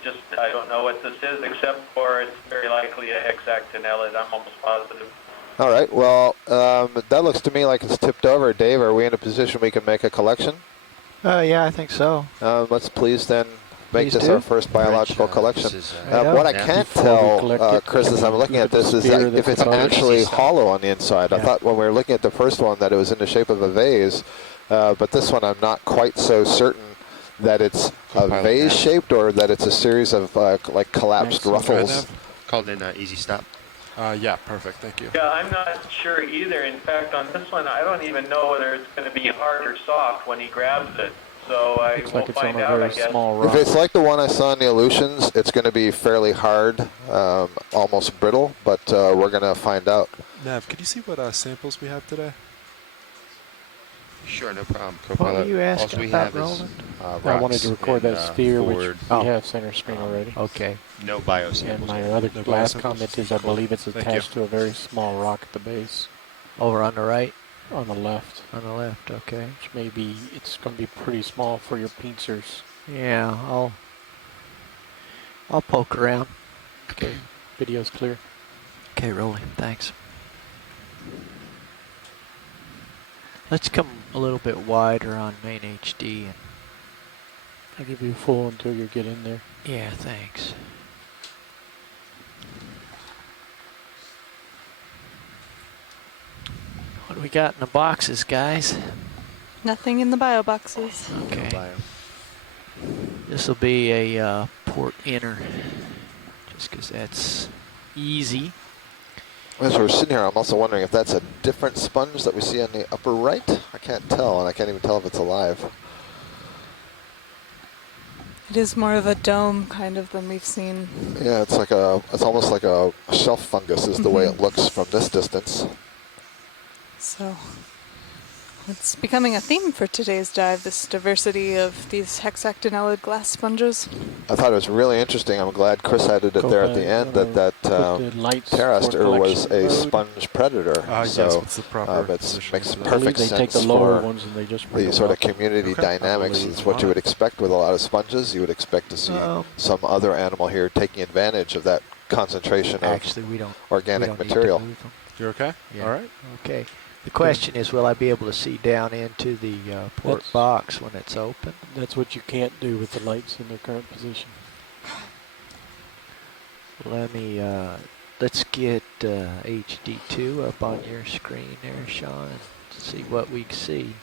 don't know what this is, except for it's very likely a hexactinellid. I'm almost positive. All right. Well, that looks to me like it's tipped over. Dave, are we in a position we can make a collection? Yeah, I think so. Let's please then make this our first biological collection. What I can't tell, Chris, as I'm looking at this, is that if it's actually hollow on the inside. I thought when we were looking at the first one that it was in the shape of a vase, but this one I'm not quite so certain that it's a vase-shaped or that it's a series of like collapsed ruffles. Called in Easy Stop. Yeah, perfect. Thank you. Yeah, I'm not sure either. In fact, on this one, I don't even know whether it's going to be hard or soft when he grabs it. So I will find out, I guess. If it's like the one I saw in the Aleutians, it's going to be fairly hard, almost brittle, but we're going to find out. Nav, could you see what samples we have today? Sure, no problem. What were you asking about, Roland? I wanted to record that sphere, which we have center screen already. Okay. No biosamples. And my other last comment is I believe it's attached to a very small rock at the base. Over on the right? On the left. On the left, okay. Which maybe it's going to be pretty small for your pincers. Yeah, I'll poke around. Okay, video's clear. Okay, rolling, thanks. Let's come a little bit wider on main HD. And I'll give you full until you get in there. yeah, thanks. What do we got in the boxes, guys? Nothing in the bio boxes. Okay. This will be a port inner. just because that's easy. As we're sitting here, I'm also wondering if that's a different sponge that we see on the upper right. I can't tell, and I can't even tell if it's alive. It is more of a dome kind of than we've seen. Yeah, it's almost like a shelf fungus is the way it looks from this distance. So it's becoming a theme for today's dive, this diversity of these hexactinellid glass sponges. I thought it was really interesting. I'm glad Chris added it there at the end that Pteroster was a sponge predator. Yes, what's the proper it position makes for that? perfect They sense take the lower for ones and they just bring the them sort of up. community Okay. dynamics. It's what you would expect with a lot of sponges. You would expect to see some other animal here taking advantage of that concentration Actually, of we don't organic need to material. move them. You're okay? Yeah. All right. Okay. The question is, will I be able to see down into the port That's- box when it's open? That's what you can't do with the lights in their current position. Let me, let's get HD2 up on your screen there, Sean, and see what we see.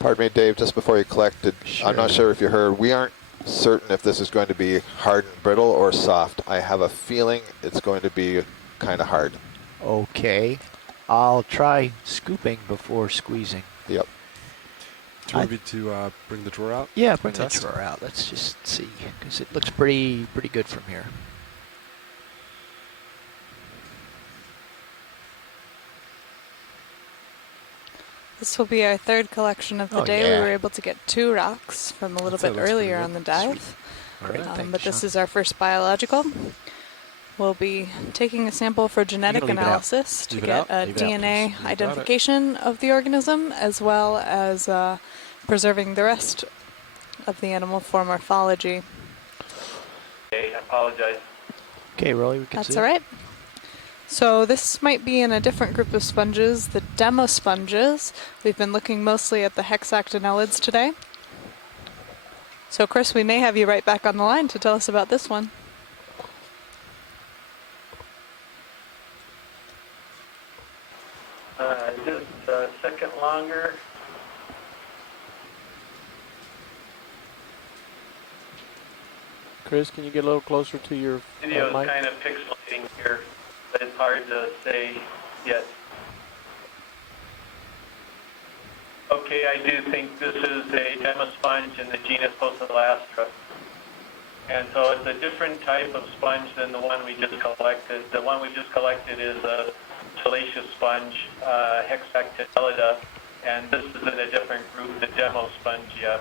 Pardon me, Dave, just before you collected, I'm not Sure. sure if you heard, we aren't certain if this is going to be hard and brittle or soft. I have a feeling it's going to be kind of hard. Okay. I'll try scooping before squeezing. Yep. Do you want me to bring the drawer out? Yeah, bring the Test? drawer out. Let's just see, because it looks pretty good from here. This will be our third collection of the Oh, day. yeah. We were able to get 2 rocks from a little That bit looks pretty earlier good. on the dive. Great, thanks, But this Sean. is our first biological. We'll be taking a sample for genetic leave it out. analysis to Leave it get out? a Leave it out, DNA please. You got it. identification of the organism, as well as preserving the rest of the animal for morphology. Okay, I apologize. Okay, Rolly, we can That's see. all right. So this might be in a different group of sponges, the demo sponges. We've been looking mostly at the hexactinellids today. So Chris, we may have you right back on the line to tell us about this one. Just a second longer. Chris, can you get a little closer to your Video is mic? kind of pixelating here, but it's hard to say yet. Okay, I do think this is a demosponge in the genus Poecilastra. And so it's a different type of sponge than the one we just collected. The one we just collected is a salacious sponge, Hexactinellida, and this is in a different group, the demospongia.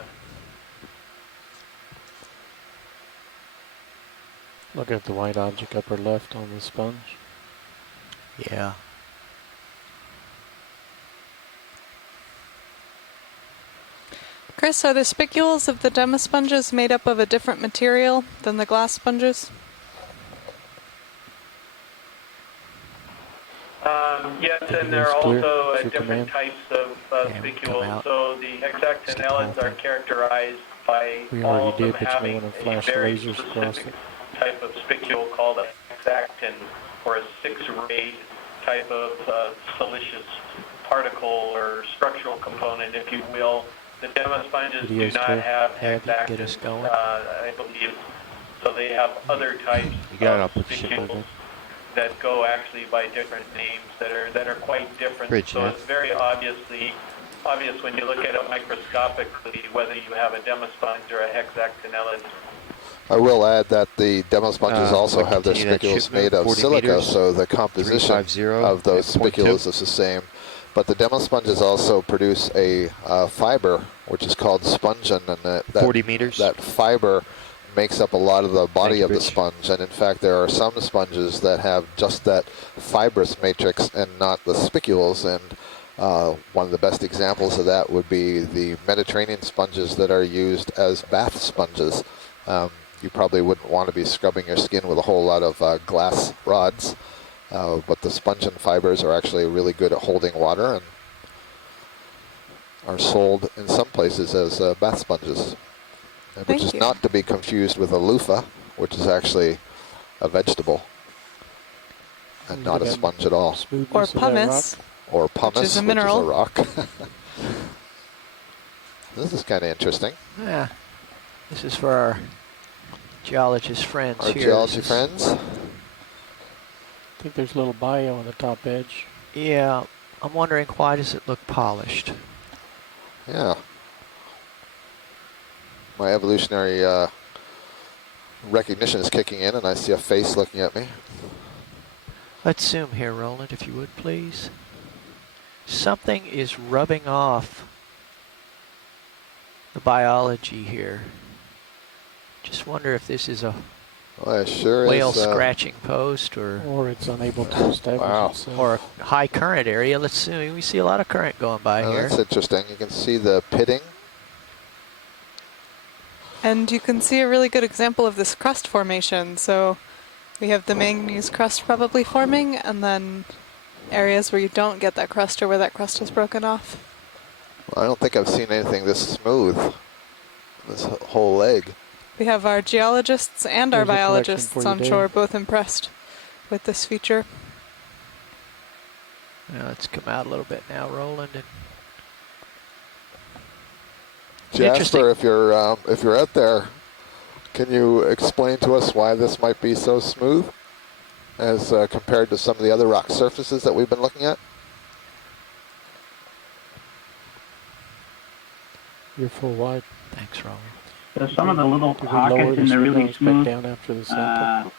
Look at the white object upper left on the sponge. Yeah. Chris, are the spicules of the demosponges made up of a different material than the glass sponges? Yes, Everything's and there are clear. also It's your different command. types of Yeah, we come spicules. out. So the hexactinellids are characterized by We all already of them did, but you may having want to a flash the very lasers across specific it. type of spicule called a hexactin, or a 6-rayed type of silicious particle or structural component, if you will. The demosponges do Video's not clear. have Have you get us hexactins, going? I believe. So they have other types You got it, I'll of put the ship spicules over. that go actually by different names that are quite different. Bridge, so yeah. it's very obvious when you look at it microscopically whether you have a demosponge or a hexactinellid. I will add that the demosponges also I'll have their continue that spicules ship made move, of 40 silica, meters, so the composition 350 of those at point 2. spicules is the same. But the demosponges also produce a fiber, which is called spongin, and that 40 meters. that fiber makes up a lot of the body Thank you, of the Rich. sponge. And in fact, there are some sponges that have just that fibrous matrix and not the spicules. And one of the best examples of that would be the Mediterranean sponges that are used as bath sponges. You probably wouldn't want to be scrubbing your skin with a whole lot of glass rods, but the spongin fibers are actually really good at holding water and are sold in some places as bath sponges, which Thank is you. not to be confused with a loofah, which is actually a vegetable and not a sponge at all. Or Smoothness of that pumice. rock. Or pumice, is a mineral. which is a rock. This is kind of interesting. Yeah. This is for our geologist friends Our here. geology friends. I think there's a little bio on the top edge. Yeah, I'm wondering why does it look polished? Yeah. My evolutionary recognition is kicking in, and I see a face looking at me. Let's zoom here, Roland, if you would, please. Something is rubbing off the biology here. Just wonder if this is a Well, it sure whale is, scratching post or it's unable to establish itself. or a high current area. Let's see. We see a lot of current going by here. That's interesting. You can see the pitting. And you can see a really good example of this crust formation. So we have the manganese crust probably forming, and then areas where you don't get that crust or where that crust is broken off. Well, I don't think I've seen anything this smooth. This whole leg. We have our geologists and our There's a collection biologists for you, on Dave. shore both impressed with this feature. Now let's come out a little bit now, Roland. And Jasper, if you're out there, can you explain to us why this might be so smooth as compared to some of the other rock surfaces that we've been looking at? You're full wide. Thanks, Roland. So some of the little Could we pockets lower in this the really windows back smooth down after the sample?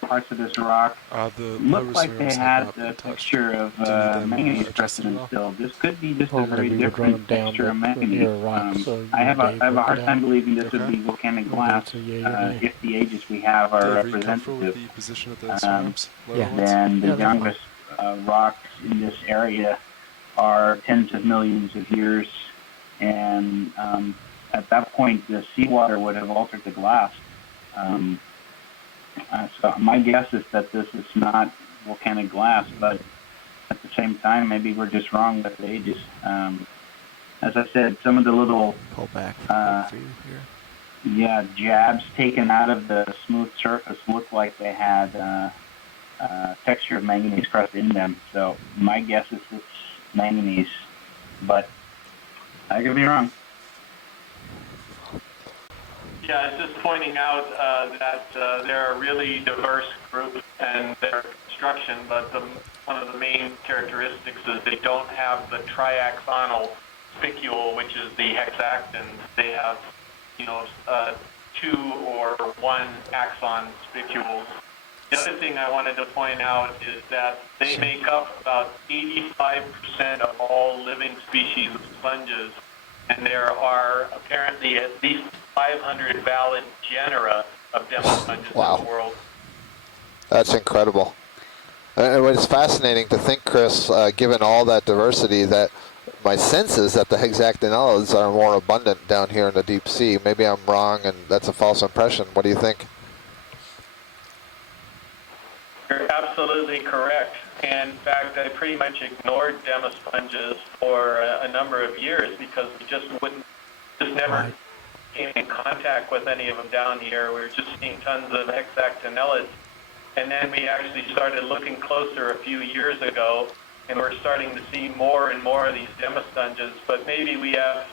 parts of this rock The look like they pyrospherics had have the not been touched. texture of Do them manganese adjusted crystal at all? still. This could be just a Well, very we were drawing different down, texture of but we're near a manganese. rock, so you I have and Dave a work hard it time out. believing this would Okay. be volcanic Okay, glass so yeah, you're right. if the ages we have are Dave, are you comfortable with representative. the position of the slabs? Lower yeah. ones? Then the Yeah, they're fine. youngest rocks in this area are tens of millions of years, and at that point the seawater would have altered the glass. So my guess is that this is not volcanic glass, but at the same time maybe we're just wrong with the ages. As I said, some of the little Pull back for you here. jabs taken out of the smooth surface look like they had texture of manganese crust in them. So my guess is it's manganese, but I could be wrong. Yeah, it's just pointing out that they're a really diverse group and their construction, but one of the main characteristics is they don't have the triaxonal spicule, which is the hexactin. They have, two or one axon spicules. The other thing I wanted to point out is that they make up about 85% of all living species of sponges, and there are apparently at least 500 valid genera of demosponges Wow. in the world. That's incredible. And it's fascinating to think, Chris, given all that diversity, that my sense is that the hexactinellids are more abundant down here in the deep sea. Maybe I'm wrong, and that's a false impression. What do you think? You're absolutely correct. And in fact, I pretty much ignored demosponges for a number of years because we just never came in contact with any of them down here. We were just seeing tons of hexactinellids. And then we actually started looking closer a few years ago, and we're starting to see more and more of these demosponges. But maybe we have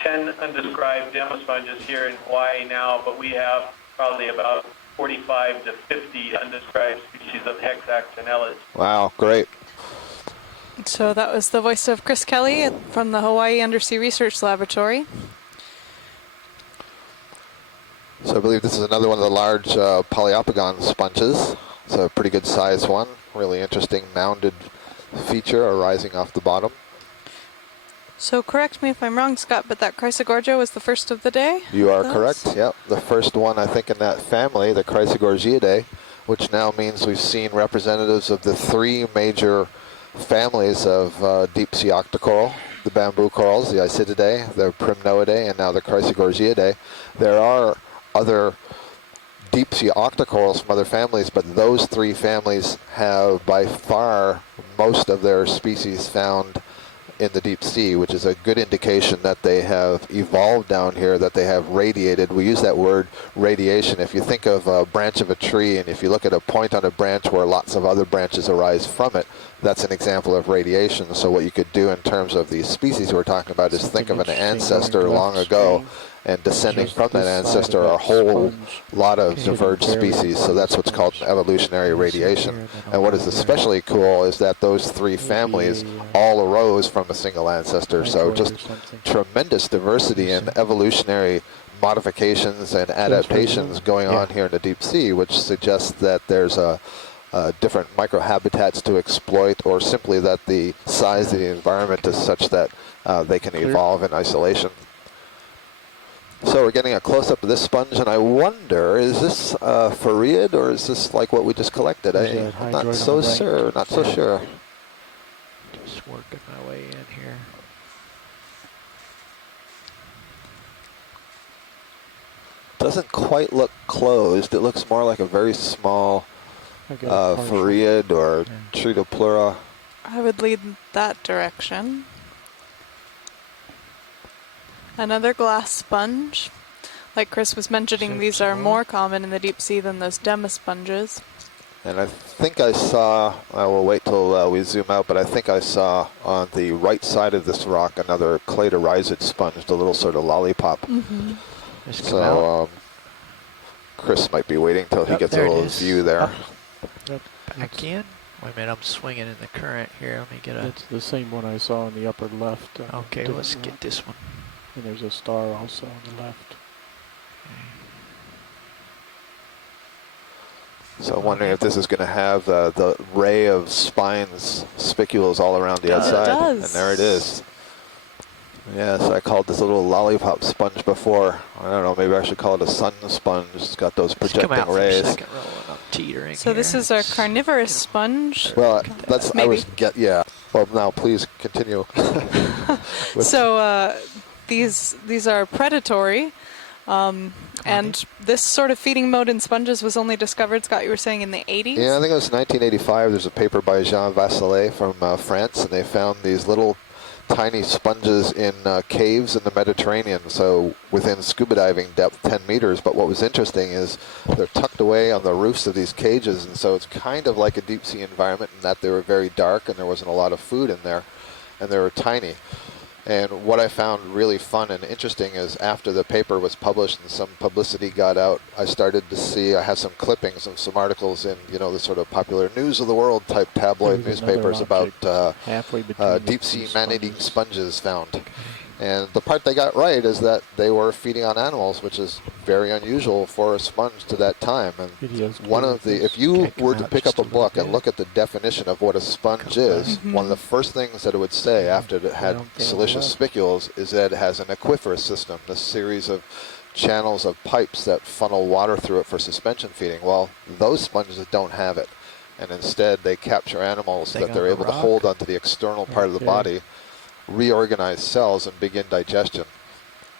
10 undescribed demosponges here in Hawaii now, but we have probably about 45 to 50 undescribed species of hexactinellids. Wow, great. So that was the voice of Chris Kelly from the Hawaii Undersea Research Laboratory. So I believe this is another one of the large polyopogon sponges. It's a pretty good sized one. Really interesting mounded feature arising off the bottom. So correct me if I'm wrong, Scott, but that Chrysogorgia was the first of the day? You are correct. Yep, the first one I think in that family, the Chrysogorgiidae, which now means we've seen representatives of the three major families of deep sea octocoral: the bamboo corals, the Isididae, the Primnoidae, and now the Chrysogorgiidae. There are other deep sea octocorals from other families, but those three families have by far most of their species found in the deep sea, which is a good indication that they have evolved down here, that they have radiated. We use that word radiation. If you think of a branch of a tree and if you look at a point on a branch where lots of other branches arise from it, that's an example of radiation. So what you could do in terms of these species we're talking about is think of an ancestor long ago And descending Just from that this side ancestor of are a that whole sponge. lot of Okay. diverged Barely species, so above that's the what's called sponge. evolutionary Here, radiation. and then And what is over there. especially cool is that those three Maybe families a, all arose from a single ancestor, so hydroid just or something. tremendous diversity in evolutionary modifications and adaptations going on here in the deep sea, which suggests that there's different microhabitats to exploit, or simply that the size of the environment is such that they can evolve in isolation. So we're getting a close-up of this sponge, and I wonder, is this Faread, or is this like what we just collected? I'm not so sure, not so sure. Just working my way in here. Doesn't quite look closed. It looks more like a very small Faread or Tritopleura. I would lead that direction. Another glass sponge. Like Chris was mentioning, these are more common in the deep sea than those demisponges. And I think I saw, I will wait till we zoom out, but I think I saw on the right side of this rock another cladorizid sponge, the little sort of lollipop. Mm-hmm. So Chris might be waiting till he gets a little view there. Back in. Wait a minute, I'm swinging in the current here. Let me get a... That's the same one I saw in the upper left. Okay, let's get this one. And there's a star also on the left. So I'm wondering if this is going to have the ray of spines, spicules all around the outside. It does. And there it is. Yes, I called this a little lollipop sponge before. I don't know, maybe I should call it a sun sponge. It's got those projecting come out rays. For a second row and I'm teetering So this is our carnivorous sponge. Well, that's maybe. Well, now please continue. So these are predatory. And this sort of feeding mode in sponges was only discovered, Scott, you were saying, in the 80s? Yeah, I think it was 1985. There's a paper by Jean Vasselet from France, and they found these little tiny sponges in caves in the Mediterranean, so within scuba diving depth 10 meters. But what was interesting is they're tucked away on the roofs of these cages, and so it's kind of like a deep sea environment in that they were very dark and there wasn't a lot of food in there, and they were tiny. And what I found really fun and interesting is after the paper was published and some publicity got out, I started to see, I have some clippings of some articles in, the sort of popular news of the world type tabloid newspapers about deep sea man-eating sponges found. And the part they got right is that they were feeding on animals, which is very unusual for a sponge to that time. And if you were to pick up a book and look at the definition of what a sponge is, one of the first things that it would say after it had siliceous spicules is that it has an aquiferous system, this series of channels of pipes that funnel water through it for suspension feeding. Well, those sponges don't have it. And instead they capture animals that they're able to hold onto the external part of the body, reorganize cells, and begin digestion.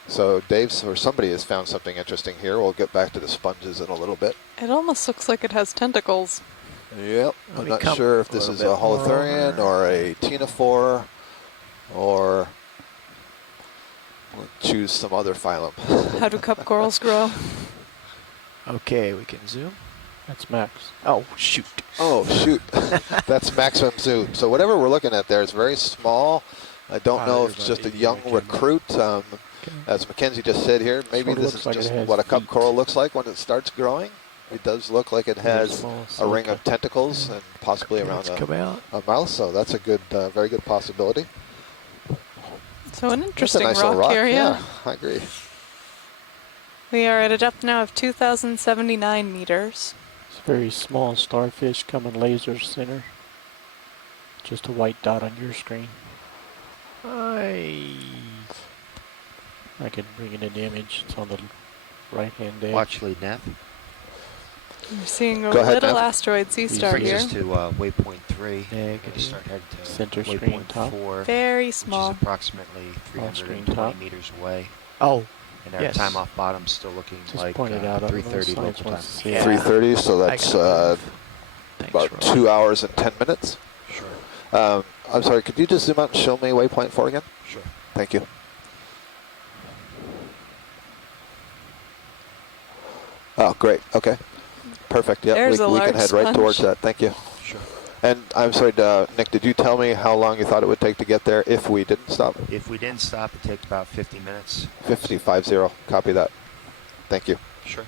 So Dave's or somebody has found something interesting here. We'll get back to the sponges in a little bit. It almost looks like it has tentacles. Yep. I'm not sure if this is a holothurian or a ctenophore, or we'll choose some other phylum. How do cup corals grow? Okay, we can zoom. That's Max. Oh, shoot. Oh, shoot. That's maximum zoom. So whatever we're looking at there is very small. I don't know if it's just a young recruit. As Mackenzie just said here, maybe this is just what a cup coral looks like when it starts growing. It does look like it has a ring of tentacles and possibly around a mouth, so that's a good, very good possibility. So an interesting that's a nice rock rock area. Yeah, I agree. We are at a depth now of 2,079 meters. It's a very small starfish coming laser center. Just a white dot on your screen. I can bring in an image. It's on the right-hand edge. Watch lead nav. We're seeing a little asteroid sea star here. Brings us to waypoint 3. Start heading to center screen waypoint top. 4, Very small. which is approximately 320 meters away. Oh, and our time off bottom still looking like 3:30 local time. 3:30, so that's about 2 hours and 10 minutes. Sure. I'm sorry, could you just zoom out and show me waypoint 4 again? Sure. Thank you. Oh, great. Okay. Perfect. Yeah, we can head right towards that. Thank you. Sure. And I'm sorry, Nick, did you tell me how long you thought it would take to get there if we didn't stop? If we didn't stop, it'd take about 50 minutes. 50, copy that. Thank you. Sure.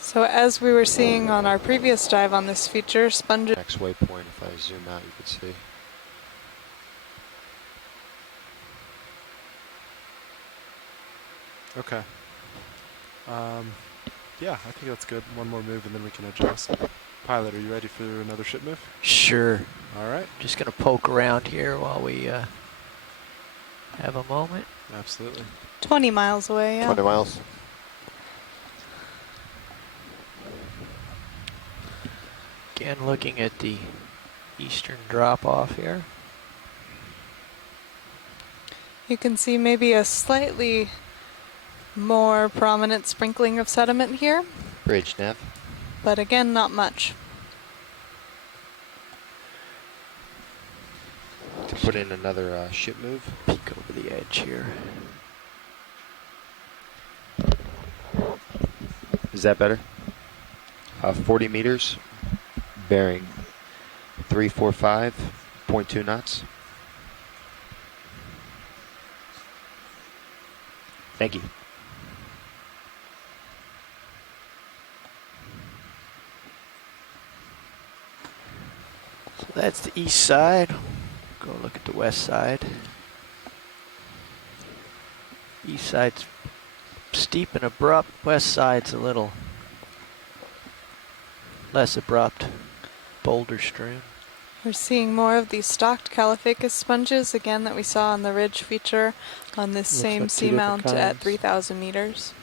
So as we were seeing on our previous dive on this feature, sponges... Next waypoint, if I zoom out, you could see. Okay. Yeah, I think that's good. One more move and then we can adjust. Pilot, are you ready for another ship move? Sure. All right. Just going to poke around here while we have a moment. Absolutely. 20 miles away, yeah. 20 miles. Again, looking at the eastern drop-off here. You can see maybe a slightly more prominent sprinkling of sediment here, Bridge nav. but again, not much. To put in another ship move. Peek over the edge here. Is that better? 40 meters, bearing 345.2 knots. Thank you. So that's the east side. Go look at the west side. East side's steep and abrupt. West side's a little less abrupt, boulder strewn. We're seeing more of these stocked Caliphacus sponges, again, that we saw on the ridge feature on this same like two different seamount at kinds. 3,000 meters.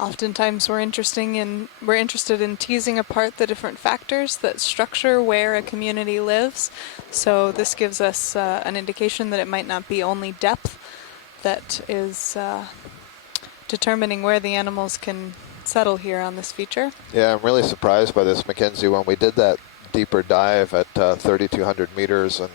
Oftentimes we're interested in teasing apart the different factors that structure where a community lives. So this gives us an indication that it might not be only depth that is determining where the animals can settle here on this feature. Yeah, I'm really surprised by this, Mackenzie. When we did that deeper dive at 3,200 meters, and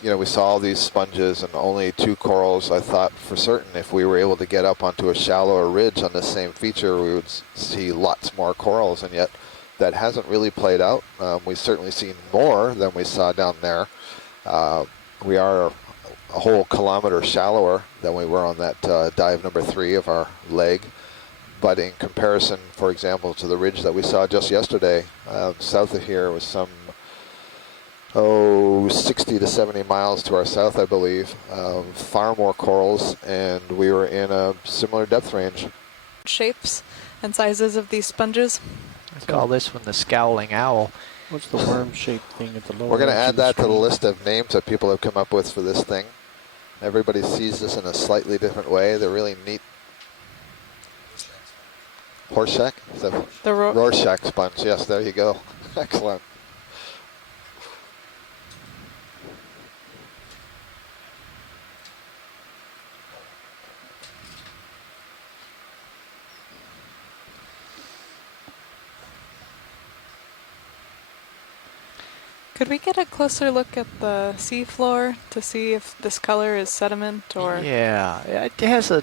you know, we saw all these sponges and only 2 corals. I thought for certain if we were able to get up onto a shallower ridge on the same feature, we would see lots more corals, and yet that hasn't really played out. We've certainly seen more than we saw down there. We are a whole kilometer shallower than we were on that dive number 3 of our leg. But in comparison, for example, to the ridge that we saw just yesterday, south of here was some, 60 to 70 miles to our south, I believe. Far more corals, and we were in a similar depth range. Shapes and sizes of these sponges. I call this one the scowling owl. What's the worm-shaped thing at the lower We're going to edge add of the that to the screen? list of names that people have come up with for this thing. Everybody sees this in a slightly different way. They're really neat. Horseshack? The Rorschach sponge. Yes, there you go. Excellent. Could we get a closer look at the seafloor to see if this color is sediment or... Yeah, it has a...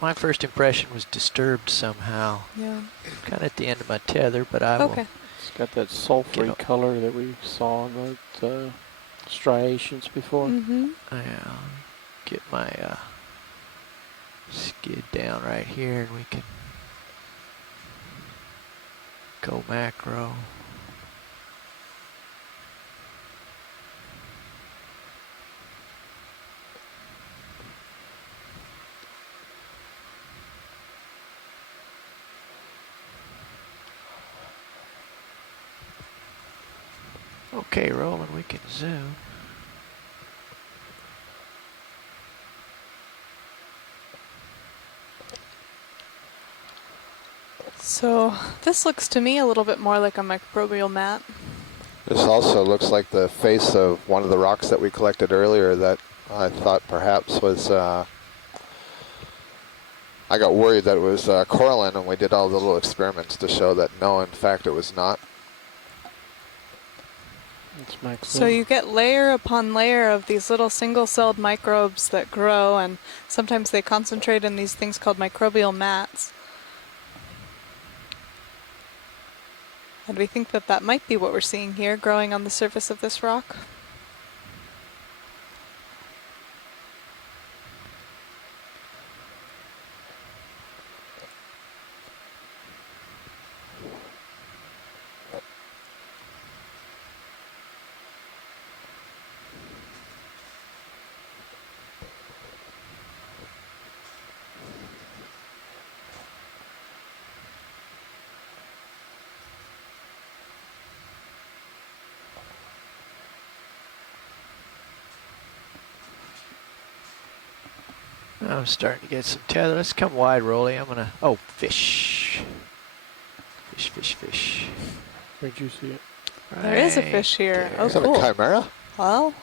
My first impression was disturbed somehow. Yeah. Kind of at the end of my tether, but I will... Okay. It's got that sulfury color that we saw in the striations before. Mm-hmm. Yeah, get my skid down right here and we can go macro. Okay, rolling, we can zoom. So this looks to me a little bit more like a microbial mat. This also looks like the face of one of the rocks that we collected earlier that I thought perhaps was, I got worried that it was coralline, and we did all the little experiments to show that no, in fact it was not. It's max. So you get layer upon layer of these little single-celled microbes that grow, and sometimes they concentrate in these things called microbial mats. And we think that that might be what we're seeing here, growing on the surface of this rock. I'm starting to get some tether. Let's come wide, Rolly. I'm gonna. Oh, fish. Fish, fish, fish. Where'd you see it? There is a fish here. there. Oh, Is that cool. a chimera? Well,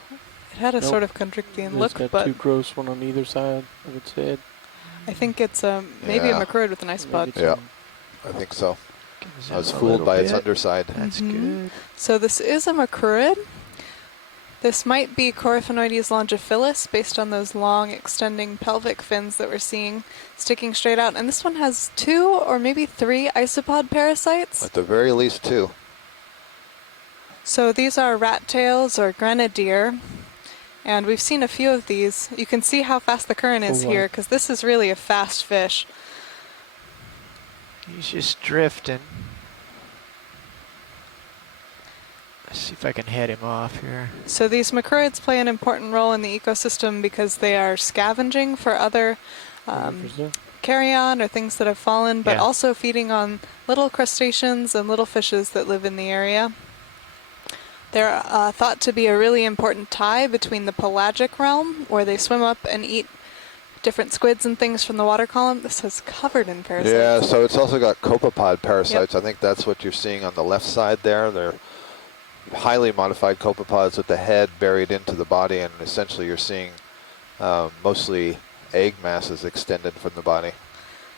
it had a Nope. sort of Contrictian It's look, got but two gross, one on either side of its head. I think it's maybe Yeah. a macroid with a nice bud. Yeah, I think so. Gives I was him a fooled little by its bit. underside. That's Mhm. good. So this is a macroid. This might be Coryphaenoides longiphilis, based on those long extending pelvic fins that we're seeing sticking straight out. And this one has 2 or maybe 3 isopod parasites. At the very least 2. So these are rat tails or grenadier. And we've seen a few of these. You can see how fast the current is Oh, wow. here, because this is really a fast fish. He's just drifting. Let's see if I can head him off here. So these macroids play an important role in the ecosystem because they are scavenging for other carrion or things that have fallen, but Yeah. also feeding on little crustaceans and little fishes that live in the area. They're thought to be a really important tie between the pelagic realm, where they swim up and eat different squids and things from the water column. This is covered in parasites. Yeah, so it's also got copepod parasites. I think that's what you're seeing on the left side there. They're highly modified copepods with the head buried into the body, and essentially you're seeing mostly egg masses extended from the body.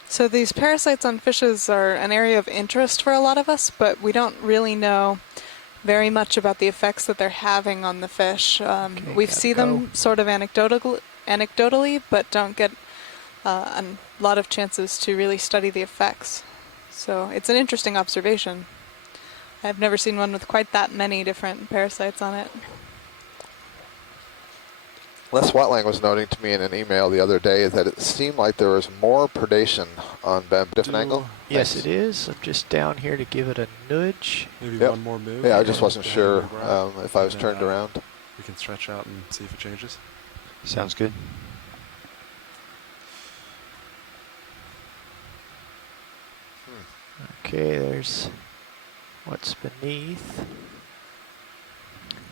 So these parasites on fishes are an area of interest for a lot of us, but we don't really know very much about the effects that they're having on the fish. We see them sort of anecdotally, but don't get a lot of chances to really study the effects. So it's an interesting observation. I've never seen one with quite that many different parasites on it. Les Watling was noting to me in an email the other day that it seemed like there was more predation on different angle. Yes, it is. I'm just down here to give it a nudge. Maybe Yep. one more move. Yeah, I just wasn't Down sure on the ground. if I was And turned then, around. We can stretch out and see if it changes. Sounds good. Okay, there's what's beneath.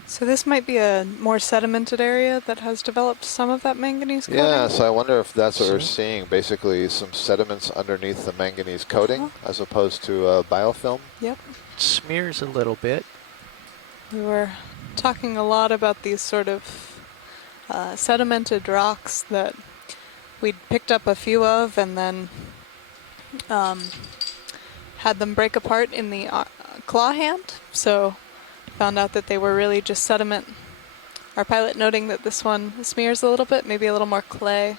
So this might be a more sedimented area that has developed some of that manganese coating. Yeah, so I wonder if that's what we're seeing. Basically some sediments underneath the manganese coating as opposed to biofilm. Yep. It smears a little bit. We were talking a lot about these sort of sedimented rocks that we'd picked up a few of and then had them break apart in the claw hand. So found out that they were really just sediment. Our pilot noting that this one smears a little bit, maybe a little more clay.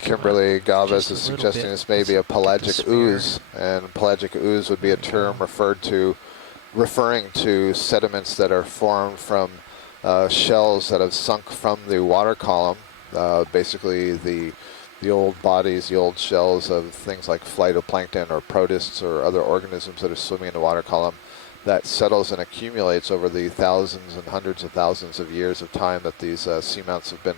Kimberly Galvez Just a is little suggesting bit. this may be a pelagic smear. ooze, and pelagic ooze would be a term referring to sediments that are formed from shells that have sunk from the water column. Basically, the old bodies, the old shells of things like phytoplankton or protists or other organisms that are swimming in the water column, that settles and accumulates over the thousands and hundreds of thousands of years of time that these seamounts have been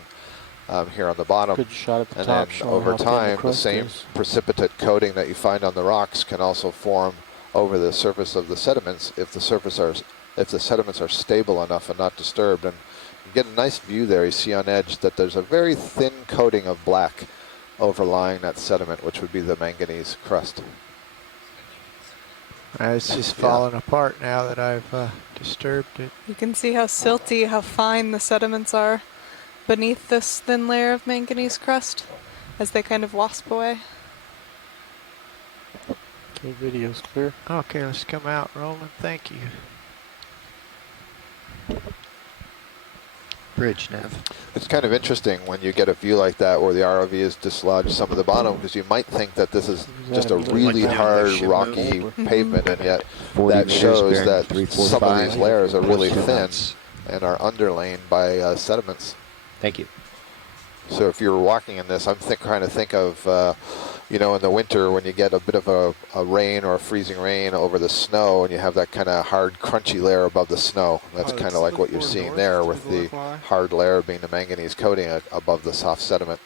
here on the bottom. Good shot at the And top then showing over how thin time, the the crust same is. precipitate coating that you find on the rocks can also form over the surface of the sediments if the sediments are stable enough and not disturbed. And you get a nice view there. You see on edge that there's a very thin coating of black overlying that sediment, which would be the manganese crust. It's just falling apart now that I've disturbed it. You can see how silty, how fine the sediments are beneath this thin layer of manganese crust as they kind of wasp away. Okay, video's clear. Okay, let's come out, Roland. Thank you. Bridge nav. It's kind of interesting when you get a view like that where the ROV is dislodged some of the bottom, because you might think that this is just a really hard, rocky pavement, and yet that shows that some of these layers are really thin and are underlain by sediments. Thank you. So if you're walking in this, I'm trying to think of, you know, in the winter when you get a bit of a rain or a freezing rain over the snow and you have that kind of hard, crunchy layer above the snow. That's kind of like what you're seeing there with the hard layer being the manganese coating above the soft sediment.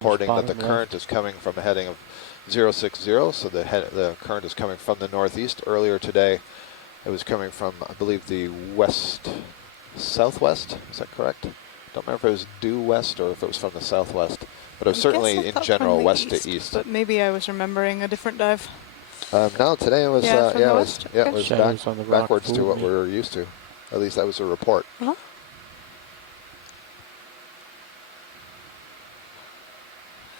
Reporting that the current is coming from a heading of 060, so the current is coming from the northeast. Earlier today, it was coming from, I believe, the southwest. Is that correct? Don't remember if it was due west or if it was from the southwest, but it was certainly in general west to east. But maybe I was remembering a different dive. No, today it was it was backwards to what me. we're used to. At least that was a report.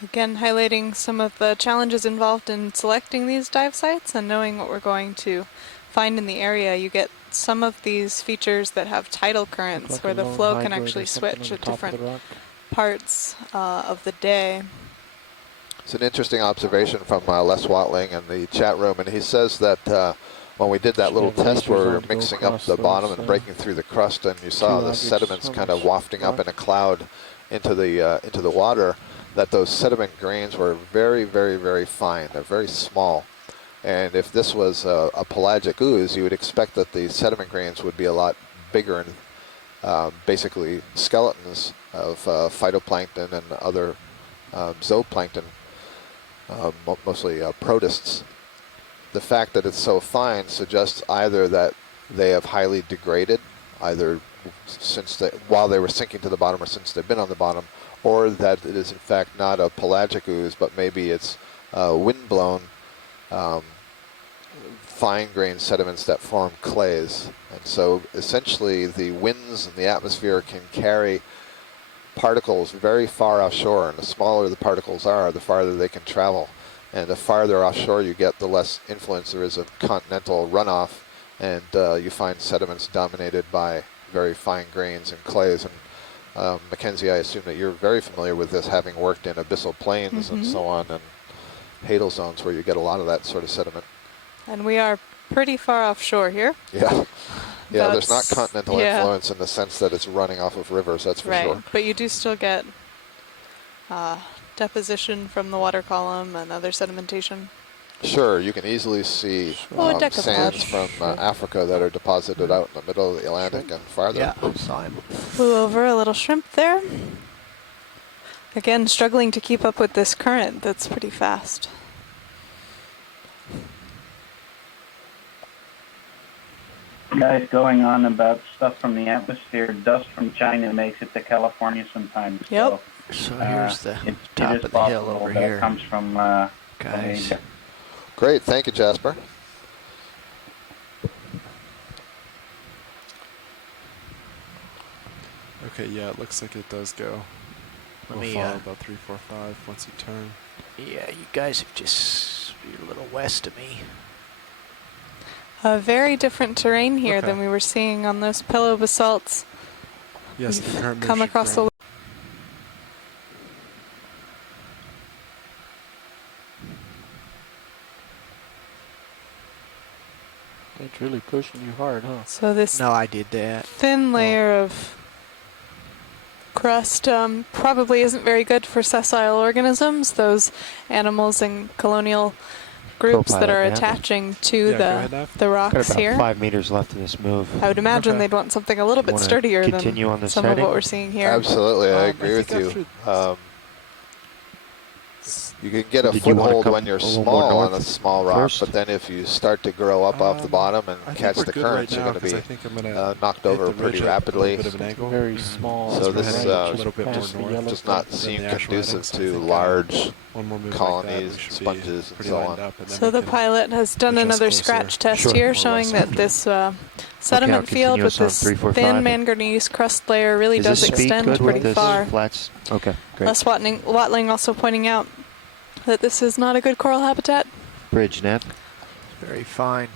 Again, highlighting some of the challenges involved in selecting these dive sites and knowing what we're going to find in the area. You get some of these features that have tidal currents where the flow can actually switch at different parts of the day. It's an interesting observation from Les Watling in the chat room, and he says that when we did that little test where we were mixing up the bottom and breaking through the crust, and you saw the sediments kind of wafting up in a cloud into the water, that those sediment grains were very, very, very fine. They're very small. And if this was a pelagic ooze, you would expect that the sediment grains would be a lot bigger and basically skeletons of phytoplankton and other zooplankton, mostly protists. The fact that it's so fine suggests either that they have highly degraded, either while they were sinking to the bottom or since they've been on the bottom, or that it is in fact not a pelagic ooze, but maybe it's wind-blown fine-grained sediments that form clays. And so essentially the winds in the atmosphere can carry particles very far offshore, and the smaller the particles are, the farther they can travel. And the farther offshore you get, the less influence there is of continental runoff, and you find sediments dominated by very fine grains and clays. And Mackenzie, I assume that you're very familiar with this, having worked in abyssal plains and so on, and hadal zones where you get a lot of that sort of sediment. And we are pretty far offshore here. Yeah. Yeah, there's not continental influence in the sense that it's running off of rivers, that's for sure. But you do still get deposition from the water column and other sedimentation. Sure, you can easily see sands from Africa that are deposited out in the middle of the Atlantic and farther. Yeah, Simon. Flew over a little shrimp there. Again, struggling to keep up with this current that's pretty fast. Guys going on about stuff from the atmosphere. Dust from China makes it to California sometimes. Yep. So here's the top of the hill over here. It comes from guys. Asia. Great, thank you, Jasper. Okay, yeah, it looks like it does go. We'll follow about 345 once you turn. Yeah, you guys have just you're a little west of me. A very different terrain here than we were seeing on those pillow basalts. Yes, the current come across the. It's really pushing you hard, huh? So this No, I did that. thin layer of crust probably isn't very good for sessile organisms, those animals and colonial groups that are attaching to the rocks Got about here. 5 meters left in this move. I would imagine they'd want something a little bit sturdier than some of what we're seeing here. Absolutely, I agree with you. You can get a foothold when you're small on a small rock, but then if you start to grow up off the bottom and catch the currents, you're going to be knocked over pretty rapidly. Very small. So this does not seem conducive to large colonies, sponges, and so on. So the pilot has done another scratch test here, showing that this sediment field with this thin manganese crust layer really does extend pretty far. Flats? Okay, great. Les Watling also pointing out that this is not a good coral habitat. Bridge, Nav. Very fine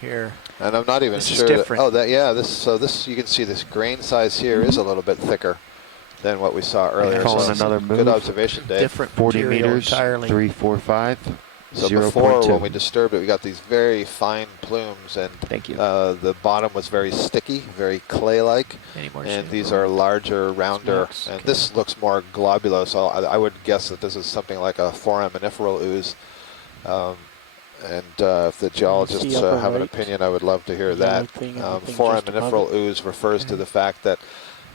here. And I'm not even This sure. is different. This you can see this grain size here is a little bit thicker than what we saw earlier. Calling So another good move. observation, Dave. Different 40 material meters, entirely. 345. So 0.2. before, when we disturbed it, we got these very fine plumes, and Thank you. The bottom was very sticky, very clay-like. Any more And shade? these are larger, rounder, and this looks more globulous. So I would guess that this is something like a foraminiferal ooze. If the geologists have an opinion, I would love to hear that. Foraminiferal ooze refers to the fact that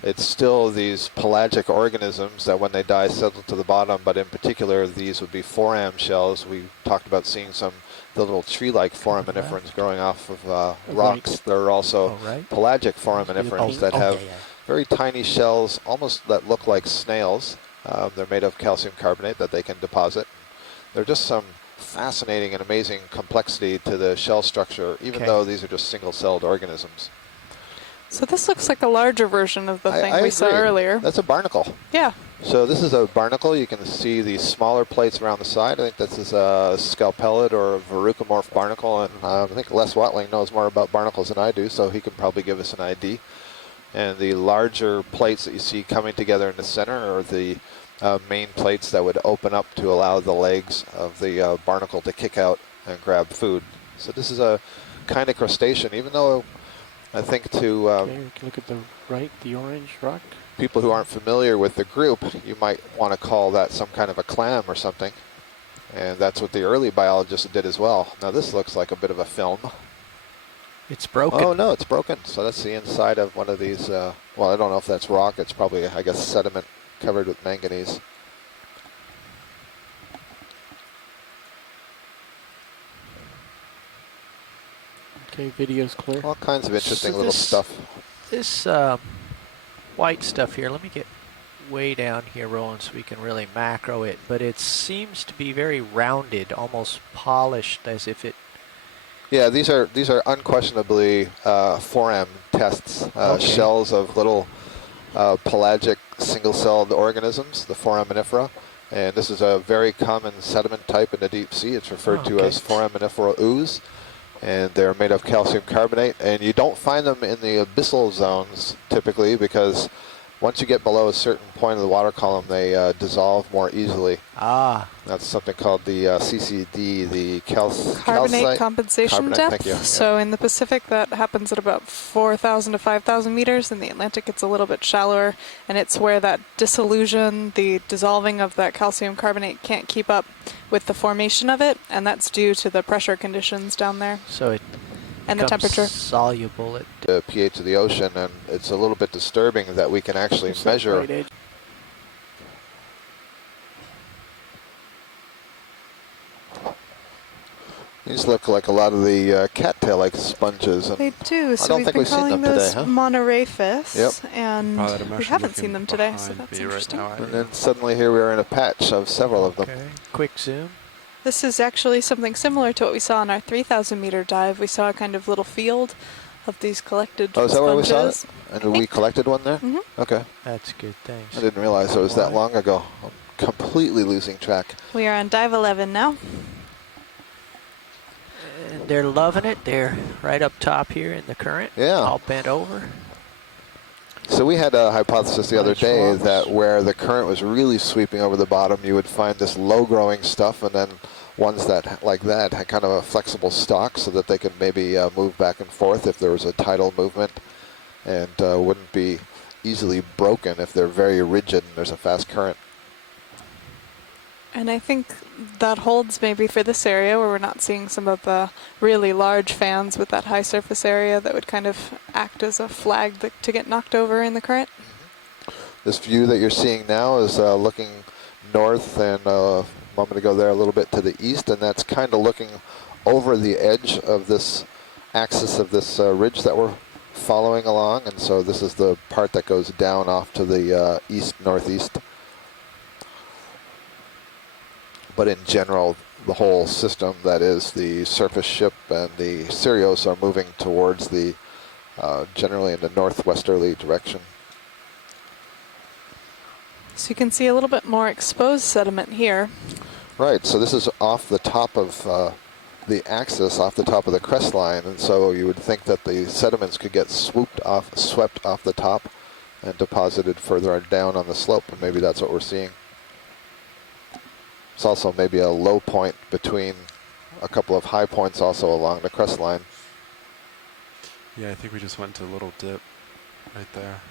it's still these pelagic organisms that when they die settle to the bottom, but in particular these would be foram shells. We talked about seeing the little tree-like foraminiferans growing off of rocks. There are also pelagic foraminiferans that have very tiny shells, almost that look like snails. They're made of calcium carbonate that they can deposit. They're just some fascinating and amazing complexity to the shell structure, even though these are just single-celled organisms. So this looks like a larger version of the thing I we saw agree. earlier. That's a barnacle. Yeah. So this is a barnacle. You can see the smaller plates around the side. I think this is a scalpellid or a verrucomorph barnacle, and I think Les Watling knows more about barnacles than I do, so he can probably give us an ID. And the larger plates that you see coming together in the center are the main plates that would open up to allow the legs of the barnacle to kick out and grab food. So this is a kind of crustacean, even though I think to look at the right, the orange rock. People who aren't familiar with the group, you might want to call that some kind of a clam or something. And that's what the early biologists did as well. Now this looks like a bit of a film. It's broken. Oh no, it's broken. So that's the inside of one of these, well, I don't know if that's rock. It's probably, I guess, sediment covered with manganese. Okay, video's clear. All kinds of interesting little stuff. This white stuff here, let me get way down here, Roland, so we can really macro it. But it seems to be very rounded, almost polished, as if it... Yeah, these are unquestionably foram tests, shells of little pelagic single-celled organisms, the foraminifera. And this is a very common sediment type in the deep sea. It's referred to as foraminiferal ooze. And they're made of calcium carbonate. And you don't find them in the abyssal zones typically, because once you get below a certain point of the water column, they dissolve more easily. Ah. That's something called the CCD, the Carbonate compensation depth. Yeah. So in the Pacific, that happens at about 4,000 to 5,000 meters. In the Atlantic, it's a little bit shallower, and it's where that dissolution, the dissolving of that calcium carbonate, can't keep up with the formation of it, and that's due to the pressure conditions down there. So it and the temperature. Soluble at the pH of the ocean, and it's a little bit disturbing that we can actually measure. These look like a lot of the cattail-like sponges. And they do. So I don't we've think been we've seen calling them those today, huh? monoraphis, Yep. and we haven't seen them today, so that's interesting. And then suddenly here we are in a patch of several of them. Quick zoom. This is actually something similar to what we saw on our 3,000 meter dive. We saw a kind of little field of these collected Oh, is that sponges. where we saw it? And we collected one there? Mm-hmm. Okay. That's good, thanks. I didn't realize it was that long ago. I'm completely losing track. We are on dive 11 now. And they're loving it. They're right up top here in the current. Yeah. All bent over. So we had a hypothesis the other day that where the current was really sweeping over the bottom, you would find this low-growing stuff, and then ones that, like that, had kind of a flexible stalk so that they could maybe move back and forth if there was a tidal movement, and wouldn't be easily broken if they're very rigid and there's a fast current. And I think that holds maybe for this area where we're not seeing some of the really large fans with that high surface area that would kind of act as a flag to get knocked over in the current. This view that you're seeing now is looking north, and a moment ago there a little bit to the east, and that's kind of looking over the edge of this axis of this ridge that we're following along, and so this is the part that goes down off to the east-northeast. But in general, the whole system, that is the surface ship and the Sirius, are moving towards the generally in the northwesterly direction. So you can see a little bit more exposed sediment here. Right, so this is off the top of the axis, off the top of the crest line, and so you would think that the sediments could get swept off the top and deposited further down on the slope, and maybe that's what we're seeing. It's also maybe a low point between a couple of high points also along the crest line. Yeah, I think we just went into a little dip right there.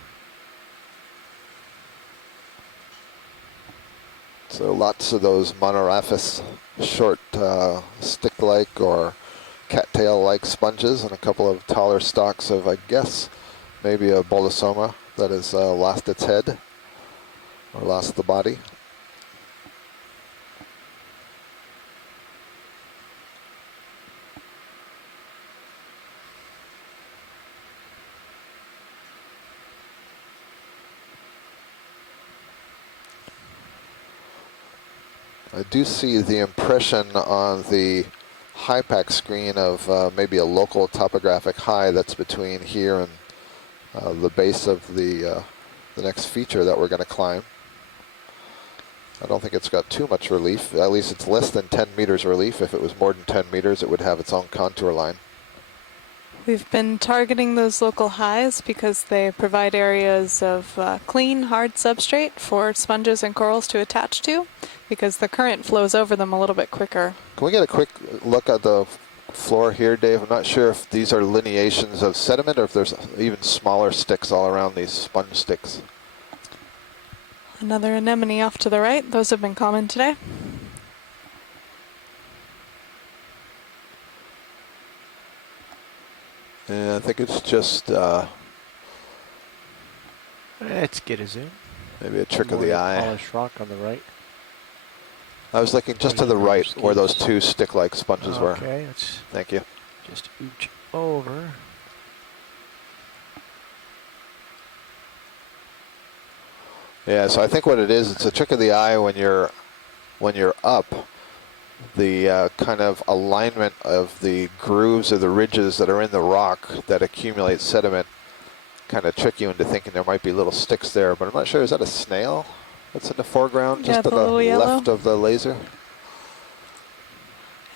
So lots of those monoraphis short stick-like or cattail-like sponges, and a couple of taller stalks of, I guess, maybe a bolosoma that has lost its head or lost the body. I do see the impression on the HYPACK screen of maybe a local topographic high that's between here and the base of the next feature that we're going to climb. I don't think it's got too much relief. At least it's less than 10 meters relief. If it was more than 10 meters, it would have its own contour line. We've been targeting those local highs because they provide areas of clean, hard substrate for sponges and corals to attach to, because the current flows over them a little bit quicker. Can we get a quick look at the floor here, Dave? I'm not sure if these are lineations of sediment or if there's even smaller sticks all around these sponge sticks. Another anemone off to the right. Those have been common today. Yeah, I think it's just let's get a zoom. Maybe a trick of the eye. Polished rock on the right. I was looking just to the right where those two stick-like sponges were. Okay, let's Thank you. just ooch over. Yeah, so I think what it is, it's a trick of the eye when you're up. The kind of alignment of the grooves or the ridges that are in the rock that accumulate sediment kind of trick you into thinking there might be little sticks there, but I'm not sure. Is that a snail that's in the foreground, Yeah, just to the left of the laser?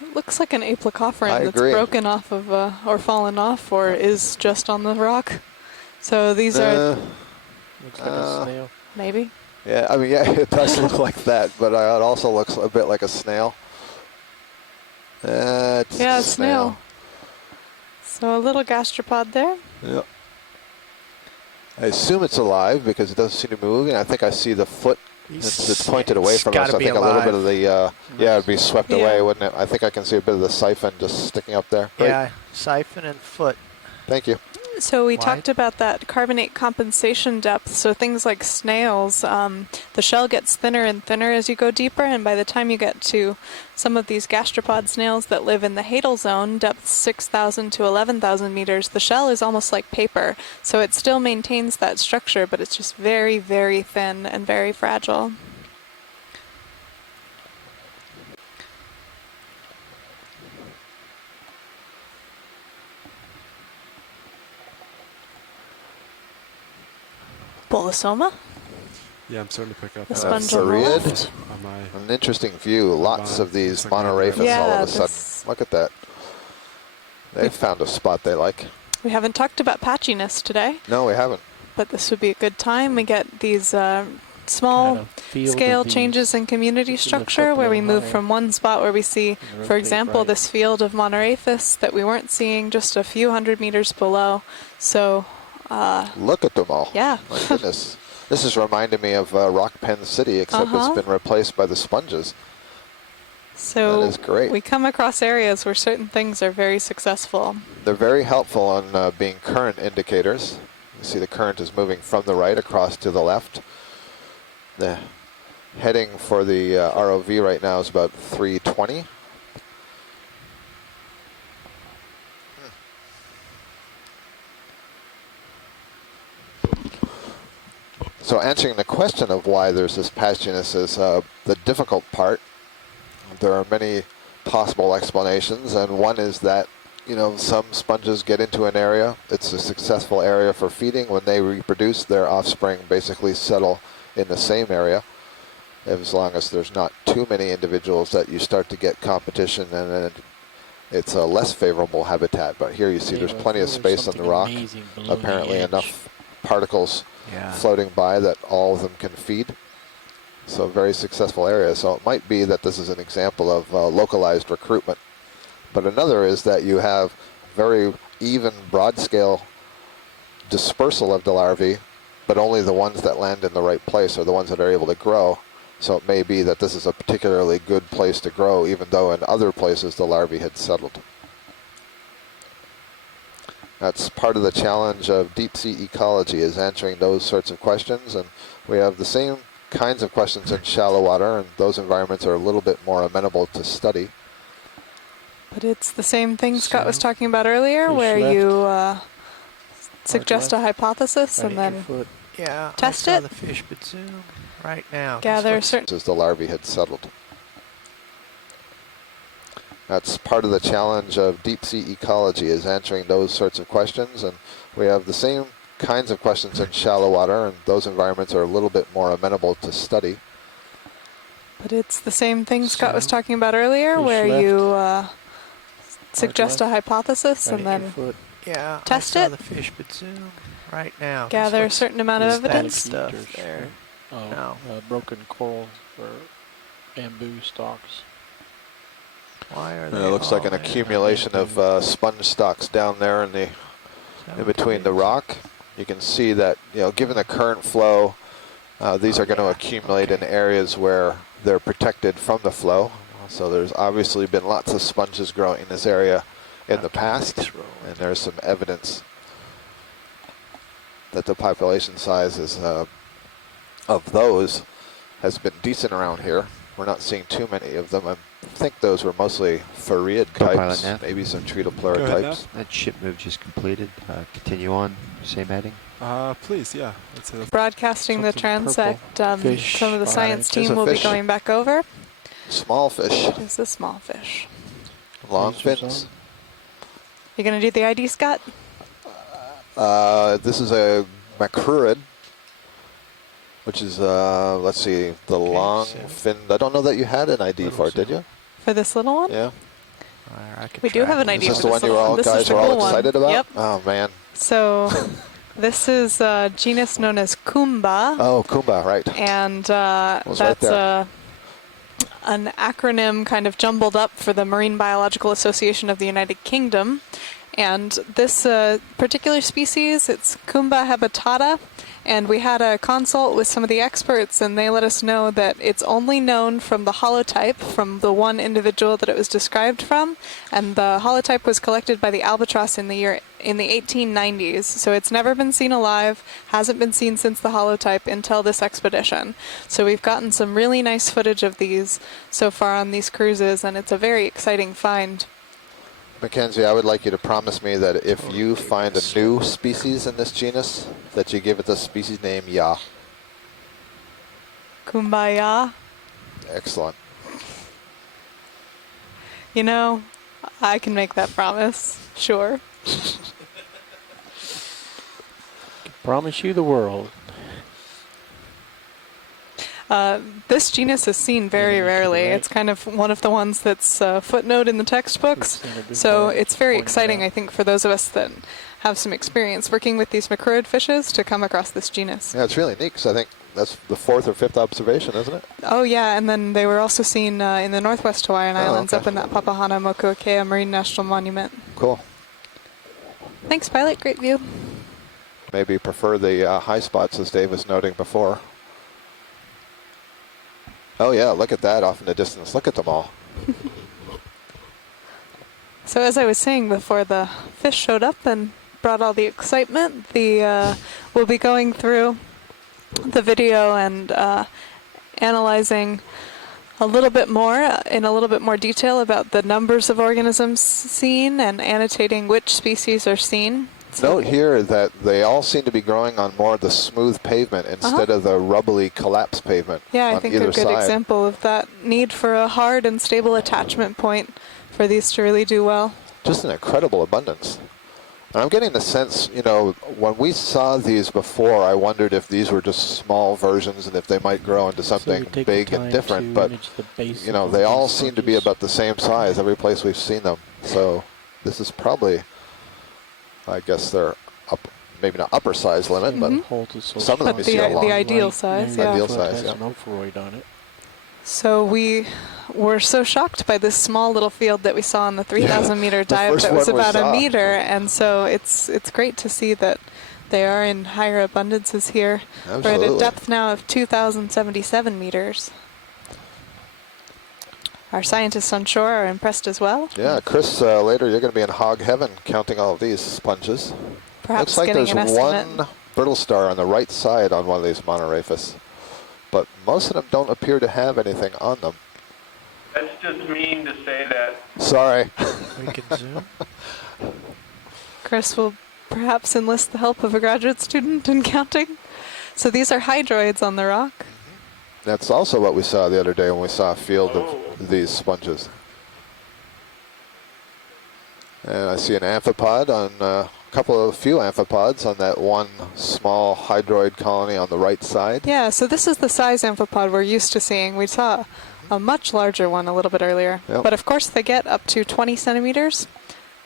It looks like an aplecophoran I that's agree. broken off of, or fallen off, or is just on the rock. So these are Looks like a snail. maybe. Yeah, I mean, yeah, it does look like that, but it also looks a bit like a snail. It's Yeah, a a snail. So a little gastropod there. Yep. I assume it's alive because it doesn't seem to be moving. I think I see the foot. It's pointed away from us. I think a little bit of the, yeah, it'd be swept away, wouldn't it? I think I can see a bit of the siphon just sticking up there. Great. Yeah, siphon and foot. Thank you. So we Wide. talked about that carbonate compensation depth. So things like snails, the shell gets thinner and thinner as you go deeper, and by the time you get to some of these gastropod snails that live in the hadal zone, depth 6,000 to 11,000 meters, the shell is almost like paper. So it still maintains that structure, but it's just very, very thin and very fragile. Bolosoma. Yeah, I'm starting to pick up The sponge on the Theriid. left. on my An interesting view. Lots of these Looks like monoraphis Yeah, all of a this- sudden. Look at that. They've found a spot they like. We haven't talked about patchiness today, No, we haven't. but this would be a good time. We get these small Kind of field scale of these. changes in community If you lift structure up a where we little move higher from one spot where we see, and for rotate example, right. this field of monoraphis that we weren't seeing just a few hundred meters below. So, Look at them all. yeah. My goodness. This is reminding me of Rock Pen City, except Uh-huh. it's been replaced by the sponges. So That is great. we come across areas where certain things are very successful. They're very helpful on being current indicators. You see the current is moving from the right across to the left. The heading for the ROV right now is about 320. So answering the question of why there's this patchiness is the difficult part. There are many possible explanations, and one is that you know, some sponges get into an area. It's a successful area for feeding. When they reproduce, their offspring basically settle in the same area. As long as there's not too many individuals that you start to get competition, and then it's a less favorable habitat. But here you see there's plenty of space on the rock. Apparently enough particles floating by that all of them can feed. So very successful area. So it might be that this is an example of localized recruitment. But another is that you have very even broad scale dispersal of the larvae, but only the ones that land in the right place are the ones that are able to grow. So it may be that this is a particularly good place to grow, even though in other places the larvae had settled. That's part of the challenge of deep sea ecology, is answering those sorts of questions. And we have the same kinds of questions in shallow water, and those environments are a little bit more amenable to study. But it's the same thing Scott was talking about earlier, where you suggest a hypothesis and then test it. The fish, but zoom right now. Gather certain. As the larvae had settled. That's part of the challenge of deep sea ecology, is answering those sorts of questions. And we have the same kinds of questions in shallow water, and those environments are a little bit more amenable to study. But it's the same thing Scott was talking about earlier, where you suggest a hypothesis and then test it. The fish, but zoom right now. Gather a certain amount of evidence. Stuff there. Oh, No. Broken coral or bamboo stalks. Why are It they? looks like an accumulation of sponge stalks down there in the in between the rock. You can see that, you know, given the current flow, these are going to accumulate in areas where they're protected from the flow. So there's obviously been lots of sponges growing in this area in the past, and there's some evidence that the population size is, of those has been decent around here. We're not seeing too many of them. I think those were mostly Fareid types, maybe some Treatopleuroid types. That ship move just completed. Continue on, same heading. Please, yeah. Broadcasting the transect, some of the science team will be going back over. Small fish. It is a small fish. Long fins. You going to do the ID, Scott? This is a macrurid, which is, let's see, the long fin. I don't know that you had an ID for it, did you? For this little one? Yeah. We do have an ID Is this for the this one you little one. all guys are all excited about? Yep. Oh, man. So this is a genus known as Kumba. Oh, Kumba, right. And right that's there. an acronym kind of jumbled up for the Marine Biological Association of the United Kingdom. And this particular species, it's Kumba habitata, and we had a consult with some of the experts, and they let us know that it's only known from the holotype, from the one individual that it was described from, and the holotype was collected by the albatross in the 1890s, so it's never been seen alive, hasn't been seen since the holotype until this expedition. So we've gotten some really nice footage of these so far on these cruises, and it's a very exciting find. Mackenzie, I would like you to promise me that if you find a new species in this genus, that you give it the species name Ya. Kumbaya. Excellent. You know, I can make that promise. Sure. Promise you the world. This genus is seen very rarely. It's kind of one of the ones that's footnote in the textbooks. So it's very exciting, I think, for those of us that have some experience working with these macrurid fishes to come across this genus. Yeah, it's really neat, because I think that's the 4th or 5th observation, isn't it? Oh, yeah, and then they were also seen in the Northwest Hawaiian Islands, up in that Papahana-Mokuakea Marine National Monument. Cool. Thanks, pilot. Great view. Maybe prefer the high spots, as Dave was noting before. Oh, yeah, look at that off in the distance. Look at them all. So as I was saying before, the fish showed up and brought all the excitement. We'll be going through the video and analyzing a little bit more, in a little bit more detail, about the numbers of organisms seen and annotating which species are seen. Note here that they all seem to be growing on more of the smooth pavement instead of the rubbly collapse pavement. Yeah, I on think either a good side. example of that need for a hard and stable attachment point for these to really do well. just an incredible abundance. And I'm getting the sense, you know, when we saw these before, I wondered if these were just small versions and if they might grow into something big and different. But, you know, they all seem to be about the same size every place we've seen them. So this is probably, I guess they're up, maybe not upper size limit, but some of them you see are long. The ideal size, yeah. Ideal size, yeah. An opheroid on it. So we were so shocked by this small little field that we saw on the 3,000 meter dive that was about a meter, and so it's great to see that they are in higher abundances here. Absolutely. We're at a depth now of 2,077 meters. Our scientists on shore are impressed as well. Yeah, Chris, later you're going to be in hog heaven counting all of these sponges. Perhaps looks like getting there's an estimate. one brittle star on the right side on one of these monoraphis, but most of them don't appear to have anything on them. That's just mean to say that. Sorry. We can zoom. Chris will perhaps enlist the help of a graduate student in counting. So these are hydroids on the rock. That's also what we saw the other day when we saw a field of these sponges. And I see an amphipod on a few amphipods on that one small hydroid colony on the right side. Yeah, so this is the size amphipod we're used to seeing. We saw a much larger one a little bit earlier. Yep. But of course they get up to 20 centimeters,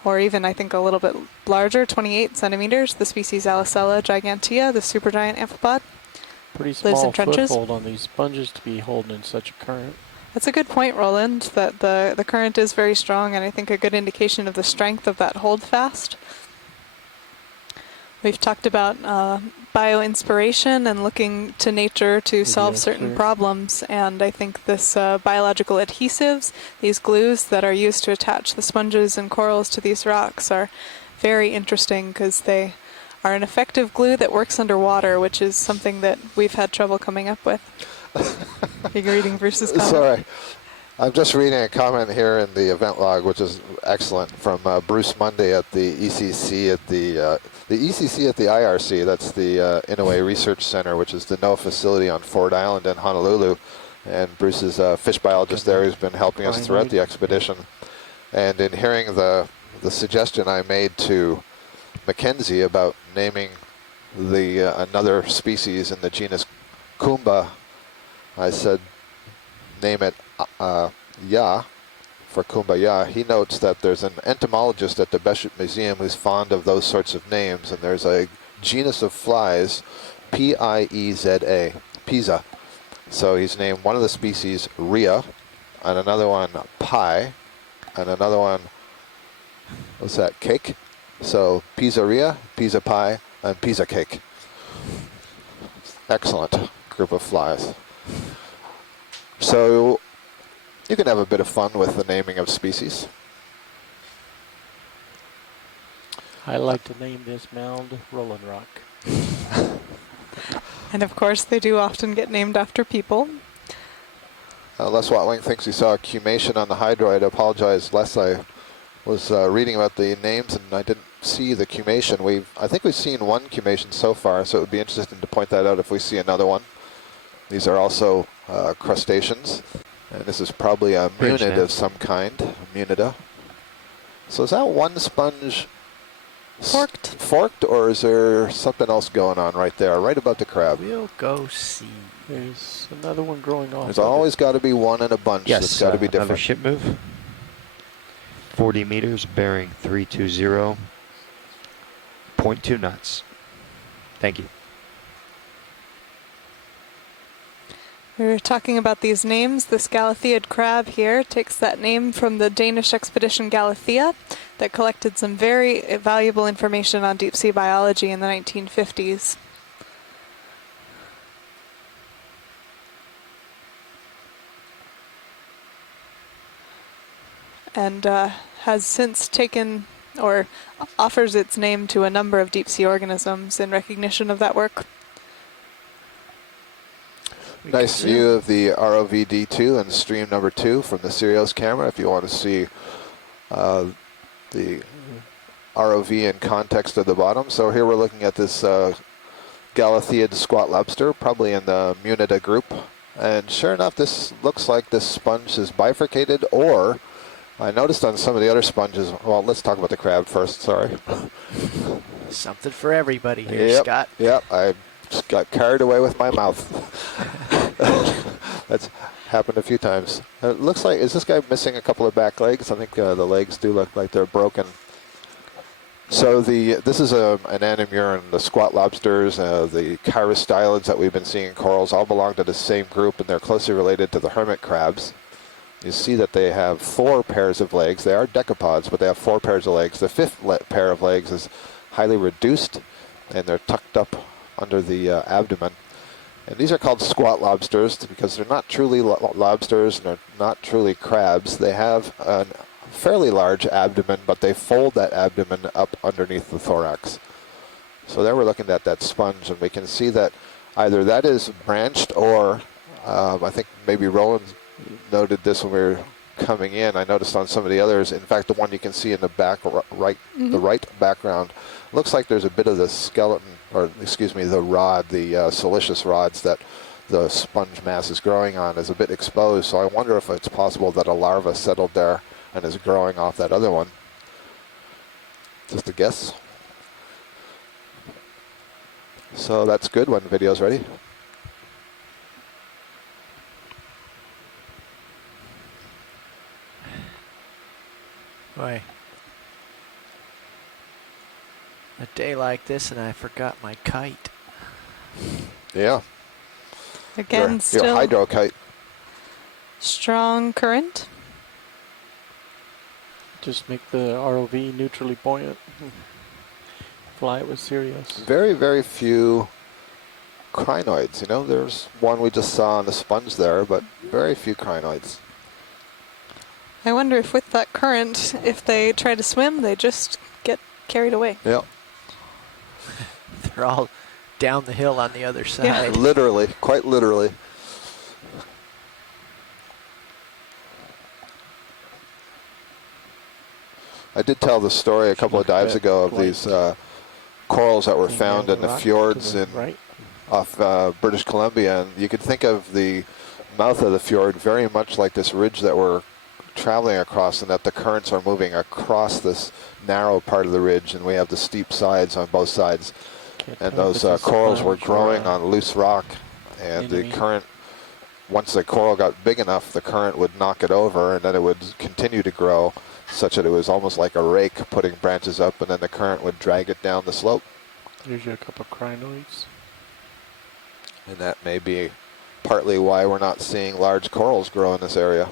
or even I think a little bit larger, 28 centimeters. The species Alicella gigantea, the supergiant amphipod. Pretty Lives small in trenches. foothold on these sponges to be holding in such a current. That's a good point, Roland, that the current is very strong, and I think a good indication of the strength of that holdfast. We've talked about bio-inspiration and looking to nature to solve certain problems, and I think this biological adhesives, these glues that are used to attach the sponges and corals to these rocks, are very interesting because they are an effective glue that works underwater, which is something that we've had trouble coming up with. You're reading Bruce's comment. Sorry. I'm just reading a comment here in the event log, which is excellent, from Bruce Monday at the ECC at the ECC at the IRC. That's the Inouye Research Center, which is the NOAA facility on Ford Island in Honolulu. And Bruce is a fish biologist there who's been helping us throughout the expedition. And in hearing the suggestion I made to Mackenzie about naming the another species in the genus Kumba, I said, name it Ya for Kumbaya. He notes that there's an entomologist at the Bishop Museum who's fond of those sorts of names, and there's a genus of flies, Pieza, Pisa. So he's named one of the species Rhea, and another one Pi, and another one, what's that, Cake? So Pizzeria, Pizza Pie, and Pizza Cake. Excellent group of flies. So you can have a bit of fun with the naming of species. I like to name this mound Rolling Rock. And of course they do often get named after people. Les Watling thinks he saw a cumation on the hydroid. I apologize, Les, I was reading about the names and I didn't see the cumation. I think we've seen one cumation so far, so it would be interesting to point that out if we see another one. These are also crustaceans, and this is probably a munid of some kind, munida. So is that one sponge forked, or is there something else going on right there, right above the crab? We'll go see. There's another one growing off. There's always got to be one in a bunch that's got to be different. Another ship move. 40 meters, bearing 320, 0.2 knots. Thank you. We were talking about these names. This Galatheid crab here takes that name from the Danish expedition Galathea that collected some very valuable information on deep sea biology in the 1950s. And has since taken or offers its name to a number of deep sea organisms in recognition of that work. Nice view of the ROV-D2 and stream number 2 from the Sirius camera if you want to see the ROV in context of the bottom. So here we're looking at this Galatheid squat lobster, probably in the Munida group. And sure enough, this looks like this sponge is bifurcated, or I noticed on some of the other sponges, well, let's talk about the crab first, sorry. Something for everybody here, Yep, Scott. Yep, I just got carried away with my mouth. That's happened a few times. It looks like, is this guy missing a couple of back legs? I think the legs do look like they're broken. So this is an anamurin. The squat lobsters, the chirostylons that we've been seeing in corals all belong to the same group, and they're closely related to the hermit crabs. You see that they have 4 pairs of legs. They are decapods, but they have 4 pairs of legs. The 5th pair of legs is highly reduced, and they're tucked up under the abdomen. And these are called squat lobsters because they're not truly lobsters and they're not truly crabs. They have a fairly large abdomen, but they fold that abdomen up underneath the thorax. So there we're looking at that sponge, and we can see that either that is branched or I think maybe Roland noted this when we were coming in. I noticed on some of the others, in fact, the one you can see in the back right, the right background, looks like there's a bit of the skeleton, or excuse me, the rod, the siliceous rods that the sponge mass is growing on is a bit exposed. So I wonder if it's possible that a larva settled there and is growing off that other one. Just a guess. So that's good when the video's ready. Boy. A day like this and I forgot my kite. Yeah. Again, still your hydro kite. Strong current. Just make the ROV neutrally buoyant. Fly it with Sirius. Very, very few crinoids. You know, there's one we just saw on the sponge there, but very few crinoids. I wonder if with that current, if they try to swim, they just get carried away. Yep. They're all down the hill on the other side. Yeah. Literally, quite literally. I did tell the story a couple of dives ago of these corals that were found in the fjords off British Columbia, and you could think of the mouth of the fjord very much like this ridge that we're traveling across, and that the currents are moving across this narrow part of the ridge, and we have the steep sides on both sides. And those corals were growing on loose rock, and the current, once the coral got big enough, the current would knock it over, and then it would continue to grow, such that it was almost like a rake putting branches up, and then the current would drag it down the slope. There's a couple of crinoids. And that may be partly why we're not seeing large corals grow in this area.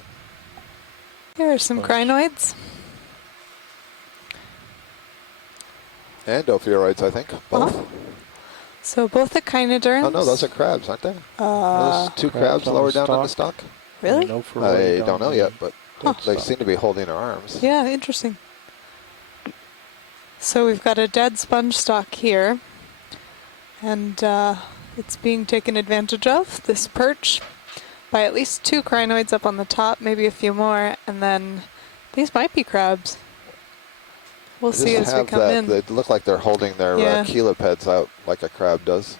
Here are some crinoids. And ophiuroids, I think, both. So both echinoderms. Oh no, those are crabs, aren't they? Those 2 crabs lower down on the stalk? Really? I don't know yet, but they seem to be holding their arms. Yeah, interesting. So we've got a dead sponge stalk here, and it's being taken advantage of, this perch, by at least 2 crinoids up on the top, maybe a few more, and then these might be crabs. We'll see as we come in. They look like they're holding their cheliceds out like a crab does.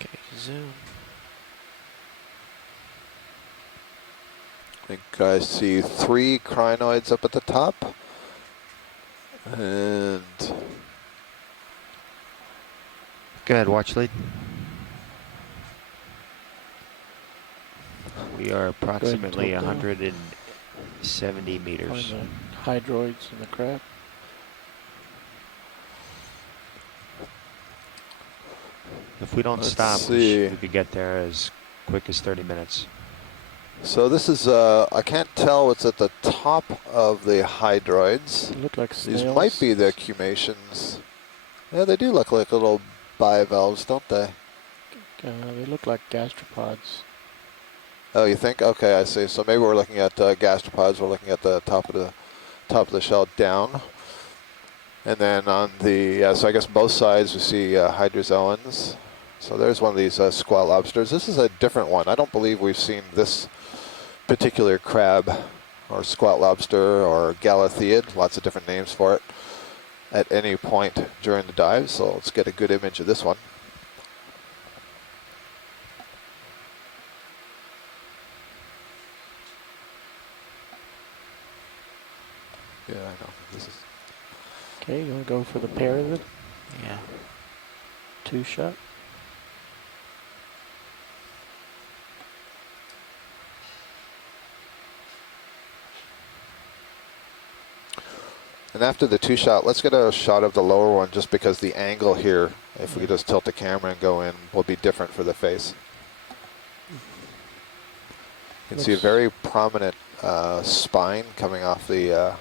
Okay, zoom. I think I see 3 crinoids up at the top. And go ahead, watch lead. We are approximately 170 meters. Find the hydroids and the crab. If we don't stop, we could get there as quick as 30 minutes. So this is, I can't tell what's at the top of the hydroids. They look like snails. These might be the cumations. Yeah, they do look like little bivalves, don't they? They look like gastropods. Oh, you think? Okay, I see. So maybe we're looking at gastropods. We're looking at the top of the shell down. And then on the, so I guess both sides we see hydrozoans. So there's one of these squat lobsters. This is a different one. I don't believe we've seen this particular crab or squat lobster or galatheid, lots of different names for it, at any point during the dive. So let's get a good image of this one. Okay, you want to go for the pair of it? Yeah. 2-shot. And after the 2-shot, let's get a shot of the lower one just because the angle here, if we just tilt the camera and go in, will be different for the face. You can see a very prominent spine coming off the,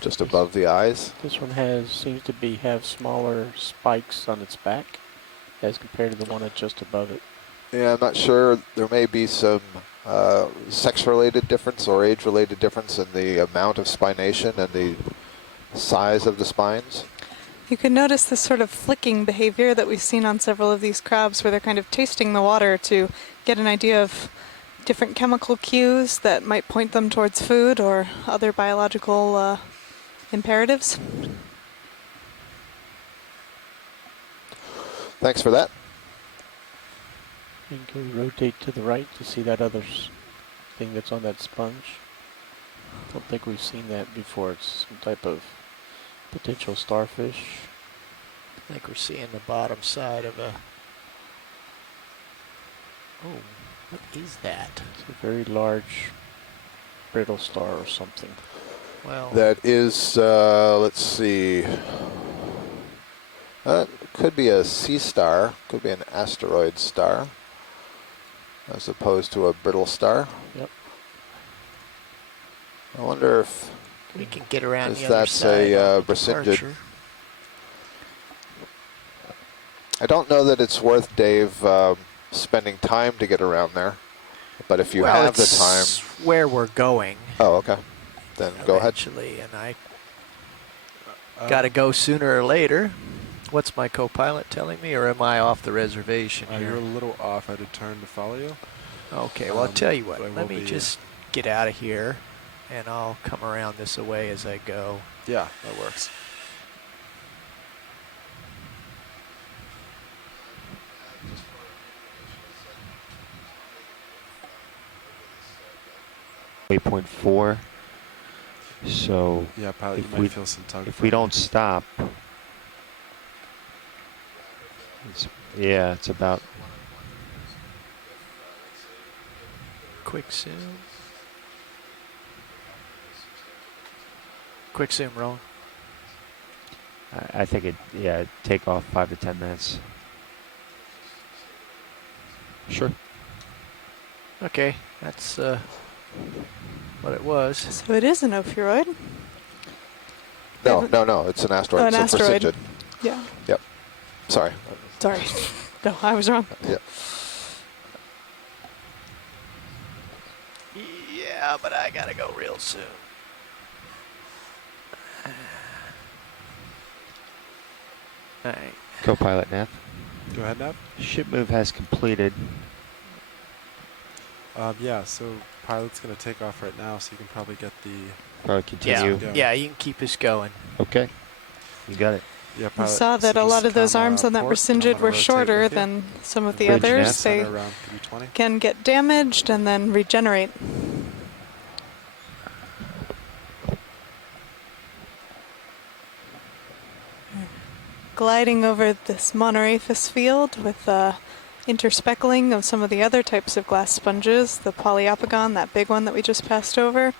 just above the eyes. This one seems to have smaller spikes on its back as compared to the one that's just above it. Yeah, I'm not sure. There may be some sex-related difference or age-related difference in the amount of spination and the size of the spines. You can notice this sort of flicking behavior that we've seen on several of these crabs where they're kind of tasting the water to get an idea of different chemical cues that might point them towards food or other biological imperatives. Thanks for that. And can we rotate to the right to see that other thing that's on that sponge? I don't think we've seen that before. It's some type of potential starfish. I think we're seeing the bottom side of a... Oh, what is that? It's a very large brittle star or something. Well, that is, let's see. Could be a sea star, could be an asteroid star, as opposed to a brittle star. Yep. I wonder if we can get around the other that's side a of the Bracingid. departure. I don't know that it's worth Dave spending time to get around there, but if you have the time. It's where we're going. Oh, okay. Then go ahead. Eventually, and I got to go sooner or later. What's my co-pilot telling me, or am I off the reservation here? You're a little off. I had to turn to follow you. Okay, well, I'll tell you what. I Let will me be, just get out of here, and I'll come around this way as I go. Yeah, that works. Waypoint 4. So yeah, pilot, if you might feel some tug. If we don't stop, it's about. Quick zoom. Quick zoom, Roland. I think it'd take off 5 to 10 minutes. Sure. Okay, that's what it was. So it is an ophiuroid? No, it's an asteroid. Oh, an it's asteroid. A Yeah. Yep. Sorry. Sorry. No, I was wrong. Yep. Yeah, but I gotta go real soon. All right. Co-pilot Nav. Go ahead, Nav. Ship move has completed. Yeah, so pilot's going to take off right now, so you can probably get the... Probably continue. Yeah, you can keep us going. Okay. You got it. Yeah, I saw that a lot of those arms on that Bracingid were shorter than some of the Bridge others. nav. They can get damaged and then regenerate. Gliding over this monoraphis field with interspeckling of some of the other types of glass sponges, the polyopogon, that big one that we just passed over,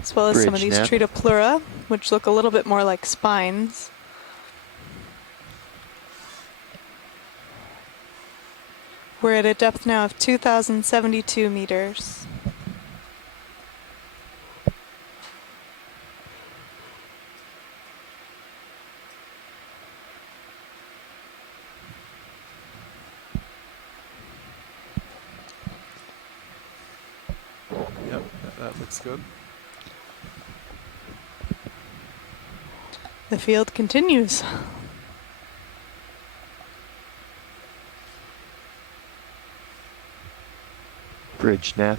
as well as some of Bridge these nav. Tritopleura, which look a little bit more like spines. We're at a depth now of 2,072 meters. Yep, that looks good. The field continues. Bridge nav.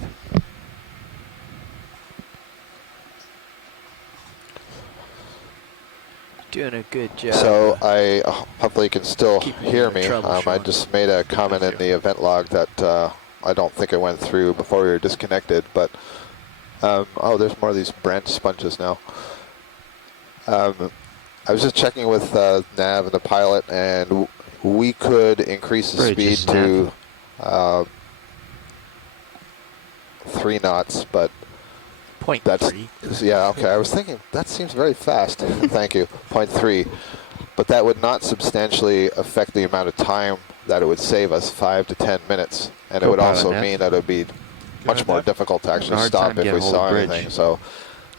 Doing a good job. So I hopefully you can still hear me. trouble, I Sean. just made a comment in the event log that I don't think I went through before we were disconnected, but oh, there's more of these branch sponges now. I was just checking with Nav and the pilot, and we could increase the Bridge, speed to 3 knots, but that's 0.3. yeah, okay. I was thinking that seems very fast. Thank you, 0.3. But that would not substantially affect the amount of time that it would save us, 5 to 10 minutes, and it would also mean that it would be much more difficult to actually stop if we saw anything. So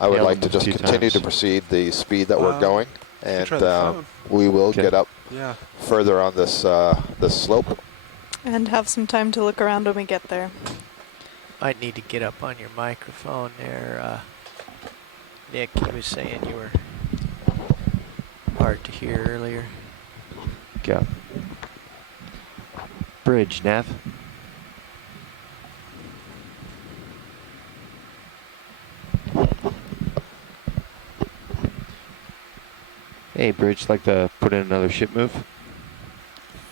I would like to just continue to proceed the speed that we're going, and we will get up further on this this slope. And have some time to look around when we get there. Might need to get up on your microphone there, Nick. You was saying you were hard to hear earlier. Go. Bridge, Nav. Hey, Bridge, like to put in another ship move.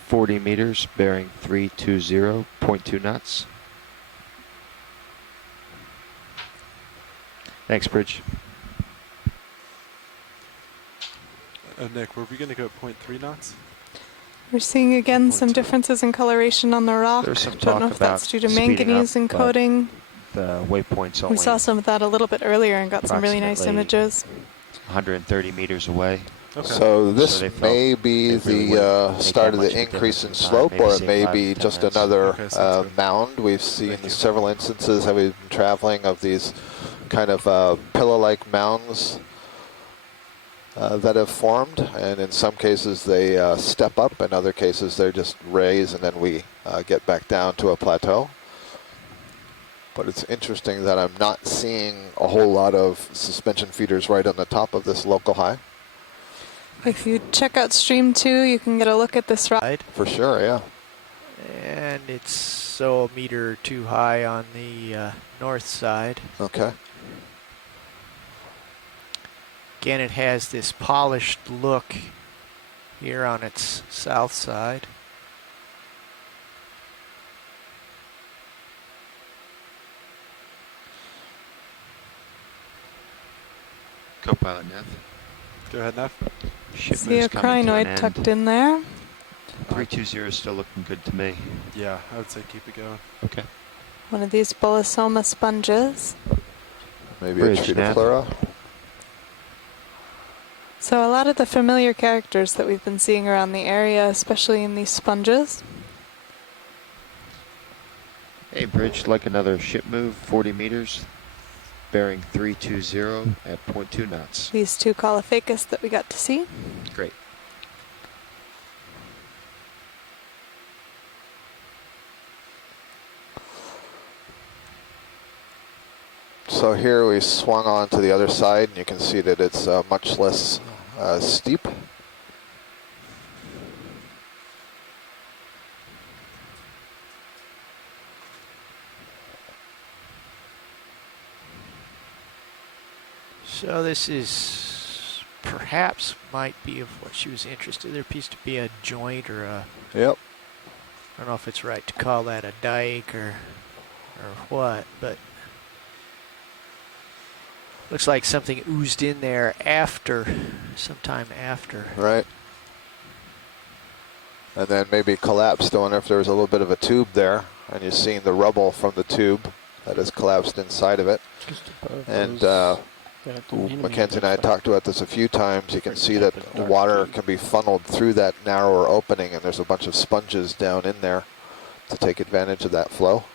40 meters, bearing 320, 0.2 knots. Thanks, Bridge. Nick, were we going to go at 0.3 knots? We're seeing again some differences in coloration on the rock. There's some Don't talk know if about that's due to speeding manganese up, but encoding. the waypoint's only We saw some of that a little bit earlier and got some really nice images. 130 meters away. Okay. So this may be the start of the increase in slope, or it may be just another mound. We've seen several instances that we've been traveling of these kind of pillow-like mounds that have formed, and in some cases they step up, in other cases they're just raised, and then we get back down to a plateau. But it's interesting that I'm not seeing a whole lot of suspension feeders right on the top of this local high. If you check out Stream 2, you can get a look at this rock. For sure, yeah. And it's so a meter or two high on the north side. Okay. Again, it has this polished look here on its south side. Co-pilot Nav. Go ahead, Nav. See a crinoid tucked in there. 320 is still looking good to me. Yeah, I would say keep it going. Okay. One of these Bolosoma sponges. Maybe a Treatopleura. So a lot of the familiar characters that we've been seeing around the area, especially in these sponges. Hey, Bridge, like another ship move, 40 meters, bearing 320 at 0.2 knots. These two Caulophacus that we got to see. Great. So here we swung on to the other side, and you can see that it's much less steep. So this is perhaps might be of what she was interested in. There appears to be a joint or a... Yep. I don't know if it's right to call that a dike or what, but looks like something oozed in there sometime after. Right. And then maybe collapsed. I wonder if there was a little bit of a tube there, and you're seeing the rubble from the tube that has collapsed inside of it. And Mackenzie and I talked about this a few times. You can see that water can be funneled through that narrower opening, and there's a bunch of sponges down in there to take advantage of that flow.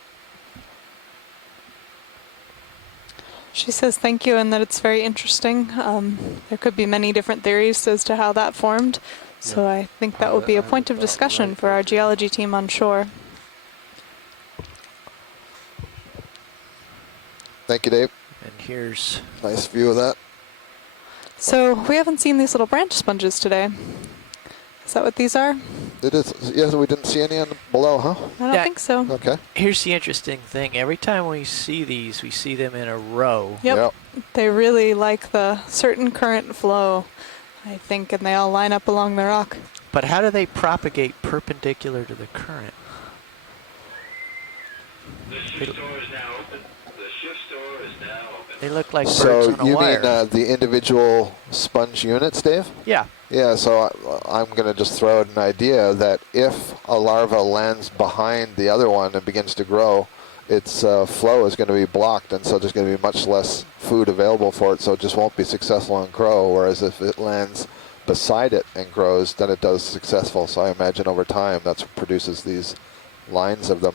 She says thank you and that it's very interesting. There could be many different theories as to how that formed. So I think that will be a point of discussion for our geology team on shore. Thank you, Dave. And here's... Nice view of that. So we haven't seen these little branch sponges today. Is that what these are? It is. Yes, we didn't see any below, huh? I don't think so. Okay. Here's the interesting thing. Every time we see these, we see them in a row. Yep. They really like the certain current flow, I think, and they all line up along the rock. But how do they propagate perpendicular to the current? The ship store is now open. The ship store is now open. They look like birds So on a you wire. mean the individual sponge units, Dave? Yeah. Yeah, so I'm going to just throw out an idea that if a larva lands behind the other one and begins to grow, its flow is going to be blocked, and so there's going to be much less food available for it, so it just won't be successful and grow, whereas if it lands beside it and grows, then it does successful. So I imagine over time that's what produces these lines of them.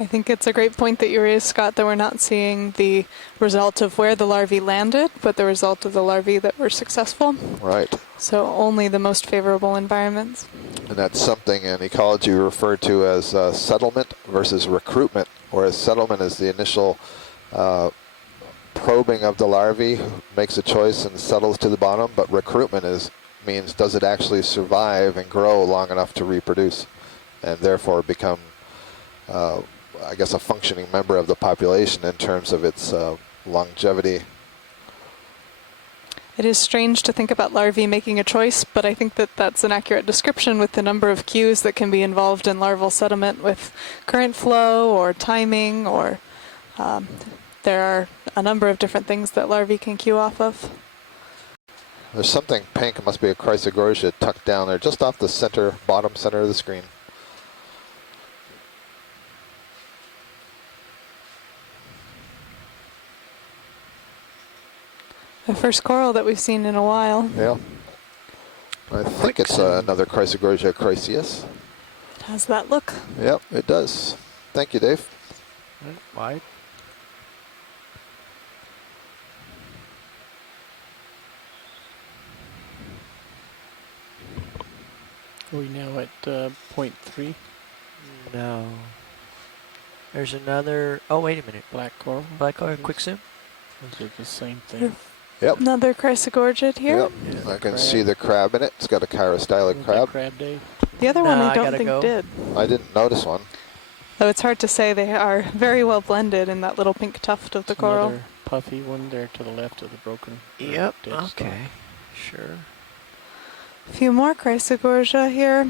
I think it's a great point that you raised, Scott, that we're not seeing the result of where the larvae landed, but the result of the larvae that were successful. Right. So only the most favorable environments. And that's something in ecology referred to as settlement versus recruitment, whereas settlement is the initial probing of the larvae, who makes a choice and settles to the bottom, but recruitment means does it actually survive and grow long enough to reproduce and therefore become I guess a functioning member of the population in terms of its longevity. It is strange to think about larvae making a choice, but I think that that's an accurate description with the number of cues that can be involved in larval settlement with current flow or timing, or there are a number of different things that larvae can cue off of. There's something pink, it must be a Chrysogorgia tucked down there just off the center, bottom center of the screen. The first coral that we've seen in a while. Yeah. I think it's another Chrysogorgia chryseus. It has that look. Yep, it does. Thank you, Dave. Wide. Are we now at 0.3? No. There's another. Oh, wait a minute. Black coral. Black coral. Quick zoom. Is it the same thing? Yep. Another Chrysogorgia here. Yep. Yeah, I can crab. see the crab in it. It's got a chirostylic crab. Crab, Dave. The other one No, I I don't gotta think go. did. I didn't notice one. Though it's hard to say, they are very well blended in that little pink tuft of the There's coral. another puffy one there to the left of the broken. Yep. dead stalk. Okay. Sure. A few more Chrysogorgia here.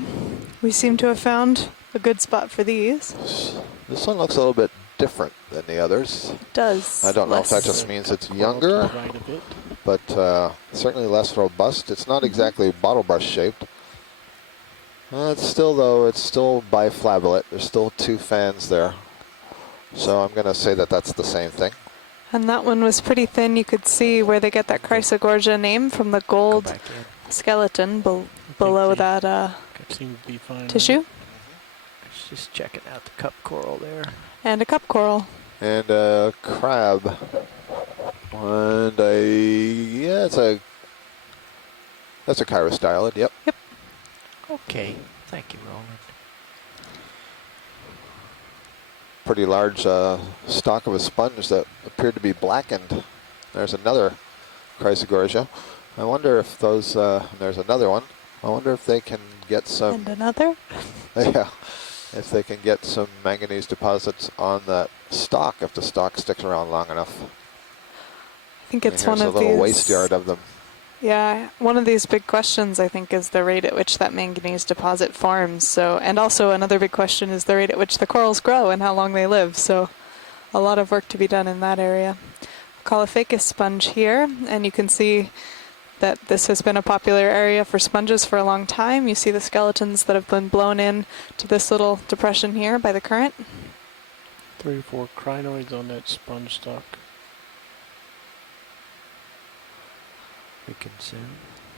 We seem to have found a good spot for these. This one looks a little bit different than the others. It does. I don't know if that Less- just means it's Coral younger, to the right of it. but certainly less robust. It's not exactly bottle brush shaped. It's still biflabellate. There's still two fans there. So I'm going to say that that's the same thing. And that one was pretty thin. You could see where they get that Chrysogorgia name from the Go gold back in. skeleton below they that Seems to be fine. tissue. Just checking out the cup coral there. And a cup coral. And a crab. And that's a chirostylid, yep. Okay. Thank you, Roland. Pretty large stalk of a sponge that appeared to be blackened. There's another Chrysogorgia. I wonder if those, there's another one. I wonder if they can get some, And another. yeah, if they can get some manganese deposits on that stalk, if the stalk sticks around long enough. I think And it's here's one a of little these. waste yard of them. Yeah, one of these big questions, I think, is the rate at which that manganese deposit forms. So, and also another big question is the rate at which the corals grow and how long they live. So, a lot of work to be done in that area. Caulophacus sponge here, and you can see that this has been a popular area for sponges for a long time. You see the skeletons that have been blown in to this little depression here by the current. 3 or 4 crinoids on that sponge stalk. We can zoom.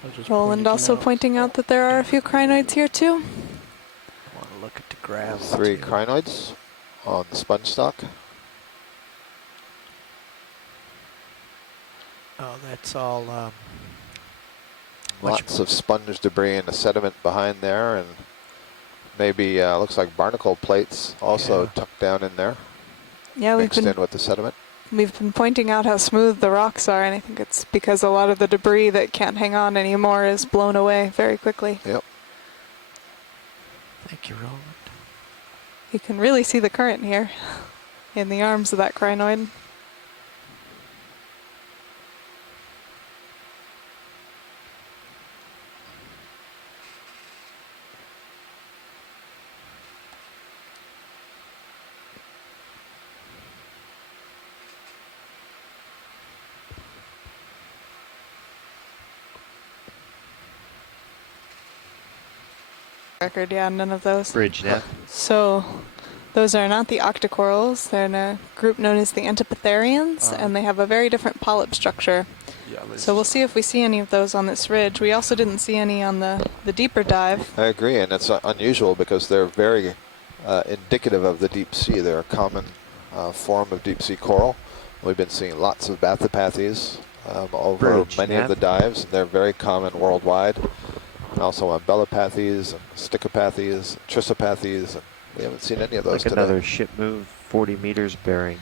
I'll just Roland point it also out. pointing out that there are a few crinoids here too. I want to look at the graph. 3 too. crinoids on the sponge stalk. Oh, that's all. Lots of sponge debris and the sediment behind there, and maybe looks like barnacle plates also tucked down in there, Yeah, mixed in with the sediment. We've been pointing out how smooth the rocks are, and I think it's because a lot of the debris that can't hang on anymore is blown away very quickly. Yep. Thank you, Roland. You can really see the current here in the arms of that crinoid. record, yeah, none of those. Bridge nav. So those are not the octocorals. They're in a group known as the Antipitherians, and they have a very different polyp structure. Yeah, So we'll see if we see any of those on this ridge. We also didn't see any on the deeper dive. I agree, and it's unusual because they're very indicative of the deep sea. They're a common form of deep sea coral. We've been seeing lots of bathypathes over Bridge many of nav. the dives. They're very common worldwide. And also on belopathes, and stichopathes, and trissopathes. And we haven't seen any of those Like today. another ship move, 40 meters bearing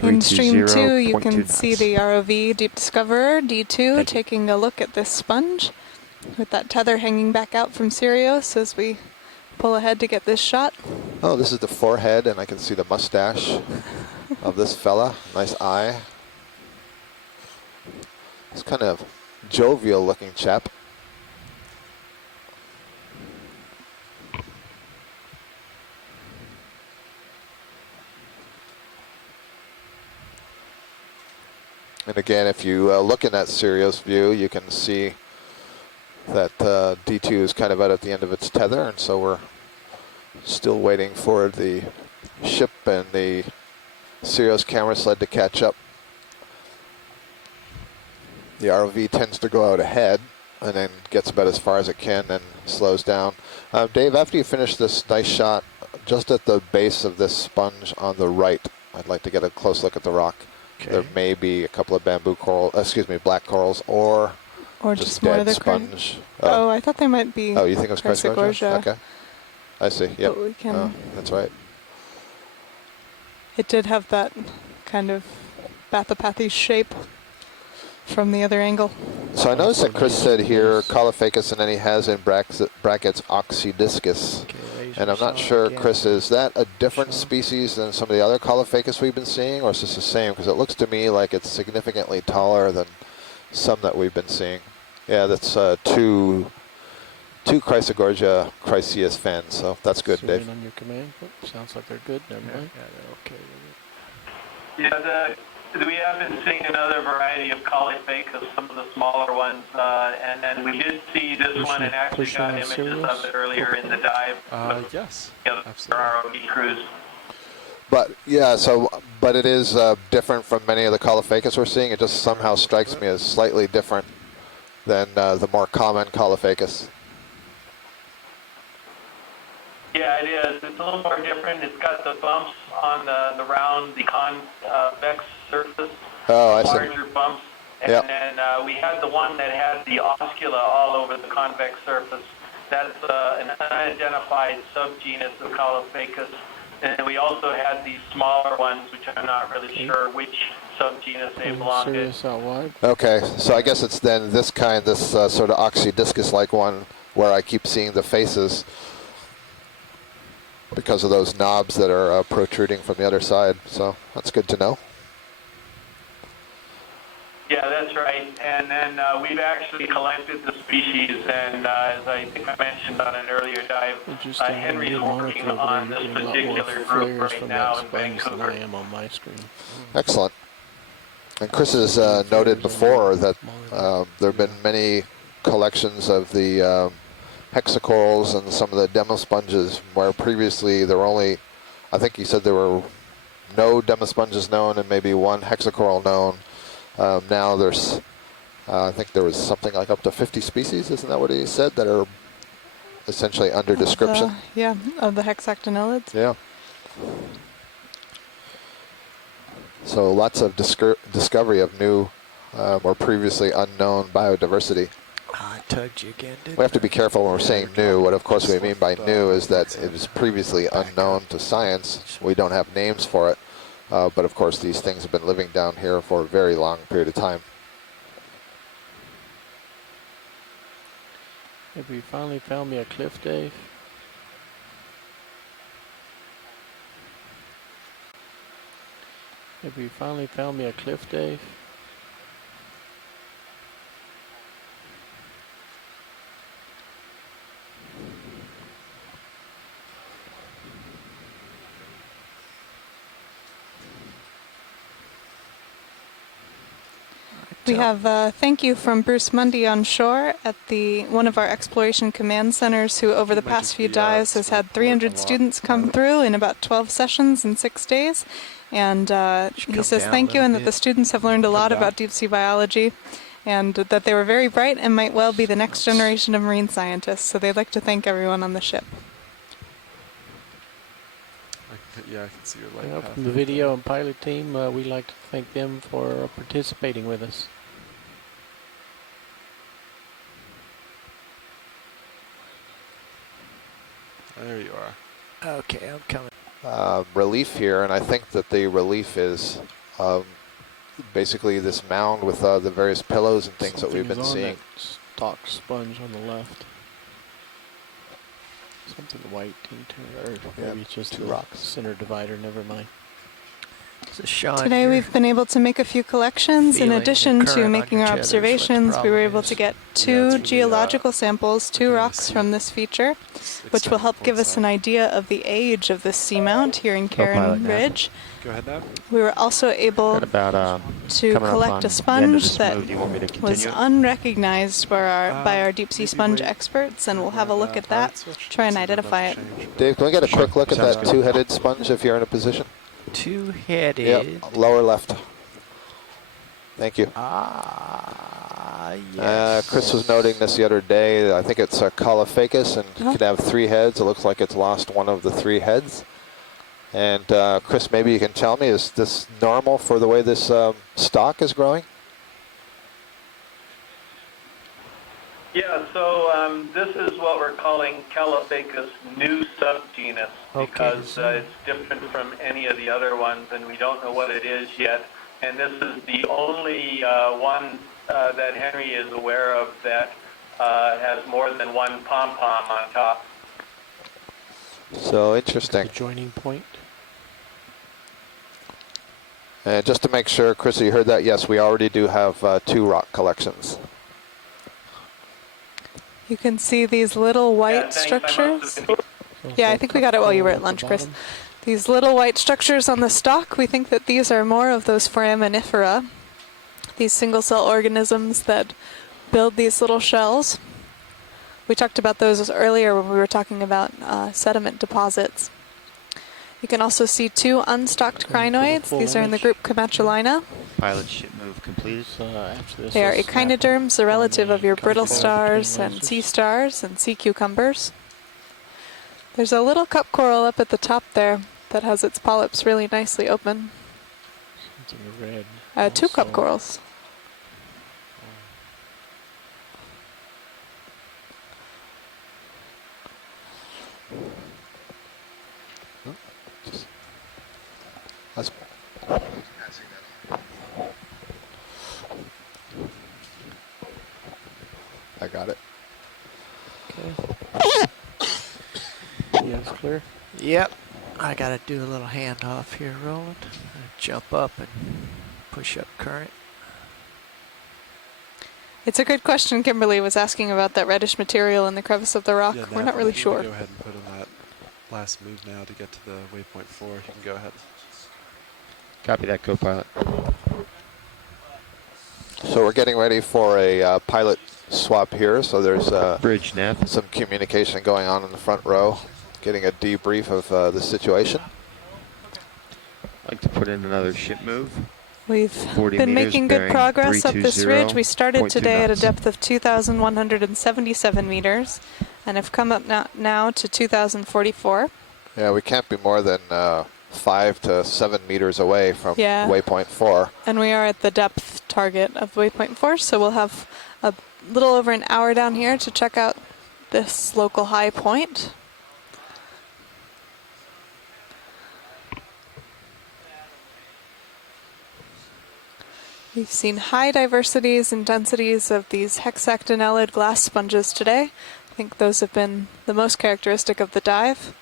In stream 2, you 320.2 can see the ROV Deep Discoverer D2 taking a look at this sponge with that tether hanging back out from Sirius as we pull ahead to get this shot. Oh, this is the forehead, and I can see the mustache of this fella. Nice eye. It's kind of jovial looking chap. And again, if you look in that Sirius view, you can see that D2 is kind of out at the end of its tether, and so we're still waiting for the ship and the Sirius camera sled to catch up. The ROV tends to go out ahead and then gets about as far as it can and slows down. Dave, after you finish this nice shot, just at the base of this sponge on the right, I'd like to get a close look at the rock. Okay. There may be a couple of bamboo coral, black corals, or just more of dead the sponge. Oh, I thought they might be. Oh, you think it was Chrysogorgia? Okay. I see, yep. But we can. Oh, that's right. It did have that kind of bathypathy shape from the other angle. So I noticed that Chris said here Caulophacus, and then he has in brackets Oxydiscus. And I'm not sure, Chris, is that a different species than some of the other Caulophacus we've been seeing, or is this the same? Because it looks to me like it's significantly taller than some that we've been seeing. Yeah, that's two Chrysogorgia chryseus fans, so that's good, Dave. On your command. Oh, sounds like they're good. Never mind. Yeah, they're okay with it. Yeah, we have been seeing another variety of Caulophacus, some of the smaller ones, and then we did see this one and actually got images of it earlier in the dive. Yes, for our ROV crews. But yeah, but it is different from many of the Caulophacus we're seeing. It just somehow strikes me as slightly different than the more common Caulophacus. Yeah, it is. It's a little more different. It's got the bumps on the round, the convex surface. Oh, I see. Larger bumps. And then we had the one that had the oscula all over the convex surface. That's an unidentified subgenus of Caulophacus. And we also had these smaller ones, which I'm not really sure which subgenus they belong to. Okay, so I guess it's then this kind, this sort of Oxydiscus-like one, where I keep seeing the faces because of those knobs that are protruding from the other side. So that's good to know. Yeah, that's right. And then we've actually collected the species, and as I think I mentioned on an earlier dive, Henry's working on this particular group right now in Vancouver. I am on my screen. Excellent. And Chris has noted before that there have been many collections of the hexacorals and some of the demosponges where previously there were only, I think he said there were no demosponges known and maybe one hexacoral known. Now there's, I think there was something like up to 50 species, isn't that what he said, that are essentially under description? Of the hexactinellids. Yeah. So lots of discovery of new or previously unknown biodiversity. I tugged you again, didn't We have to be careful when we're saying new. What of course we mean by new is that it was previously unknown to science. We don't have names for it. But of course these things have been living down here for a very long period of time. Have you finally found me a cliff, Dave? Have you finally found me a cliff, Dave? We have a thank you from Bruce Mundy on shore at one of our exploration command centers, who over the past few dives has had 300 students come through in about 12 sessions in 6 days. And he says thank you, and that the students have learned a lot about deep sea biology, and that they were very bright and might well be the next generation of marine scientists. So they'd like to thank everyone on the ship. Yeah, I can see your light path. From the video and pilot team, we'd like to thank them for participating with us. There you are. Okay, I'm coming. Relief here, and I think that the relief is basically this mound with the various pillows and things that we've been seeing. That stock sponge on the left. Something white or maybe it's just 2 the rocks. center divider, never mind. Today we've been able to make a few collections. In addition to making our observations, we were able to get 2 geological samples, 2 rocks from this feature, which will help give us an idea of the age of this seamount here in Karin Ridge. Go ahead, Nav. We were also able to collect a sponge that was unrecognized by our deep sea sponge experts, and we'll have a look at that, try and identify it. Dave, can we get a quick look at that 2-headed sponge if you're in a position? 2-headed. Yep, lower left. Thank you. Yes. Chris was noting this the other day. I think it's a Caulophacus, and it could have 3 heads. It looks like it's lost one of the 3 heads. And Chris, maybe you can tell me, is this normal for the way this stock is growing? Yeah, so this is what we're calling Caulophacus new subgenus, because it's different from any of the other ones, and we don't know what it is yet. And this is the only one that Henry is aware of that has more than 1 pom-pom on top. So interesting. The joining point. And just to make sure, Chris, you heard that? Yes, we already do have 2 rock collections. You can see these little white structures. Yeah, I think we got it while you were at lunch, Chris. These little white structures on the stalk, we think that these are more of those foraminifera, these single-cell organisms that build these little shells. We talked about those earlier when we were talking about sediment deposits. You can also see 2 unstocked crinoids. These are in the group Comatulina. Pilot ship move completed. They are echinoderms, a relative of your brittle stars and sea stars and sea cucumbers. There's a little cup coral up at the top there that has its polyps really nicely open. Something red. 2 cup corals. That's I got it. Okay. Yeah, it's clear. Yep. I got to do a little handoff here, Roland. Jump up and push up current. It's a good question. Kimberly was asking about that reddish material in the crevice of the rock. Yeah, We're not really sure. Go ahead and put in that last move now to get to the waypoint 4. You can go ahead. Copy that, co-pilot. So we're getting ready for a pilot swap here. So there's bridge nav. Some communication going on in the front row, getting a debrief of the situation. I'd like to put in another ship move. We've been making good progress up this ridge. We started today at a depth of 2,177 meters and have come up now to 2,044. Yeah, we can't be more than 5 to 7 meters away from waypoint 4. And we are at the depth target of waypoint 4, so we'll have a little over an hour down here to check out this local high point. We've seen high diversities and densities of these hexactinellid glass sponges today. I think those have been the most characteristic of the dive.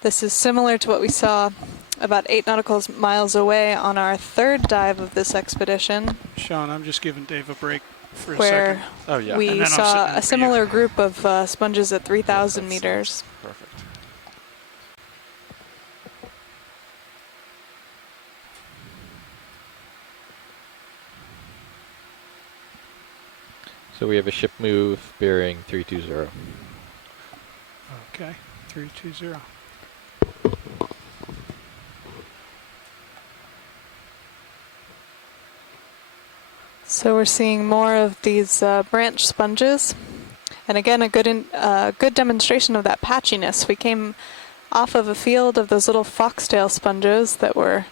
This is similar to what we saw about 8 nautical miles away on our 3rd dive of this expedition. Sean, I'm just giving Dave a break for a where second. Oh, yeah. We saw a similar group of sponges at 3,000 meters. Perfect. So we have a ship move bearing 320. Okay, 320. So we're seeing more of these branch sponges. And again, a good demonstration of that patchiness. We came off of a field of those little foxtail sponges that were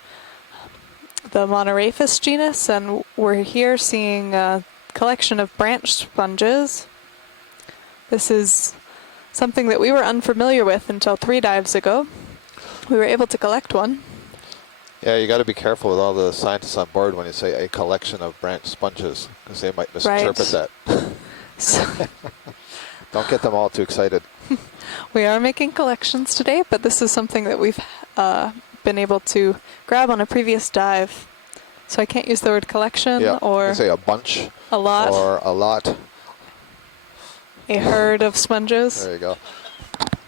the Monoraphis genus, and we're here seeing a collection of branch sponges. This is something that we were unfamiliar with until 3 dives ago. We were able to collect one. Yeah, you got to be careful with all the scientists on board when you say a collection of branch sponges, because they might misinterpret that. Don't get them all too excited. We are making collections today, but this is something that we've been able to grab on a previous dive. So I can't use the word collection or... You say a bunch. A lot. Or a lot. A herd of sponges. There you go.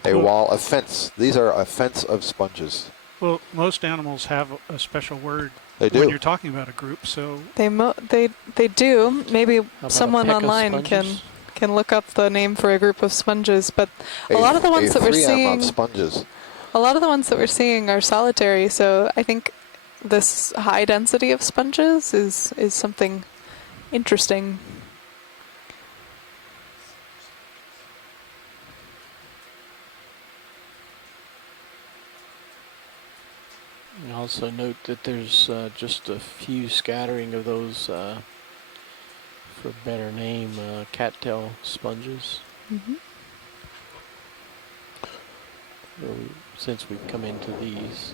A wall, a fence. These are a fence of sponges. Well, most animals have a special word They do. when you're talking about a group, so... They do. Maybe someone online can look up the name for a group of sponges, but a lot of the ones that we're seeing... sponges. A lot of the ones that we're seeing are solitary, so I think this high density of sponges is something interesting. And also note that there's just a few scattering of those, for better name, cattail sponges. Mm-hmm. Since we've come into these.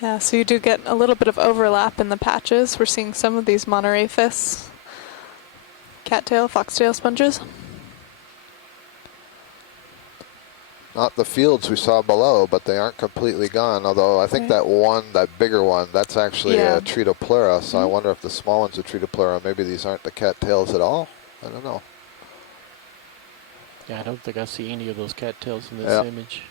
Yeah, so you do get a little bit of overlap in the patches. We're seeing some of these Monoraphis cattail, foxtail sponges. Not the fields we saw below, but they aren't completely gone. Although I think that bigger one, that's actually a Tretopleura. So I wonder if the small one's a Tretopleura. Maybe these aren't the cattails at all. I don't know. Yeah, I don't think I see any of those cattails in this image.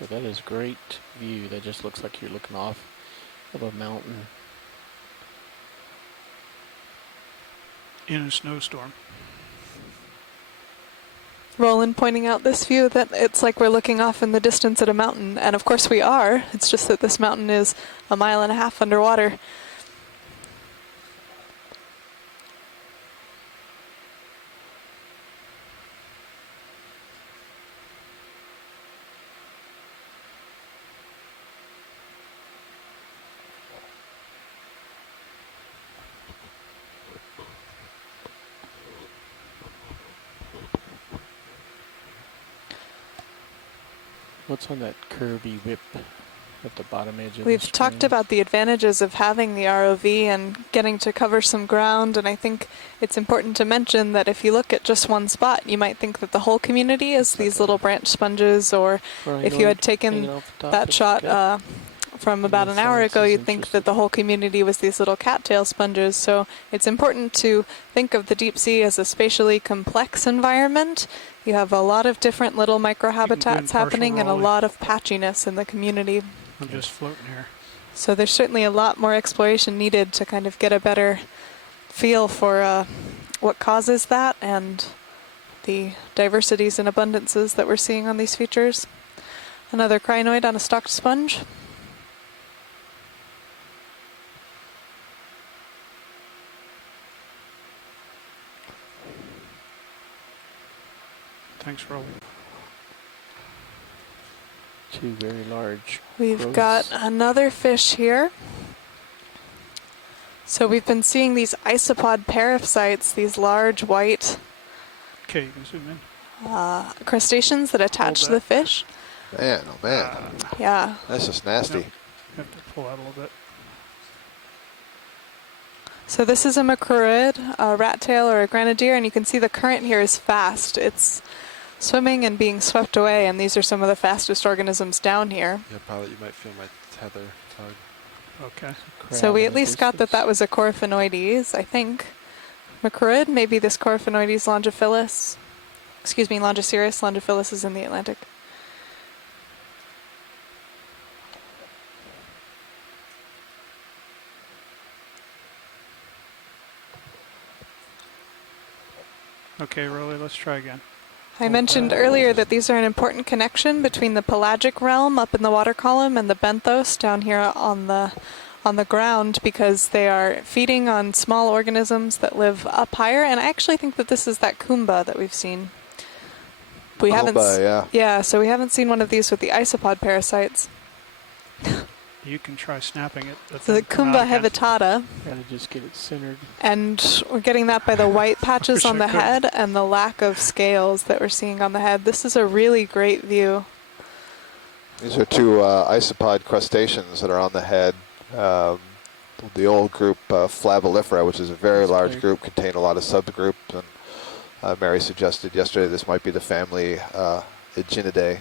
But that is great view. That just looks like you're looking off of a mountain. In a snowstorm. Roland pointing out this view that it's like we're looking off in the distance at a mountain, and of course we are. It's just that this mountain is 1.5 miles underwater. What's on that curvy whip at the bottom edge of We've talked about the advantages of having the ROV and getting to cover some ground, and I think it's important to mention that if you look at just one spot, you might think that the whole community is these little branch sponges, or if you had taken that shot from about an hour ago, you'd think that the whole community was these little cattail sponges. So it's important to think of the deep sea as a spatially complex environment. You have a lot of different little microhabitats happening and a lot of patchiness in the community. I'm just floating here. So there's certainly a lot more exploration needed to kind of get a better feel for what causes that and the diversities and abundances that we're seeing on these features. Another crinoid on a stalked sponge. Thanks, Roland. Two very large. We've got another fish here. So we've been seeing these isopod parapsites, these large white Okay, you can zoom in. crustaceans that attach to the fish. Man, oh man. Yeah. That's just nasty. You have to pull out a little bit. So this is a macrurid, a rat tail, or a grenadier, and you can see the current here is fast. It's swimming and being swept away, and these are some of the fastest organisms down here. Yeah, pilot, you might feel my tether tug. Okay. So we at least got that was a Coryphonoides, I think. Macrurid, maybe this Coryphonoides longiphilus. Excuse me, Longiceros. Longiphilus is in the Atlantic. Okay, Rolly, let's try again. I mentioned earlier that these are an important connection between the pelagic realm up in the water column and the benthos down here on the ground, because they are feeding on small organisms that live up higher. And I actually think that this is that kumba that we've seen. We haven't. Yeah, so we haven't seen one of these with the isopod parasites. You can try snapping it. The Kumba hevitata. Gotta just get it centered. And we're getting that by the white patches on the head and the lack of scales that we're seeing on the head. This is a really great view. These are two isopod crustaceans that are on the head. The old group Flavolifera, which is a very large group, contained a lot of subgroups. And Mary suggested yesterday this might be the family Aeginidae.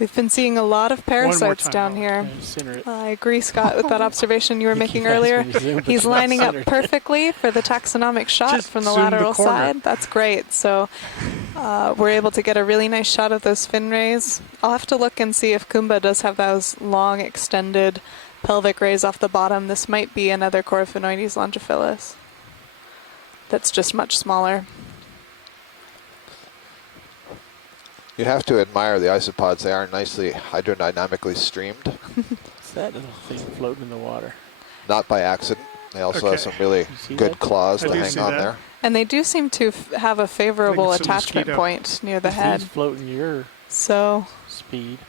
We've been seeing a lot of parasites down here. I agree, Scott, with that obversation you were making earlier. He's lining up perfectly for the taxonomic shot Just from the zoom the lateral corner. side. That's great. So we're able to get a really nice shot of those fin rays. I'll have to look and see if Kumba does have those long, extended pelvic rays off the bottom. This might be another Coryphaenoides longiphilis that's just much smaller. You have to admire the isopods. They are nicely hydrodynamically streamed. It's that little thing floating in the water. Not by accident. They also have some really good claws to hang on there. And they do seem to have a favorable attachment point near the head. He's floating your speed.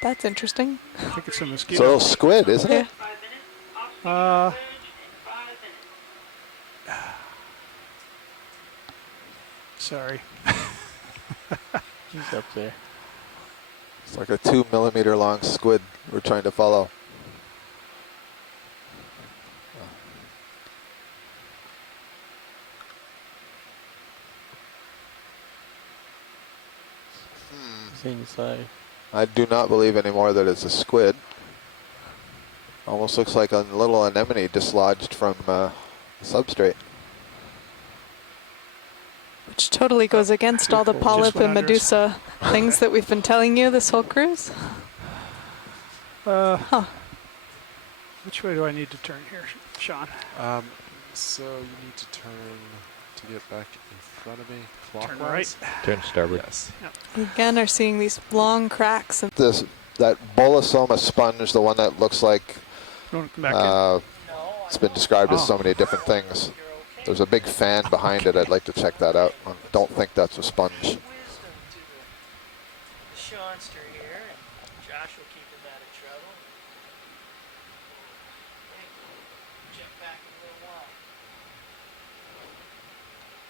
That's interesting. I think it's a It's mosquito. a little squid, isn't it? Sorry. He's up there. It's like a 2 millimeter long squid we're trying to follow. Inside. I do not believe anymore that it's a squid. Almost looks like a little anemone dislodged from substrate. Which totally goes against all the polyp and medusa things that we've been telling you this whole cruise. Which way do I need to turn here, Sean? So you need to turn to get back in front of me clockwise. Turn right. Turn starboard. Yes. We again are seeing these long cracks. And That bolosoma sponge, the one that looks like You want to come back it's been described as so many different things. There's a big fan behind it. I'd like to check that out. I don't think that's a sponge. Seanster here, and Josh will keep him out of trouble. Jump back in a little while.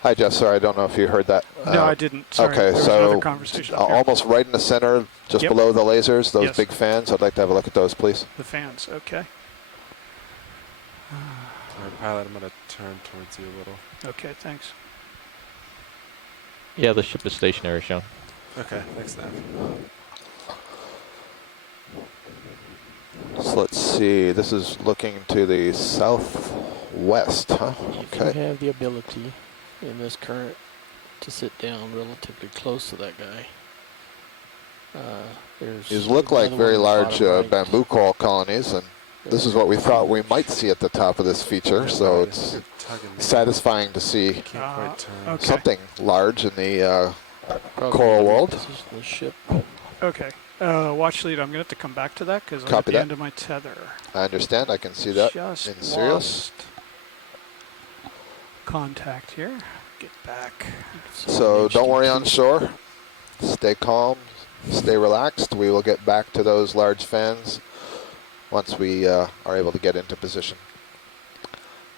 Hi, Jeff. Sorry, I don't know if you heard that. No, I didn't. Sorry. Okay, There was so another conversation up here. almost right in the center, just Yep. below the lasers, those Yes. big fans. I'd like to have a look at those, please. The fans, okay. All right, pilot, I'm going to turn towards you a little. Okay, thanks. Yeah, the ship is stationary, Sean. Okay, thanks, Nav. So let's see. This is looking to the southwest, huh? If you have the ability in this current to sit down relatively close to that guy. These look like very large bamboo coral colonies, and this is what we thought we might see at the top of this feature, so it's satisfying to see something large in the coral world. Okay. Watch lead, I'm going to have to come back to that because I'm at Copy the that. end of my tether. I understand. I can see that Just in Sirius. lost contact here. Get back. So don't worry on shore. Stay calm. Stay relaxed. We will get back to those large fans once we are able to get into position.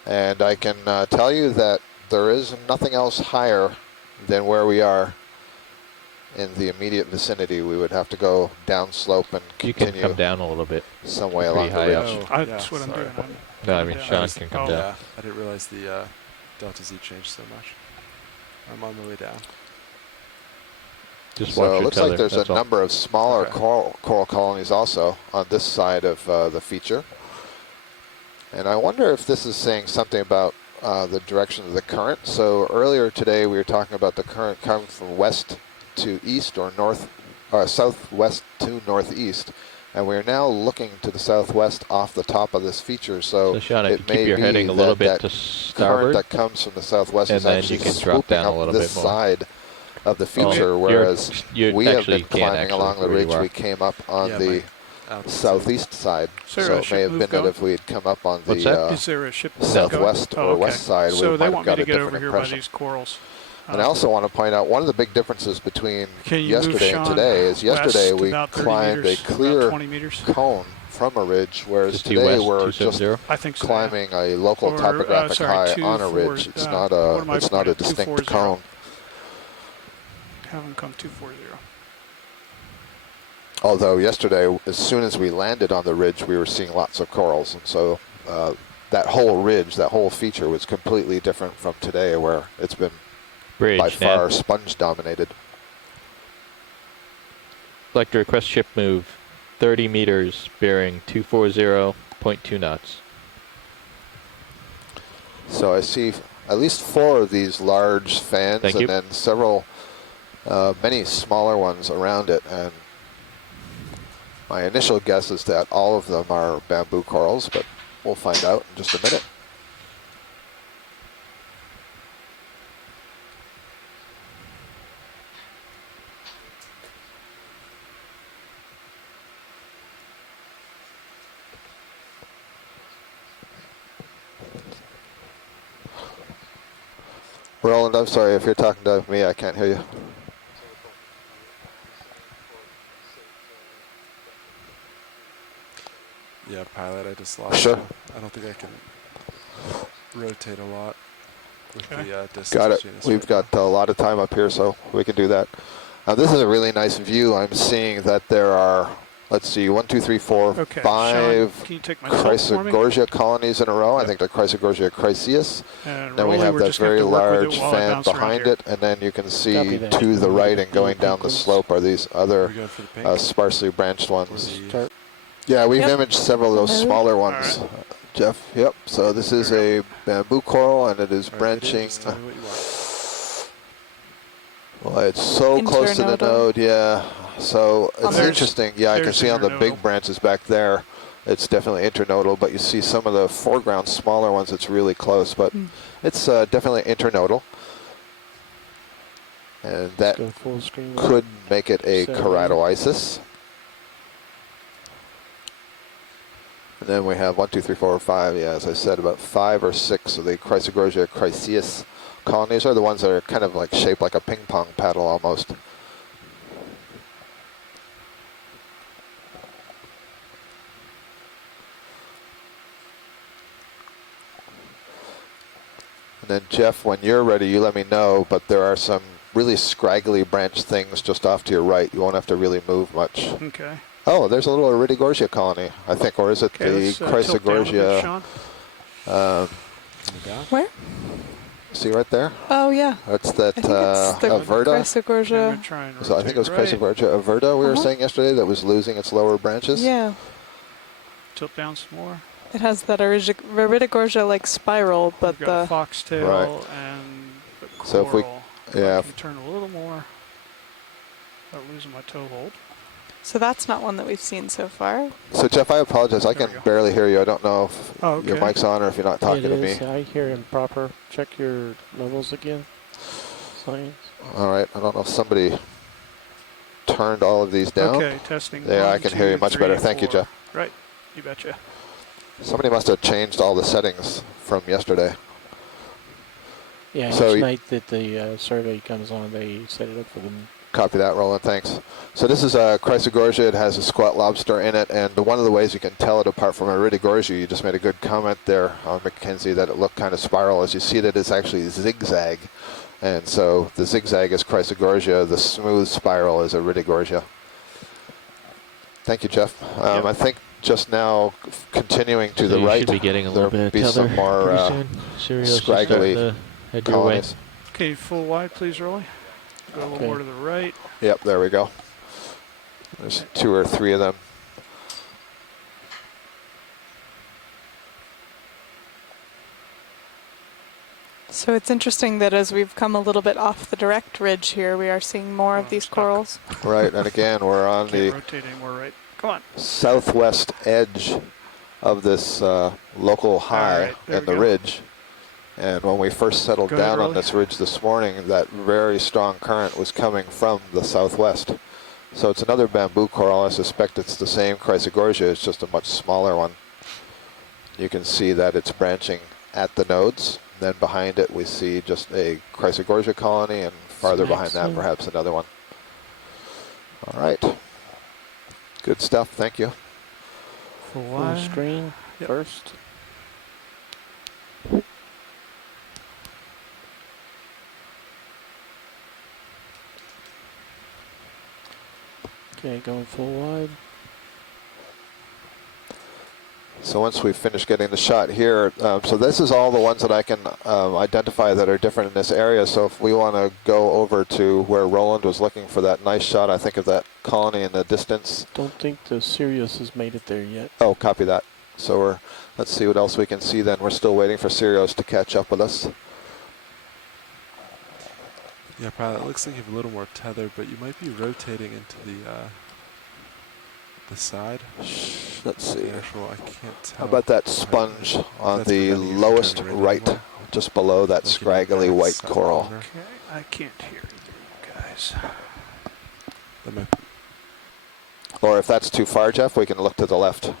And I can tell you that there is nothing else higher than where we are in the immediate vicinity. We would have to go down slope and You continue can come down a little bit. some way Pretty along the high ridge. up. That's what I'm doing. No, I mean, down. Sean can come down. Yeah, I didn't realize the delta Z changed so much. I'm on my way down. Just So watch it your looks tether, like there's a that's all. number of smaller coral colonies also on this side of the feature. And I wonder if this is saying something about the direction of the current. So earlier today we were talking about the current coming from west to east or north, southwest to northeast. And we're now looking to the southwest off the top of this feature, so Sean, if it you may keep your be heading a little bit that to current starboard, that comes from the southwest and is then actually you can drop swooping down a up little this bit more. side of the Oh, feature, you're- whereas you we have actually been can't climbing actually along the where you ridge. are. We came up on Yeah, the southeast side, Is there so a it ship may have move been going? that if we had come up on What's the that? Is there a ship going? southwest Oh, or okay. west side, So we they might want have me got to a get different over here by impression. these corals. And I also want to point out one of the big differences between Can you move yesterday and Sean today is yesterday west we about 30 climbed meters, a clear about 20 meters? cone from a ridge, whereas 50 today west, we're just 270? I think so, climbing a local Or, topographic sorry, high 2, on a 4, ridge. It's what am I it's not a pointing? distinct 240. cone. Have them come 240. Although yesterday, as soon as we landed on the ridge, we were seeing lots of corals, and so that whole ridge, that whole feature was completely different from today, where it's been Bridge, by far Nav. sponge dominated. I'd like to request ship move 30 meters, bearing 240.2 knots. So I see at least 4 of these large fans, Thank and you. then several, many smaller ones around it. And my initial guess is that all of them are bamboo corals, but we'll find out in just a minute. Roland, I'm sorry if you're talking to me, I can't hear you. Yeah, pilot, I just lost Sure. you. I don't think I can rotate a lot with the distance. Got it. between us We've right got a lot of time up here, so we can do that. This is a really nice view. I'm seeing that there are, let's see, 1, 2, 3, 4, Okay, 5 Sean, can you take my salt for me? Chrysogorgia colonies in a row. I think they're Chrysogorgia chryseus. And Then we Rolly, have we're that just gonna have very to work with it large while I fan bounce around behind here. it, and then you can Copy see that. to the right and going Blue down the pink slope are these other We going for the pink? sparsely branched ones. Start. Yeah, we've Yep. imaged several of those Hello. smaller ones, Jeff. Yep. So this is a bamboo coral, and it is All right, branching. just tell me what you want. Well, it's so close to the Internodal. node, yeah. So it's There's- interesting. Yeah, I can there's see on the big internodal. branches back there, it's definitely internodal, but you see some of the foreground smaller ones, it's really close, but it's definitely internodal. And that Go full screen. could make it a 70. keratoisis. And then we have 1, 2, 3, 4, 5. Yeah, as I said, about 5 or 6 of the Chrysogorgia chryseus colonies are the ones that are kind of like shaped like a ping pong paddle almost. And then Jeff, when you're ready, you let me know, but there are some really scraggly branched things just off to your right. You won't have to really move much. Okay. Oh, there's a little Iridogorgia colony, I think, or is it Okay, the let's tilt down a bit, Chrysogorgia? Sean. Where? See right there? Oh, yeah. That's that I think it's the Averta. I'm Chrysogorgia. gonna try and So I think it was rotate right. Chrysogorgia Averta we were Uh-huh. saying yesterday that was losing its lower branches. Yeah. Tilt down some more. It has that Iridogorgia like spiral, but We've got a the foxtail Right. and the coral. So if we- yeah. I can turn a little more without losing my toe hold. so that's not one that we've seen so far. So Jeff, I apologize. I There we can go. barely hear you. I don't know if Oh, your okay. mic's on or if you're not talking It to is. me. I hear him proper. Check your levels again. Science. All right. I don't know if somebody turned all of these down. Okay, testing. There, I 1, can hear you 2, much better. 3, Thank you, 4. Jeff. Right. You betcha. Somebody must have changed all the settings from yesterday. Yeah, So each you- night that the survey comes on, they set it up for them. Copy that, Roland. Thanks. So this is a Chrysogorgia. It has a squat lobster in it, and one of the ways you can tell it apart from Iridogorgia, you just made a good comment there on Mackenzie that it looked kind of spiral. As you see that it's actually zigzag, and so the zigzag is Chrysogorgia. The smooth spiral is Iridogorgia. Thank you, Jeff. Yep. I think just now, continuing to So the you right, should be getting a little there'll bit be of tether some more pretty soon. Sirius is scraggly starting to head your way. colonies. Okay, full wide, please, Rolly. Go a little Okay. more to the right. Yep, there we go. There's 2 or 3 of them. So it's interesting that as we've come a little bit off the direct ridge here, we are seeing more of these corals. Right, and again, we're on Can't the rotate anymore, right? Come on. southwest edge of this local high right, there in we the go. ridge. And when we first settled Go ahead, down on Rolly. this ridge this morning, that very strong current was coming from the southwest. So it's another bamboo coral. I suspect it's the same Chrysogorgia. It's just a much smaller one. You can see that it's branching at the nodes. Then behind it, we see just a Chrysogorgia colony, and farther behind that, perhaps another one. All right. Good stuff. Thank you. Full screen first. Okay, going full wide. So once we finish getting the shot here, so this is all the ones that I can identify that are different in this area. So if we want to go over to where Roland was looking for that nice shot, I think of that colony in the distance. Don't think the Sirius has made it there yet. Oh, copy that. So let's see what else we can see then. We're still waiting for Sirius to catch up with us. Yeah, probably. It looks like you have a little more tether, but you might be rotating into the side. Let's see. Actual, I can't tell. How about that sponge on the lowest right, just below that scraggly white coral? Okay, I can't hear you guys. Or if that's too far, Jeff, we can look to the left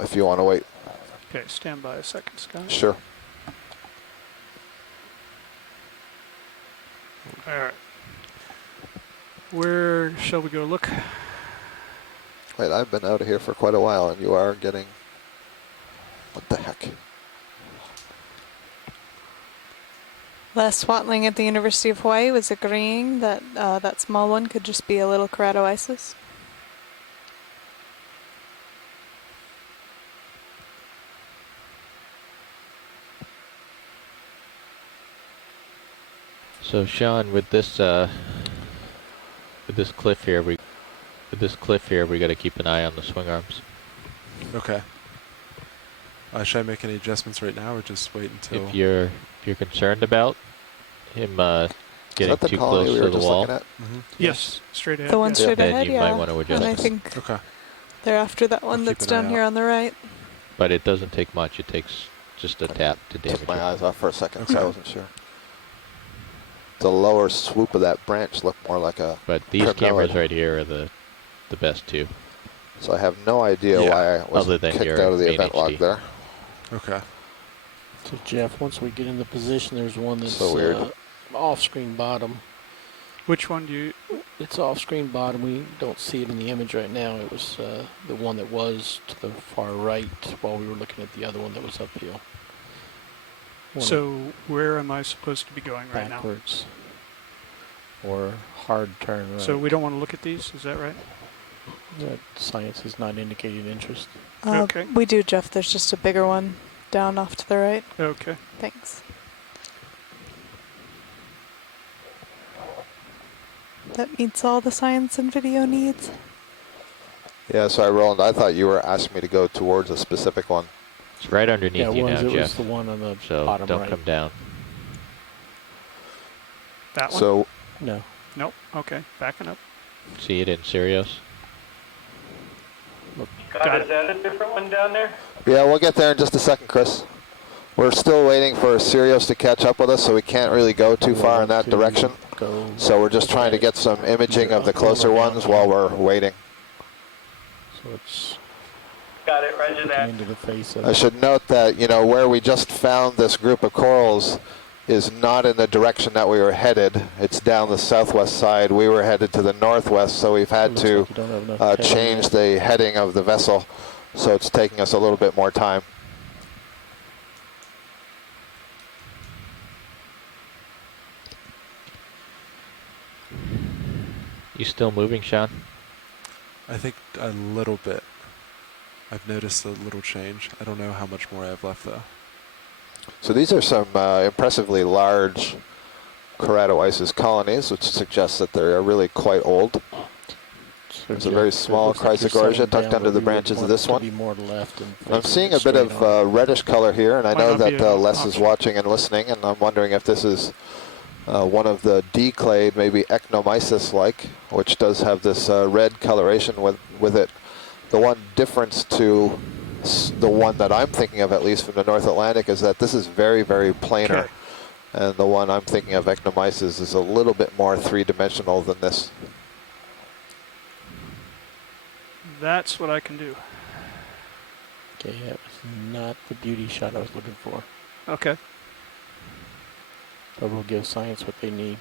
if you want to wait. Okay, stand by a second, Scott. Sure. All right. Where shall we go look? Wait, I've been out of here for quite a while, and you are getting... What the heck? Les Watling at the University of Hawaii was agreeing that that small one could just be a little keratoisis. So Sean, with this cliff here, we got to keep an eye on the swing arms. Okay. Should I make any adjustments right now, or just wait until? If you're concerned about him getting the too colony close we to were the just wall, looking at? Yes, straight ahead. The one straight then ahead, you yeah. might want to adjust. And I it. think Okay. they're after that one keep that's an eye down here out. on the right. But it doesn't take much. It takes just a tap to damage Took my it. eyes off for a second, so I wasn't sure. The lower swoop of that branch looked more like a... But these primella. cameras right here are the best too. So I have no idea why I was Other than kicked your out of the main event log HD. there. Okay. So Jeff, once we get into position, there's one that's So weird. off-screen bottom. Which one do you... It's off-screen bottom. We don't see it in the image right now. It was the one that was to the far right while we were looking at the other one that was uphill. So where am I supposed to be going right now? Backwards. Or hard turn right. So we don't want to look at these, is that right? That science is not indicating interest. Okay. We do, Jeff. There's just a bigger one down off to the right. Okay. Thanks. That meets all the science and video needs. Yeah, sorry, Roland, I thought you were asking me to go towards a specific one. It's right underneath you now, it was Jeff. the one on the So bottom don't right. come down. That one? So, No. Nope. Okay. Backing up. See it in Sirius. Scott, is that a different one down there? yeah, we'll get there in just a second, Chris. We're still waiting for Sirius to catch up with us, so we can't really go too far in that direction. So we're just trying to get some imaging of the closer ones while we're waiting. So it's Got it, roger that. into the face of I should note that, you know, where we just found this group of corals is not in the direction that we were headed. It's down the southwest side. We were headed to the northwest, so we've had to like you don't have enough tether change the heading of the vessel. So it's taking us a little bit more time. You still moving, Sean? I think a little bit. I've noticed a little change. I don't know how much more I have left, though. So these are some impressively large keratoisis colonies, which suggests that they're really quite old. There's a very small Chrysogorgia tucked under the branches of this one. I'm seeing a bit of reddish color here, and I know that Les is watching and listening, and I'm wondering if this is one of the D-clade, maybe Ecnomyces-like, which does have this red coloration with it. The one difference to the one that I'm thinking of, at least from the North Atlantic, is that this is very, very planar. Okay. And the one I'm thinking of, Ectomyces, is a little bit more three-dimensional than this. That's what I can do. Okay, that was not the beauty shot I was looking for. Okay. But we'll give science what they need.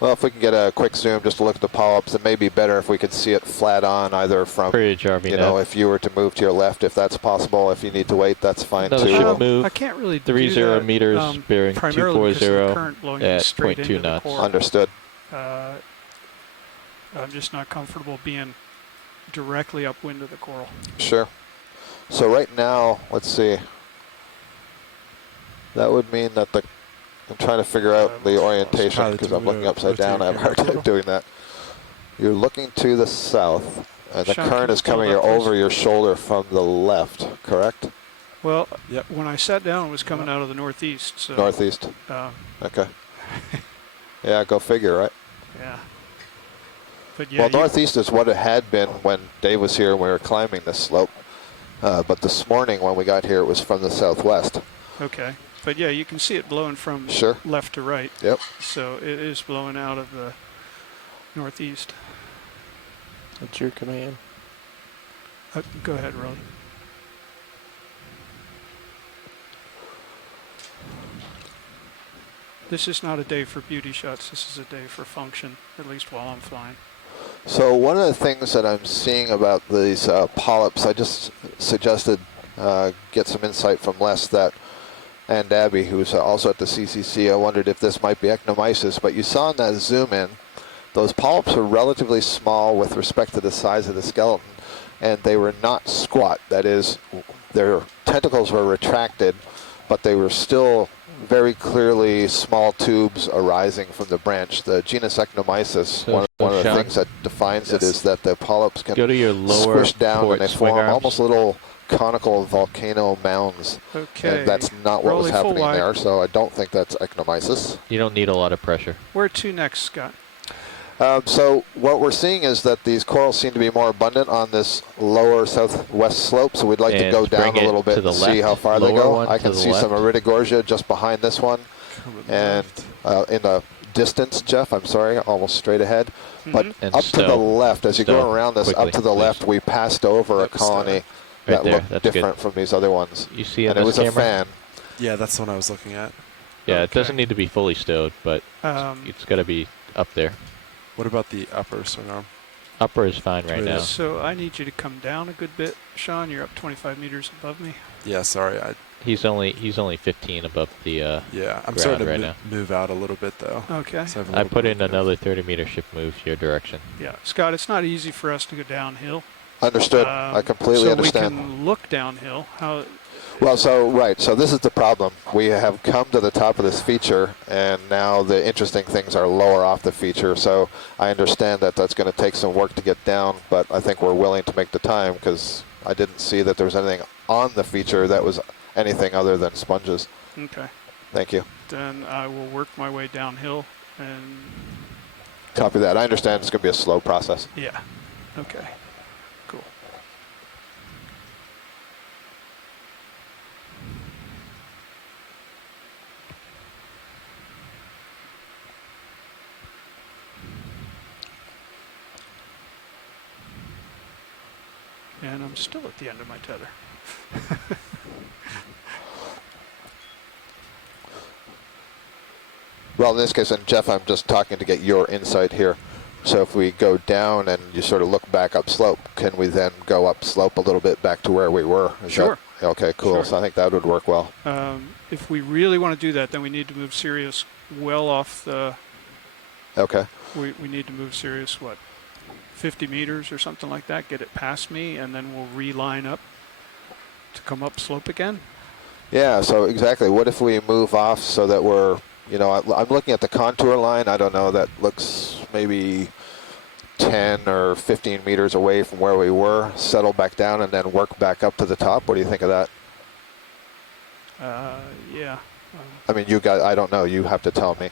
Well, if we can get a quick zoom just to look at the polyps, it may be better if we could see it flat on, either from, you know, if you were to move to your left, if that's possible. If you need to wait, that's fine Another too. ship move. I can't really 30 do that, meters, bearing primarily because of the 240 current blowing at straight into 0.2 the knots. core. Understood. I'm just not comfortable being directly upwind of the coral. Sure. So right now, let's see. That would mean that the, I'm trying to figure out the orientation because I'm looking upside down. I have a hard time doing that. You're looking to the south, and the Sean, current can is you hold coming up, please? over your shoulder from the left, correct? Well, when I sat down, it was coming out of the northeast. So, Northeast. Okay. Yeah, go figure, right? Yeah. But yeah, Well, northeast is what it had been when Dave was here and we were climbing this slope. But this morning when we got here, it was from the southwest. Okay. But yeah, you can see it blowing from left to right. Yep. So it is blowing out of the northeast. That's your command. Go ahead, Rod. This is not a day for beauty shots. This is a day for function, at least while I'm flying. So one of the things that I'm seeing about these polyps, I just suggested get some insight from Les and Abby, who's also at the CCC. I wondered if this might be Ectomyces, but you saw in that zoom in, those polyps are relatively small with respect to the size of the skeleton, and they were not squat. That is, their tentacles were retracted, but they were still very clearly small tubes arising from the branch. The genus Ectomyces, one of the things that defines it is that the polyps can Go to your lower squish down and they swing form arms. almost little conical volcano mounds. Okay. And that's not what was Rolling full happening wide. there, so I don't think that's Ectomyces. You don't need a lot of pressure. Where to next, Scott? So what we're seeing is that these corals seem to be more abundant on this lower southwest slope, so we'd like to And go down a bring it little bit to the and see how left, far they lower go. one I to can the see some left. Iridogorgia just behind this one. And in the distance, Jeff, I'm sorry, almost straight ahead. But And up to the stow. left, as you Stow go around this, quickly, up to the please. left, we passed over a colony that there, looked that's different good. from these other ones. You see in and it this was camera? a fan. Yeah, that's the one I was looking at. Yeah, it doesn't need to be fully stowed, but Um, it's got to be up there. What about the upper swing arm? Upper is fine right now. So I need you to come down a good bit, Sean. You're up 25 meters above me. Yeah, sorry. He's only 15 above the Yeah, I'm ground starting to right now. move out a little bit though. Okay. So I put in another 30-meter shift move your direction. Yeah, Scott, it's not easy for us to go downhill. Understood. I completely understand. So we can look downhill. How? Well, so this is the problem. We have come to the top of this feature, and now the interesting things are lower off the feature. So I understand that that's going to take some work to get down, but I think we're willing to make the time because I didn't see that there was anything on the feature that was anything other than sponges. Okay. Thank you. Then I will work my way downhill and. Copy that. I understand it's going to be a slow process. Yeah. Okay. Cool. And I'm still at the end of my tether. Well, in this case, and Jeff, I'm just talking to get your insight here. So if we go down and you sort of look back up slope, can we then go up slope a little bit back to where we were? Sure. Okay, cool. Sure. So I think that would work well. If we really want to do that, then we need to move Sirius well off the. Okay. We need to move Sirius, what, 50 meters or something like that, get it past me, and then we'll reline up to come up slope again. Yeah, so exactly. What if we move off so that we're, you know, I'm looking at the contour line. I don't know, that looks maybe 10 or 15 meters away from where we were, settle back down and then work back up to the top. What do you think of that? Yeah. I mean, you guys, I don't know. You have to tell me.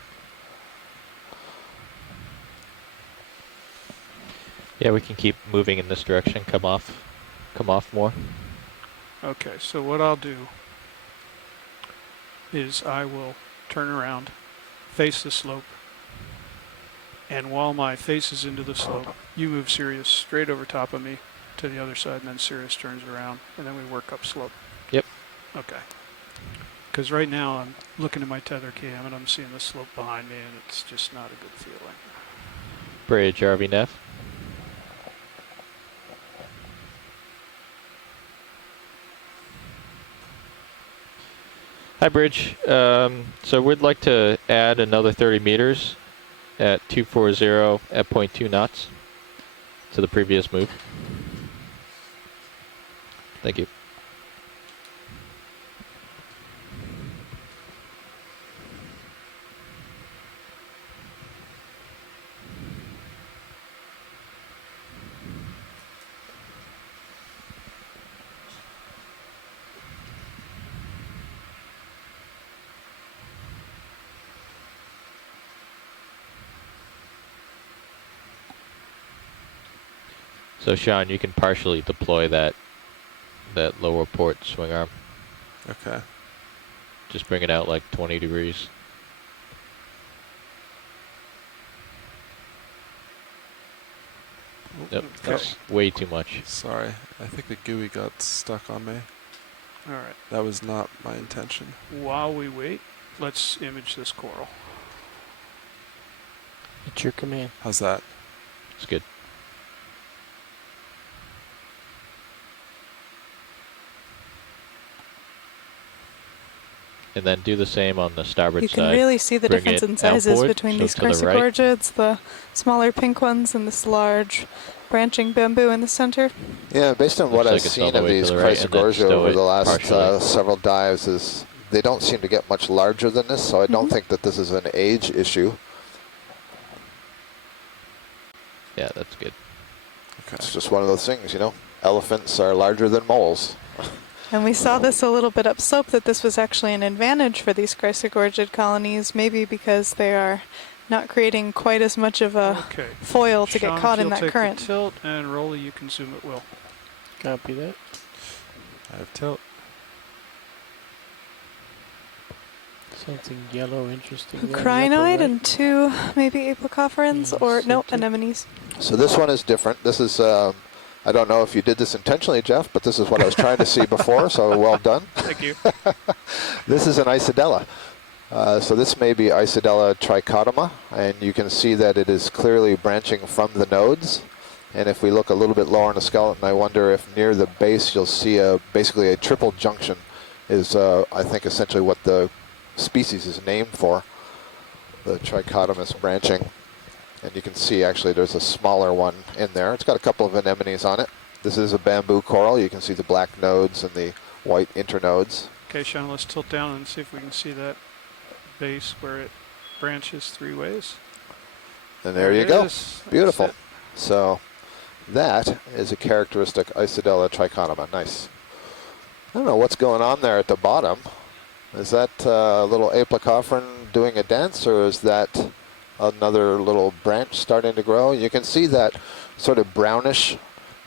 Yeah, we can keep moving in this direction. Come off more. Okay, so what I'll do is I will turn around, face the slope, and while my face is into the slope, you move Sirius straight over top of me to the other side, and then Sirius turns around, and then we work up slope. Yep. Okay. Because right now I'm looking at my tether cam and I'm seeing the slope behind me, and it's just not a good feeling. Bridge, RV Neff. Hi, Bridge. So we'd like to add another 30 meters at 240 at 0.2 knots to the previous move. Thank you. So Sean, you can partially deploy that lower port swing arm. Okay. Just bring it out like 20 degrees. Nope, that's way too much. Sorry, I think the GUI got stuck on me. All right. That was not my intention. While we wait, let's image this coral. It's your command. How's that? It's good. And then do the same on the starboard side. You can really see the Bring difference it in sizes outboard, between so these to the right. chrysogorgids, the smaller pink ones, and this large branching bamboo in the center. Yeah, based on what Looks I've like it's all seen the of way to these the right, and then chrysogorgia stow over it the last partially. several dives, is they don't seem to get much larger than this, so I don't think that this is an age issue. Yeah, that's good. Okay. It's just one of those things, you know. Elephants are larger than moles. And we saw this a little bit upslope, that this was actually an advantage for these chrysogorgid colonies, maybe because they are not creating quite as much of a foil to Sean, get caught if in you'll that take current. The tilt, and Rolly, you can zoom at will. Copy that. I have tilt. Something yellow interesting. there in the upper Crinoid right. and two maybe apocopherans, or nope, center. anemones. So this one is different. This is, I don't know if you did this intentionally, Jeff, but this is what I was trying to see before, so well done. Thank you. This is an Isidella. So this may be Isidella trichotoma, and you can see that it is clearly branching from the nodes. And if we look a little bit lower on the skeleton, I wonder if near the base you'll see basically a triple junction is, I think, essentially what the species is named for, the trichotomous branching. And you can see actually there's a smaller one in there. It's got a couple of anemones on it. This is a bamboo coral. You can see the black nodes and the white internodes. Okay, Sean, let's tilt down and see if we can see that base where it branches three ways. And there you go. Is. Beautiful. So that is a characteristic Isidella trichotoma. Nice. I don't know what's going on there at the bottom. Is that a little apocopheran doing a dance, or is that another little branch starting to grow? You can see that sort of brownish,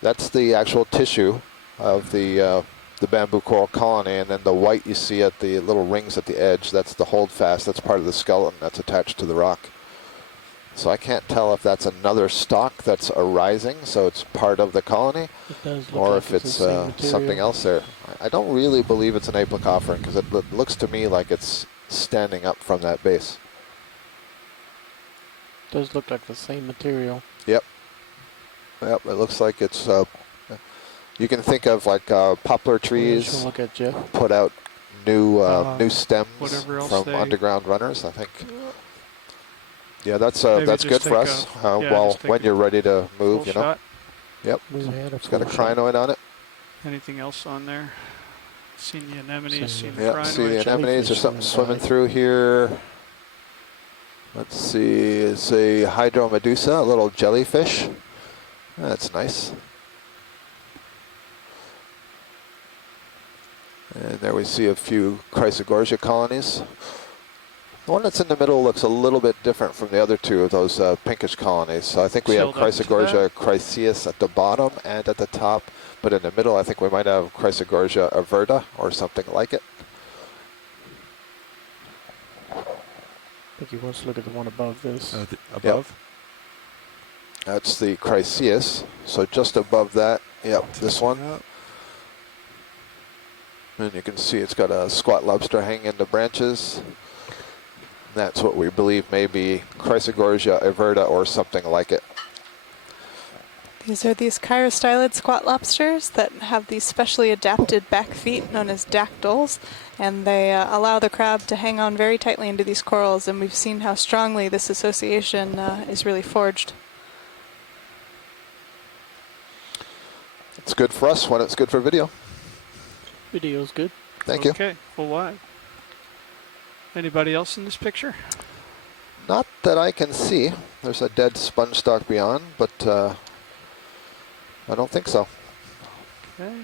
that's the actual tissue of the bamboo coral colony, and then the white you see at the little rings at the edge, that's the holdfast, that's part of the skeleton that's attached to the rock. So I can't tell if that's another stalk that's arising, so it's part of the colony, or like if it's something material. else there. I don't really believe it's an apocopheran, because it looks to me like it's standing up from that base. Does look like the same material. Yep. Yep, it looks like it's, you can think of like poplar trees Look at Jeff. put out new new stems whatever else from they- underground runners, I think. Yeah, that's Maybe good just for take us. a- yeah, Well, just take when a you're ready to move, full you know. shot. Yep. Move ahead, It's got a full shot. crinoid on it. Anything else on there? Seen the anemones, seen the Yep, see the crinoid. anemones. There's something swimming through here. Let's see, it's a hydromedusa, a little jellyfish. That's nice. And there we see a few chrysogorgia colonies. The one that's in the middle looks a little bit different from the other two of those pinkish colonies. So I think we have Chilled up to Chrysogorgia chryseus at the bottom and at the top, but in the middle I think we might have Chrysogorgia averta or something like it. I think he wants to look at the one above this. Above? Yep. That's the chryseus. So just above that, yep, this one. And you can see it's got a squat lobster hanging in the branches. That's what we believe may be Chrysogorgia averta or something like it. These are these chirostylid squat lobsters that have these specially adapted back feet known as dactyls, and they allow the crab to hang on very tightly into these corals, and we've seen how strongly this association is really forged. It's good for us when it's good for video. Video's good. Thank you. Okay, full wide. Anybody else in this picture? Not that I can see. There's a dead sponge stock beyond, but I don't think so. Okay.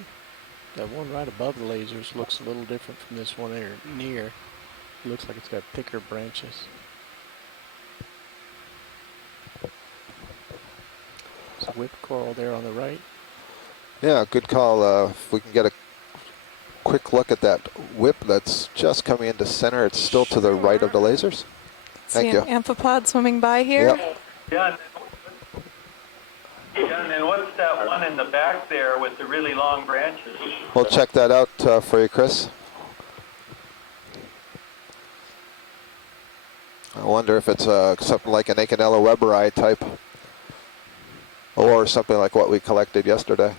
That one right above the lasers looks a little different from this one here near. It looks like it's got thicker branches. There's a whip coral there on the right. Yeah, good call. If we can get a quick look at that whip that's just coming into center. It's still to the right of the lasers. Thank you. See an amphipod swimming by here. Yep. Yeah, and then what's that one in the back there with the really long branches? We'll check that out for you, Chris. I wonder if it's something like an Acanella weberi type or something like what we collected yesterday.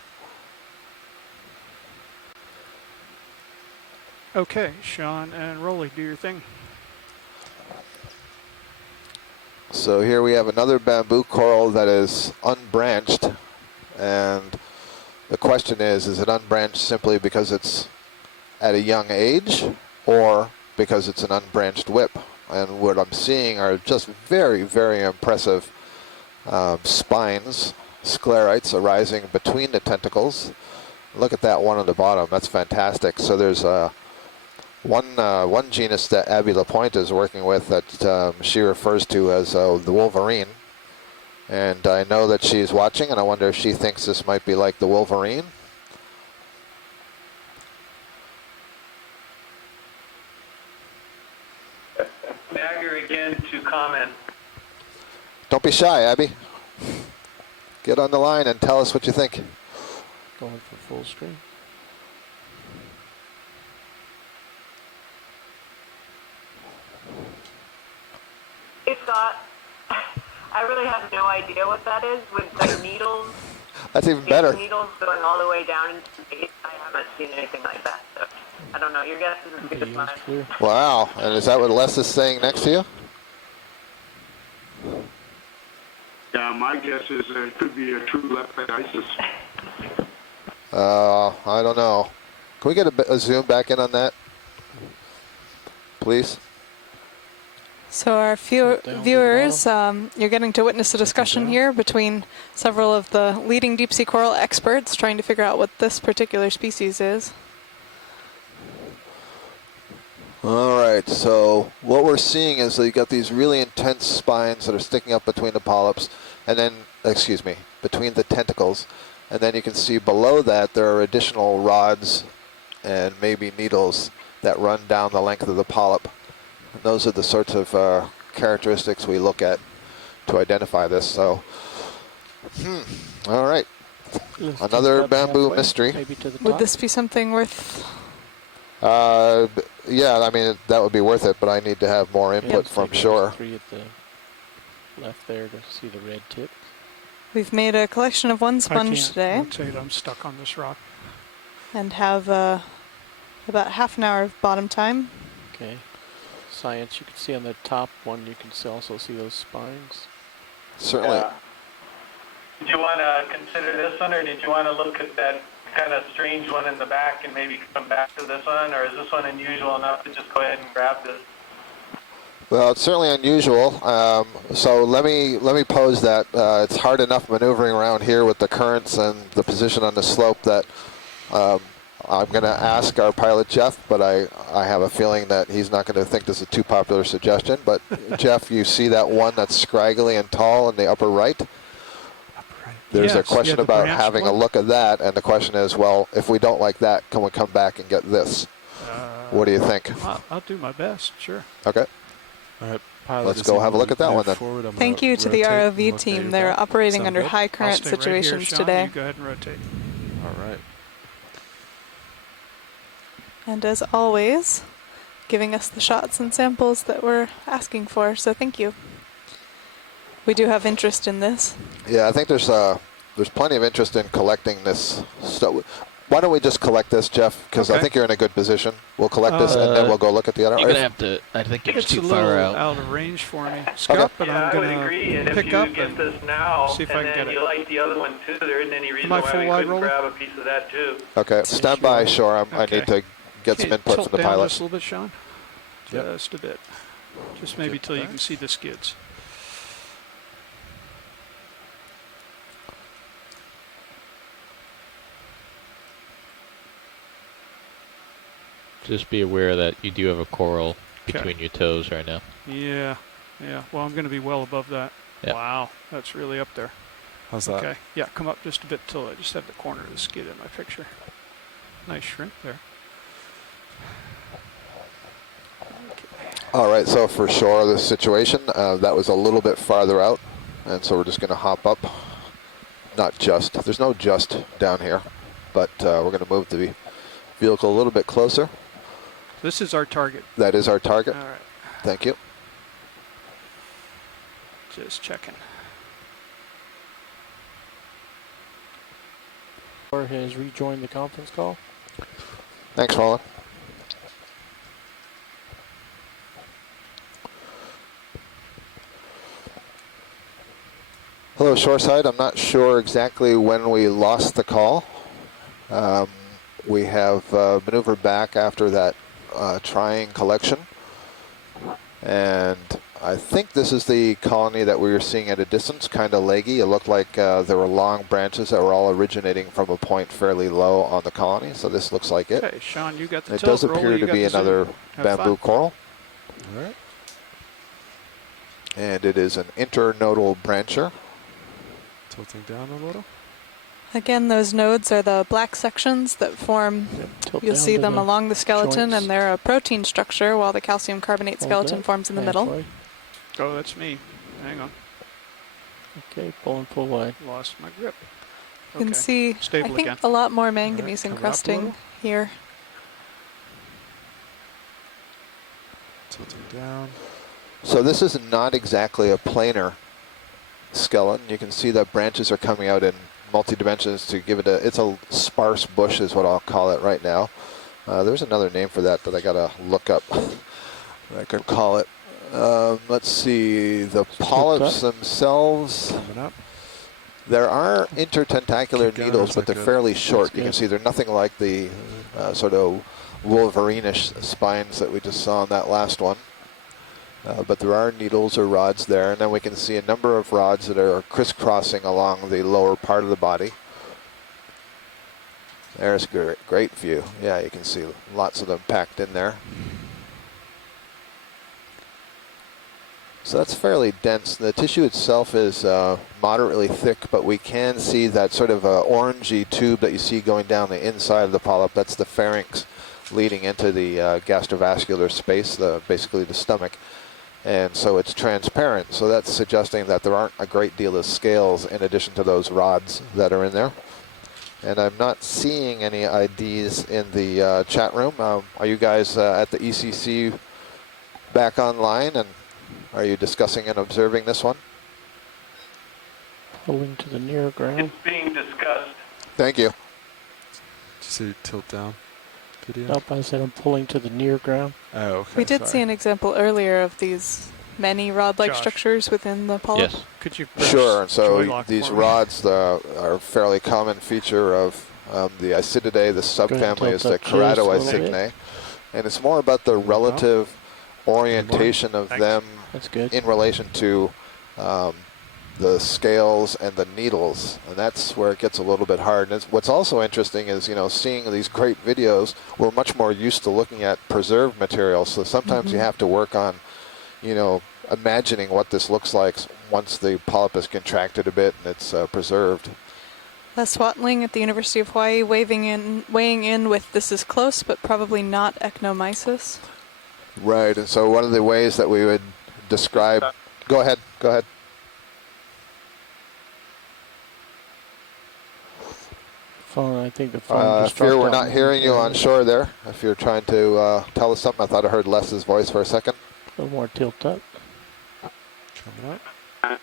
Okay, Sean and Rolly, do your thing. So here we have another bamboo coral that is unbranched, and the question is it unbranched simply because it's at a young age or because it's an unbranched whip? And what I'm seeing are just very, very impressive spines, sclerites arising between the tentacles. Look at that one on the bottom, that's fantastic. So there's one genus that Abby Lapointe is working with that she refers to as the Wolverine. And I know that she's watching, and I wonder if she thinks this might be like the Wolverine. Magger again to comment. Don't be shy, Abby. Get on the line and tell us what you think. Going for full screen. Hey Scott, I really have no idea what that is with the needles. That's even better. Needles going all the way down into the base. I haven't seen anything like that. So I don't know. Your guess is as good as mine. Wow, and is that what Les is saying next to you? Yeah, my guess is it could be a true lepidopsis. I don't know. Can we get a zoom back in on that, please? So our viewers, you're getting to witness a discussion here between several of the leading deep sea coral experts trying to figure out what this particular species is. All right, so what we're seeing is that you got these really intense spines that are sticking up between the polyps, and then, excuse me, between the tentacles. And then you can see below that there are additional rods and maybe needles that run down the length of the polyp. And those are the sorts of characteristics we look at to identify this. So, all right, another bamboo mystery. Would this be something worth? Yeah, I mean that would be worth it, but I need to have more input from shore. Three at the left there to see the red tip. We've made a collection of one sponge today. Rotate, I'm stuck on this rock. And have about half an hour of bottom time. Okay. Science, you can see on the top one, you can also see those spines. Certainly. Did you want to consider this one, or did you want to look at that kind of strange one in the back and maybe come back to this one, or is this one unusual enough to just go ahead and grab this? Well, it's certainly unusual. So let me pose that it's hard enough maneuvering around here with the currents and the position on the slope that I'm going to ask our pilot, Jeff, but I have a feeling that he's not going to think this is a too popular suggestion. But, Jeff, you see that one that's scraggly and tall in the upper right? There's a question about having a look at that, and the question is, well, if we don't like that, can we come back and get this? What do you think? I'll do my best, sure. Okay. All right, pilot, let's go have a look at that one then. Thank you to the ROV team. They're operating under high current situations today. You go ahead and rotate. All right. And as always, giving us the shots and samples that we're asking for, so thank you. We do have interest in this. Yeah, I think there's plenty of interest in collecting this stuff. Why don't we just collect this, Jeff? Because I think you're in a good position. We'll collect this and then we'll go look at the other. You're going to have to, I think it's too far out. Out of range for me, Scott, but I'm going to pick up and this now, see if I can get it. You like the other one too, there isn't any reason why we couldn't grab a piece of that too. Okay, stand by, Shore. I need to get some input from the tilt down pilot. just a little bit, Sean. Just a bit. Just maybe till you can see the skids. Just be aware that you do have a coral between your toes right now. Yeah, yeah. Well, I'm going to be well above that. Yep. Wow, that's really up there. How's that? Okay, yeah, come up just a bit till I just have the corner of the skid in my picture. Nice shrimp there. All right, so for Shore, the situation, that was a little bit farther out, and so we're just going to hop up. Not just. There's no just down here, but we're going to move the vehicle a little bit closer. This is our target. That is our target. All right. Thank you. Just checking. Or has rejoined the conference call. Thanks, Roland. Hello, Shoreside. I'm not sure exactly when we lost the call. We have maneuvered back after that trying collection. And I think this is the colony that we were seeing at a distance, kind of leggy. It looked like there were long branches that were all originating from a point fairly low on the colony. So this looks like it. Okay, Sean, you got the It tilt. does appear to be another bamboo coral. All right. And it is an internodal brancher. Tilting down a little. Again, those nodes are the black sections that form, you'll see them along the skeleton, joints. and they're a protein structure, while the calcium carbonate skeleton forms in the middle. Oh, that's me. Hang on. Okay, pulling full wide. Lost my grip. You can see, Stable I think, again. a lot more manganese coming up a encrusting little. here. Tilting down. So this is not exactly a planar skeleton. You can see that branches are coming out in multi-dimensions to give it it's a sparse bush is what I'll call it right now. There's another name for that I gotta look up. I could call it. Let's see, the polyps themselves. There are intertentacular needles, but they're fairly short. You can see they're nothing like the sort of Wolverine-ish spines that we just saw on that last one. But there are needles or rods there, and then we can see a number of rods that are crisscrossing along the lower part of the body. There's a great view. Yeah, you can see lots of them packed in there. So that's fairly dense. The tissue itself is moderately thick, but we can see that sort of orangey tube that you see going down the inside of the polyp. That's the pharynx leading into the gastrovascular space, basically the stomach. And so it's transparent, so that's suggesting that there aren't a great deal of scales in addition to those rods that are in there. And I'm not seeing any IDs in the chat room. Are you guys at the ECC back online, and are you discussing and observing this one? Pulling to the near ground. It's being discussed. Thank you. Just see tilt down video. Nope, I said I'm pulling to the near ground. Oh, okay. We did see an example earlier of these many rod-like Josh. structures within the polyp. Yes. Could you Sure. So joylock these for me? rods are a fairly common feature of the Isididae. The subfamily is the Keratoisidae. And it's more about the relative orientation of them That's good. in relation to the the scales and the needles, and that's where it gets a little bit hard. And what's also interesting is, you know, seeing these great videos, we're much more used to looking at preserved material, so sometimes you have to work on, you know, imagining what this looks like once the polyp is contracted a bit and it's preserved. Les Watling at the University of Hawaii weighing in with this is close, but probably not ecnomysis. Right, and so one of the ways that we would describe... Go ahead. Phone, I think the phone just Fear dropped we're out. not hearing you on shore there. If you're trying to tell us something, I thought I heard Les's voice for a second. A little more tilt up. Coming up.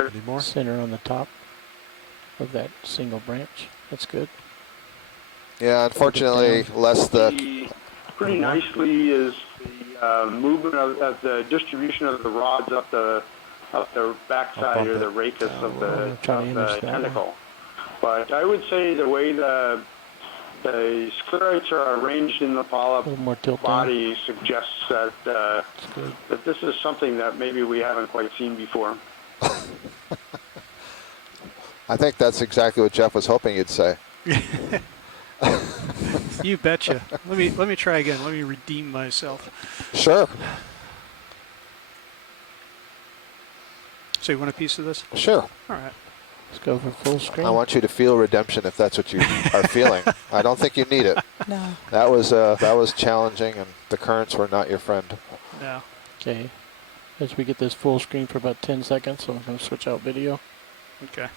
Any more? Center on the top of that single branch. That's good. Yeah, unfortunately, Les, pretty nicely is the movement of the distribution of the rods up the backside or the rachis of the tentacle. But I would say the way the sclerites are arranged in the polyp body suggests that that this is something that maybe we haven't quite seen before. I think that's exactly what Jeff was hoping you'd say. You betcha. Let me try again. Let me redeem myself. Sure. So you want a piece of this? Sure. All right. Let's go for full screen. I want you to feel redemption if that's what you are feeling. I don't think you need it. No. That was challenging, and the currents were not your friend. No. Okay. As we get this full screen for about 10 seconds, so I'm going to switch out video. Okay.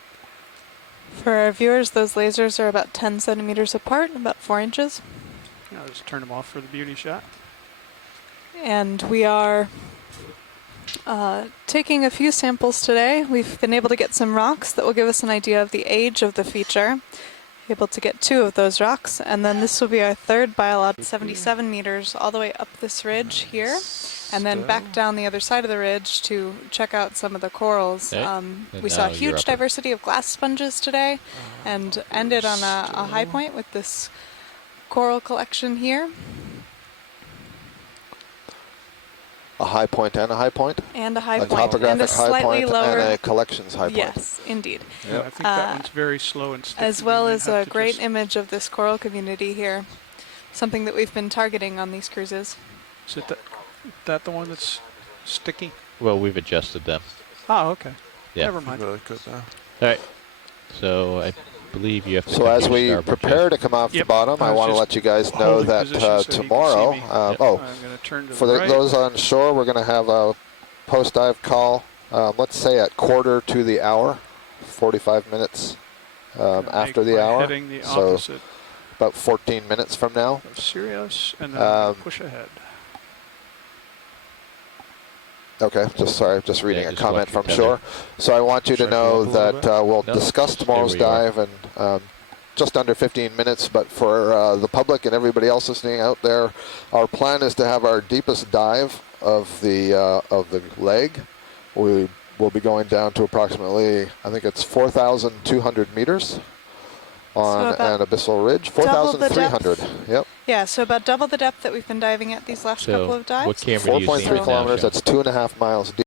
For our viewers, those lasers are about 10 centimeters apart, about 4 inches. I'll just turn them off for the beauty shot. And we are taking a few samples today. We've been able to get some rocks that will give us an idea of the age of the feature. Able to get 2 of those rocks, and then this will be our third biolog, 77 meters all the way up this ridge here, and then back down the other side of the ridge to check out some of the corals. We saw a huge diversity of glass sponges today, and ended on a high point with this coral collection here. A high point and a high point? And a high a point. Topographic And a high slightly point lower. And a collections high point. Yes, indeed. Yeah, I think that one's very slow and sticky. As well We as might a have to great just- image of this coral community here. Something that we've been targeting on these cruises. Is it that the one that's sticky? Well, we've adjusted them. Oh, okay. Yeah. Never mind. Really good now. All right. So I believe you have to. So as we prepare to come off the bottom, I want to let you guys know that tomorrow, for those on shore, we're going to have a post-dive call, let's say at 1/4 to the hour, 45 minutes after the hour. Heading the so opposite about 14 minutes from now. of Sirius, and then push ahead. Okay, just reading a just comment watch your from tether. shore. So I want you to Should I go know up a little that we'll No, discuss stay tomorrow's where you are. dive in just under 15 minutes, but for the public and everybody else listening out there, our plan is to have our deepest dive of the leg. We will be going down to approximately, I think it's 4,200 meters on an abyssal ridge. 4,300. Yep. Yeah, so about double the depth that we've been diving at these last couple of dives. What camera do you see 4.3 right now, kilometers. Sean? That's 2.5 miles deep.